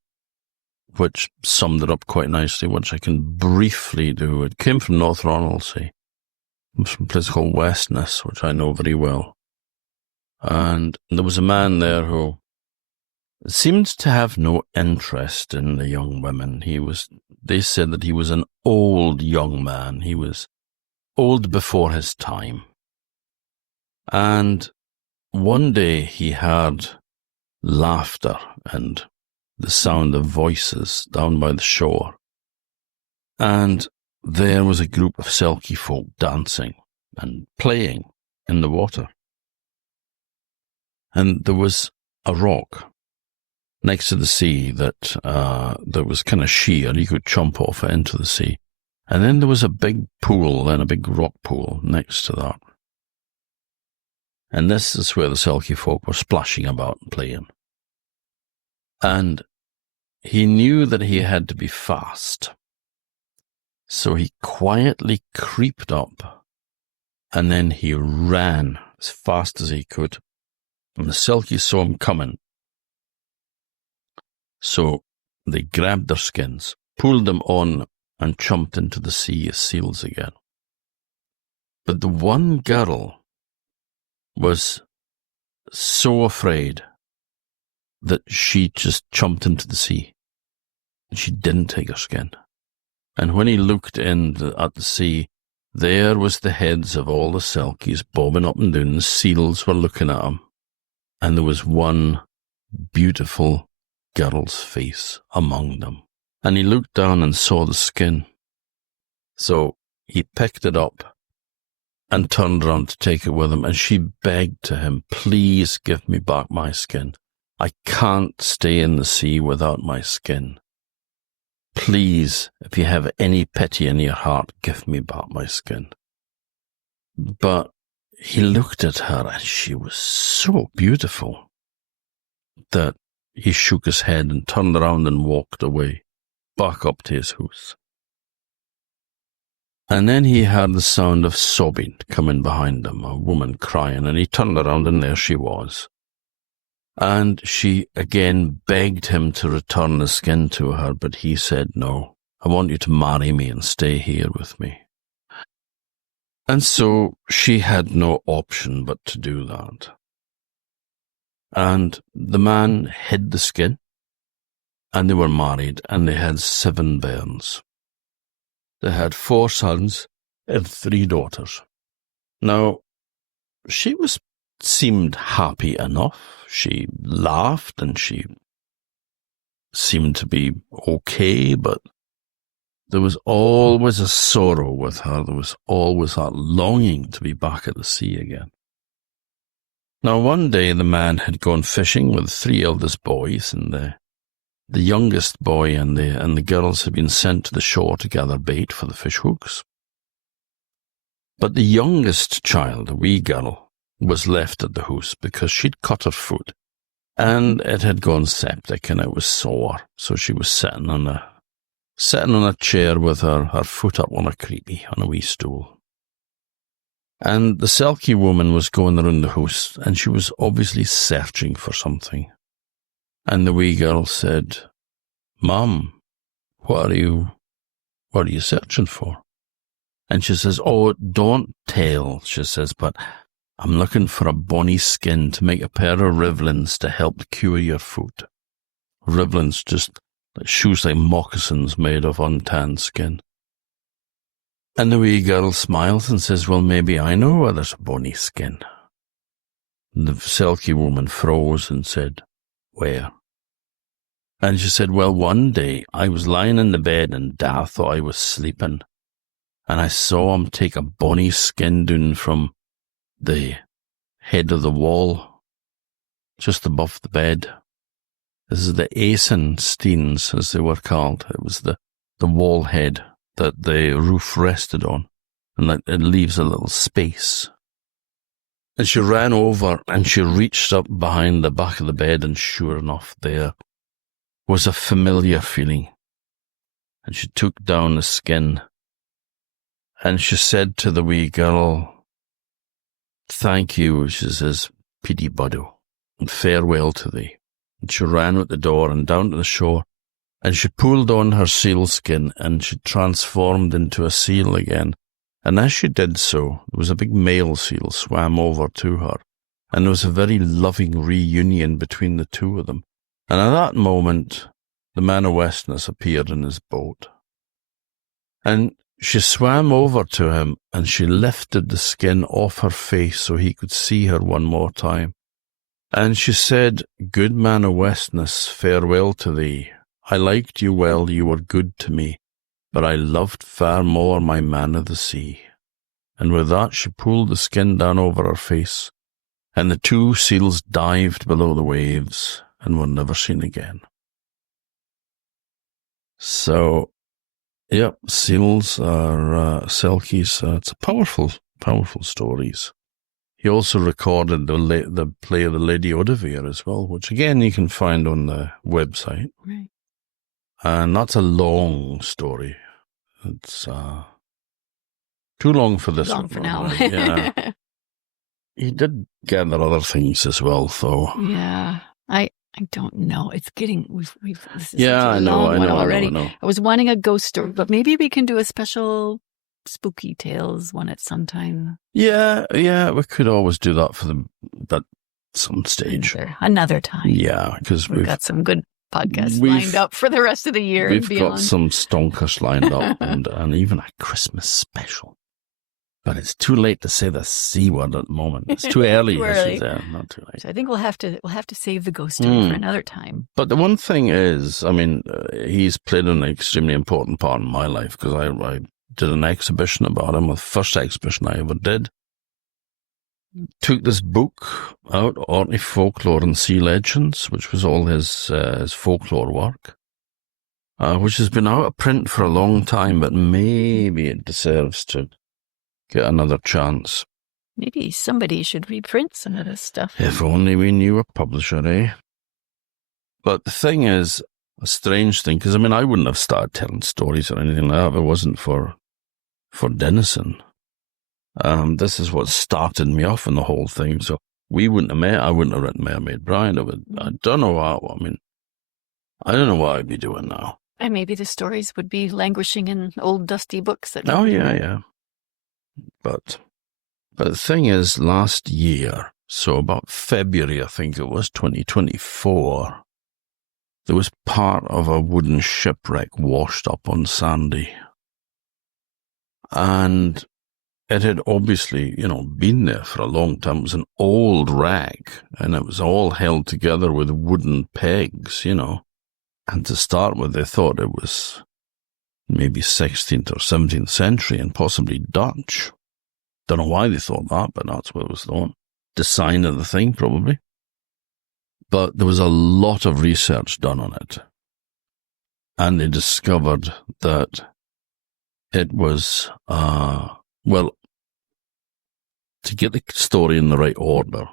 which summed it up quite nicely, which I can briefly do. It came from North Ronaldsay. It was from a place called Westness, which I know very well. And there was a man there who seemed to have no interest in the young women. They said that he was an old young man. He was old before his time. And one day he heard laughter and the sound of voices down by the shore. And there was a group of Selkie folk dancing and playing in the water. And there was a rock next to the sea that was kind of sheer. You could jump off it into the sea. And then there was a big pool, then a big rock pool next to that. And this is where the Selkie folk were splashing about and playing. And he knew that he had to be fast. So he quietly creeped up, and then he ran as fast as he could. And the Selkies saw him coming. So they grabbed their skins, pulled them on, and jumped into the sea as seals again. But the one girl was so afraid that she just jumped into the sea. And she didn't take her skin. And when he looked at the sea, there was the heads of all the Selkies bobbing up and down. The seals were looking at him. And there was one beautiful girl's face among them. And he looked down and saw the skin. So he picked it up and turned around to take it with him. And she begged to him, "Please give me back my skin. I can't stay in the sea without my skin. Please, if you have any pity in your heart, give me back my skin." But he looked at her, and she was so beautiful that he shook his head and turned around and walked away, back up to his house. And then he heard the sound of sobbing coming behind him, a woman crying, and he turned around, and there she was. And she again begged him to return the skin to her, but he said, no, I want you to marry me and stay here with me. And so she had no option but to do that. And the man hid the skin, and they were married, and they had 7 bairns. They had 4 sons and 3 daughters. Now, she seemed happy enough. She laughed, and she seemed to be okay, but there was always a sorrow with her. There was always that longing to be back at the sea again. Now, one day the man had gone fishing with 3 eldest boys, and the youngest boy and the girls had been sent to the shore to gather bait for the fish hooks. But the youngest child, a wee girl, was left at the house because she'd cut her foot, and it had gone septic and it was sore. So she was sitting on a chair with her foot up on a creepy, on a wee stool. And the Selkie woman was going around the house, and she was obviously searching for something. And the wee girl said, Mum, what are you searching for? And she says, oh, don't tell, she says, but I'm looking for a bonny skin to make a pair of rivlins to help cure your foot. Rivlins, just like shoes like moccasins made of untanned skin. And the wee girl smiles and says, well, maybe I know where there's a bonny skin. And the Selkie woman froze and said, where? And she said, well, one day I was lying in the bed and Dad thought I was sleeping, and I saw him take a bonny skin down from the head of the wall, just above the bed. This is the Eisensteins, as they were called. It was the wall head that the roof rested on, and that it leaves a little space. And she ran over and she reached up behind the back of the bed, and sure enough, there was a familiar feeling. And she took down the skin, and she said to the wee girl, thank you, she says, Pity Buddo, and farewell to thee. And she ran out the door and down to the shore, and she pulled on her seal skin, and she transformed into a seal again. And as she did so, there was a big male seal swam over to her, and there was a very loving reunion between the two of them. And at that moment, the man of Westness appeared in his boat. And she swam over to him, and she lifted the skin off her face so he could see her one more time. And she said, good man of Westness, farewell to thee. I liked you well, you were good to me, but I loved far more my man of the sea. And with that she pulled the skin down over her face, and the 2 seals dived below the waves and were never seen again. So, yep, seals are Selkies. It's a powerful stories. He also recorded the play of the Lady Odivere as well, which again you can find on the website. Right. And that's a long story. It's too long for this long one. For now. Yeah. He did gather other things as well, though. Yeah. I don't know. It's getting this is yeah, I know already. I know. I was wanting a ghost story, but maybe we can do a special spooky tales one at some time. Yeah, we could always do that for that some stage. Another time. Yeah, because we've got some good podcasts lined up for the rest of the year. We've got some stonkers lined up and even a Christmas special. But it's too late to say the C word at the moment. It's too early. Too early. Not too late. So I think we'll have to save the ghost story for another time. But the one thing is, I mean, he's played an extremely important part in my life because I did an exhibition about him, the first exhibition I ever did. Took this book out, Orkney Folklore and Sea Legends, which was all his folklore work, which has been out of print for a long time, but maybe it deserves to get another chance. Maybe somebody should reprint some of this stuff. If only we knew a publisher, eh? But the thing is, a strange thing, because I mean, I wouldn't have started telling stories or anything like that if it wasn't for Dennison. This is what started me off in the whole thing. So we wouldn't have met. I wouldn't have written Mermaid Bride. I don't know what. I mean, I don't know what I'd be doing now. And maybe the stories would be languishing in old dusty books. Oh, yeah. But the thing is, last year, so about February, I think it was, 2024, there was part of a wooden shipwreck washed up on Sanday. And it had obviously, been there for a long time. It was an old wreck, and it was all held together with wooden pegs, And to start with, they thought it was maybe 16th or 17th century and possibly Dutch. Don't know why they thought that, but that's what it was thought. Design of the thing, probably. But there was a lot of research done on it. And they discovered that it was, to get the story in the right order,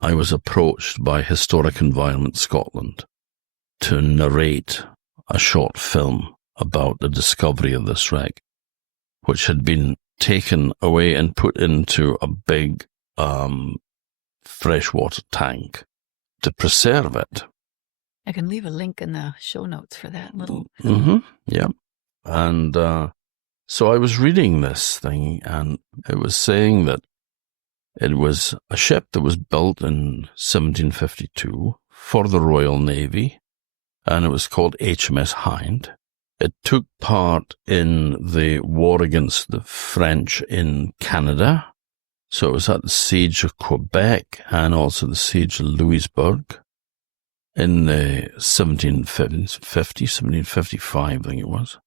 I was approached by Historic Environment Scotland to narrate a short film about the discovery of this wreck, which had been taken away and put into a big freshwater tank to preserve it. I can leave a link in the show notes for that little film. Yeah. And so I was reading this thing, and it was saying that it was a ship that was built in 1752 for the Royal Navy, and it was called HMS Hind. It took part in the war against the French in Canada. So it was at the Siege of Quebec and also the Siege of Louisbourg in the 1755, I think it was.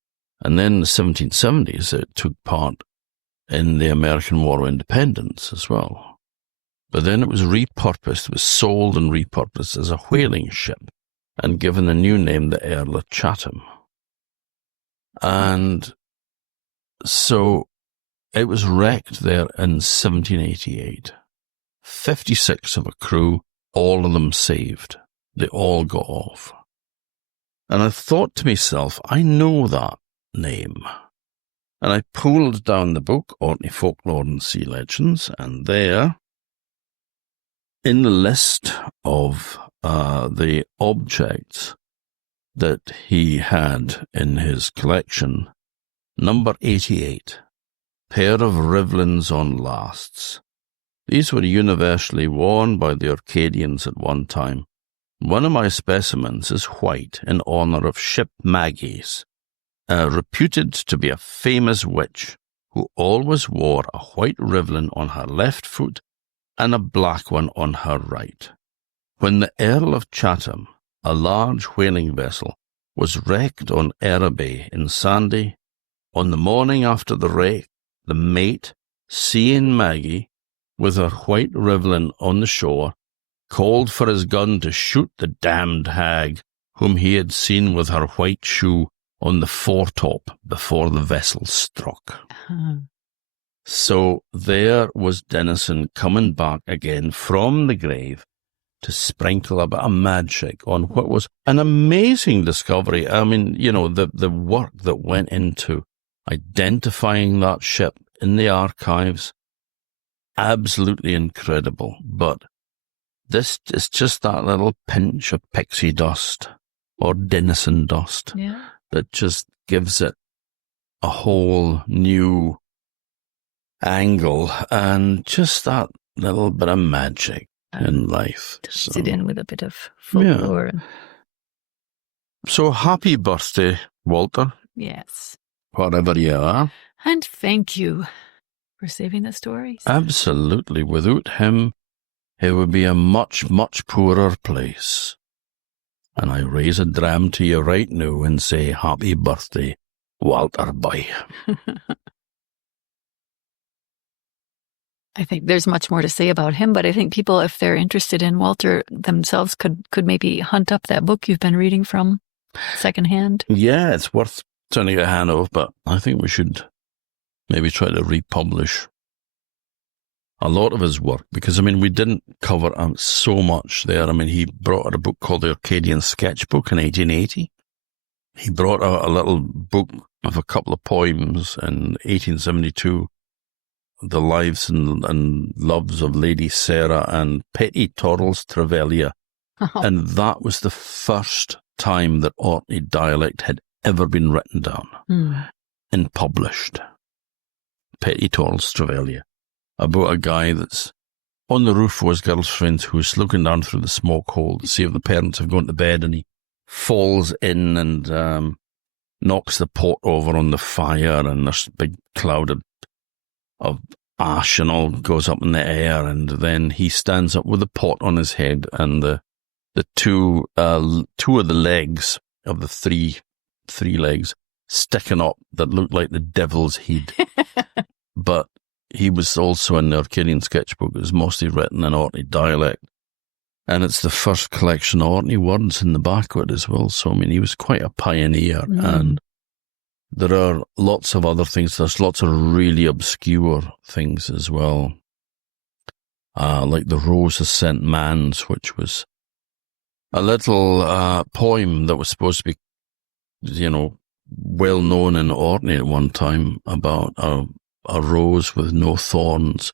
And then in the 1770s, it took part in the American War of Independence as well. But then it was repurposed, it was sold and repurposed as a whaling ship and given a new name, the Earl of Chatham. And so it was wrecked there in 1788. 56 of a crew, all of them saved. They all got off. And I thought to myself, I know that name. And I pulled down the book, Orkney Folklore and Sea Legends, and there, in the list of the objects that he had in his collection, number 88, pair of rivlins on lasts. These were universally worn by the Orcadians at one time. One of my specimens is white in honour of Ship Maggies, reputed to be a famous witch who always wore a white rivlin on her left foot and a black one on her right. When the Earl of Chatham, a large whaling vessel, was wrecked on Erra Bay in Sanday, on the morning after the wreck, the mate, seeing Maggie with her white rivlin on the shore, called for his gun to shoot the damned hag whom he had seen with her white shoe on the foretop before the vessel struck. So there was Dennison coming back again from the grave to sprinkle a bit of magic on what was an amazing discovery. I mean, the work that went into identifying that ship in the archives, absolutely incredible. But this is just that little pinch of pixie dust or Dennison dust that just gives it a whole new angle and just that little bit of magic in life. Ties it in with a bit of folklore. Yeah. So happy birthday, Walter. Yes. Whatever you are. And thank you for saving the stories. Absolutely. Without him, it would be a much, much poorer place. And I raise a dram to you right now and say happy birthday, Walter boy. I think there's much more to say about him, but I think people, if they're interested in Walter themselves, could maybe hunt up that book you've been reading from secondhand. Yeah, it's worth turning a hand of, but I think we should maybe try to republish a lot of his work, because, we didn't cover so much there. He brought out a book called the Orcadian Sketchbook in 1880. He brought out a little book of a couple of poems in 1872 the lives and loves of Lady Sarah and Petty Torrals Trevelya. Oh. And that was the first time that Orkney dialect had ever been written down and published. Petty Torrals Trevelya. About a guy that's on the roof with his girlfriend who's looking down through the smoke hole to see if the parents have gone to bed, and he falls in and knocks the pot over on the fire, and there's a big cloud of ash and all goes up in the air, and then he stands up with the pot on his head and the two of the legs of the three legs sticking up that looked like the devil's head. But he was also in the Orkneyan sketchbook. It was mostly written in Orkney dialect. And it's the first collection of Orkney words in the back of it as well. So, I mean, he was quite a pioneer. And there are lots of other things. There's lots of really obscure things as well. Like the Rose of St. Mans, which was a little poem that was supposed to be, well known in Orkney at one time, about a rose with no thorns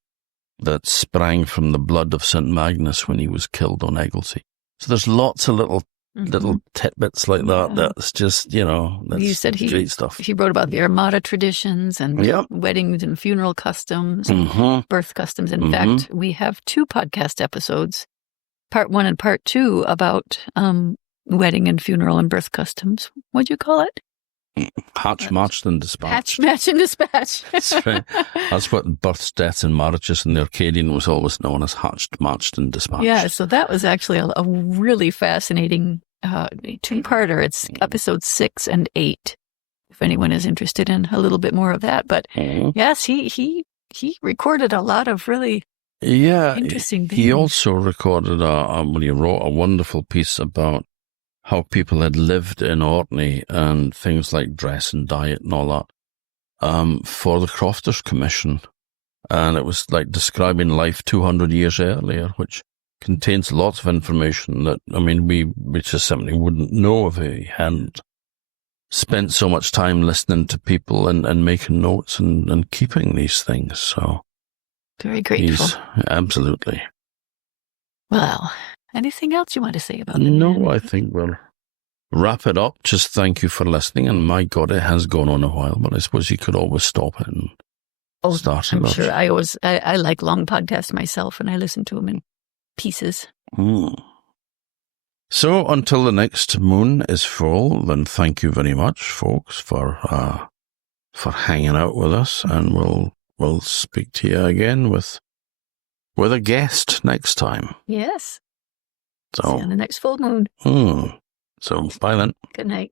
that sprang from the blood of St. Magnus when he was killed on Egglesey. So there's lots of little tidbits like that. That's just, that's you said great stuff. He wrote about the Armada traditions and weddings and funeral customs, and birth customs. In fact, we have 2 podcast episodes, part 1 and part 2, about wedding and funeral and birth customs. What'd you call it? Hatch, matched, and dispatched. Hatch, match, and dispatch. That's right. That's what births, deaths, and marriages in the Orkneyan was always known as hatched, matched, and dispatched. Yeah, so that was actually a really fascinating 2-parter. It's episodes 6 and 8, if anyone is interested in a little bit more of that. But yes, he recorded a lot of really interesting things. He also recorded he wrote a wonderful piece about how people had lived in Orkney and things like dress and diet and all that for the Crofters Commission. And it was like describing life 200 years earlier, which contains lots of information that, we just simply wouldn't know if he hadn't spent so much time listening to people and making notes and keeping these things. So very grateful. Absolutely. Well, anything else you want to say about that? No, I think we'll wrap it up. Just thank you for listening. And my God, it has gone on a while, but I suppose you could always stop it and start it. I'm sure. I like long podcasts myself, and I listen to them in pieces. So until the next moon is full, then thank you very much, folks, for hanging out with us, and we'll speak to you again with a guest next time. Yes. So, see you on the next full moon. So bye then. Good night.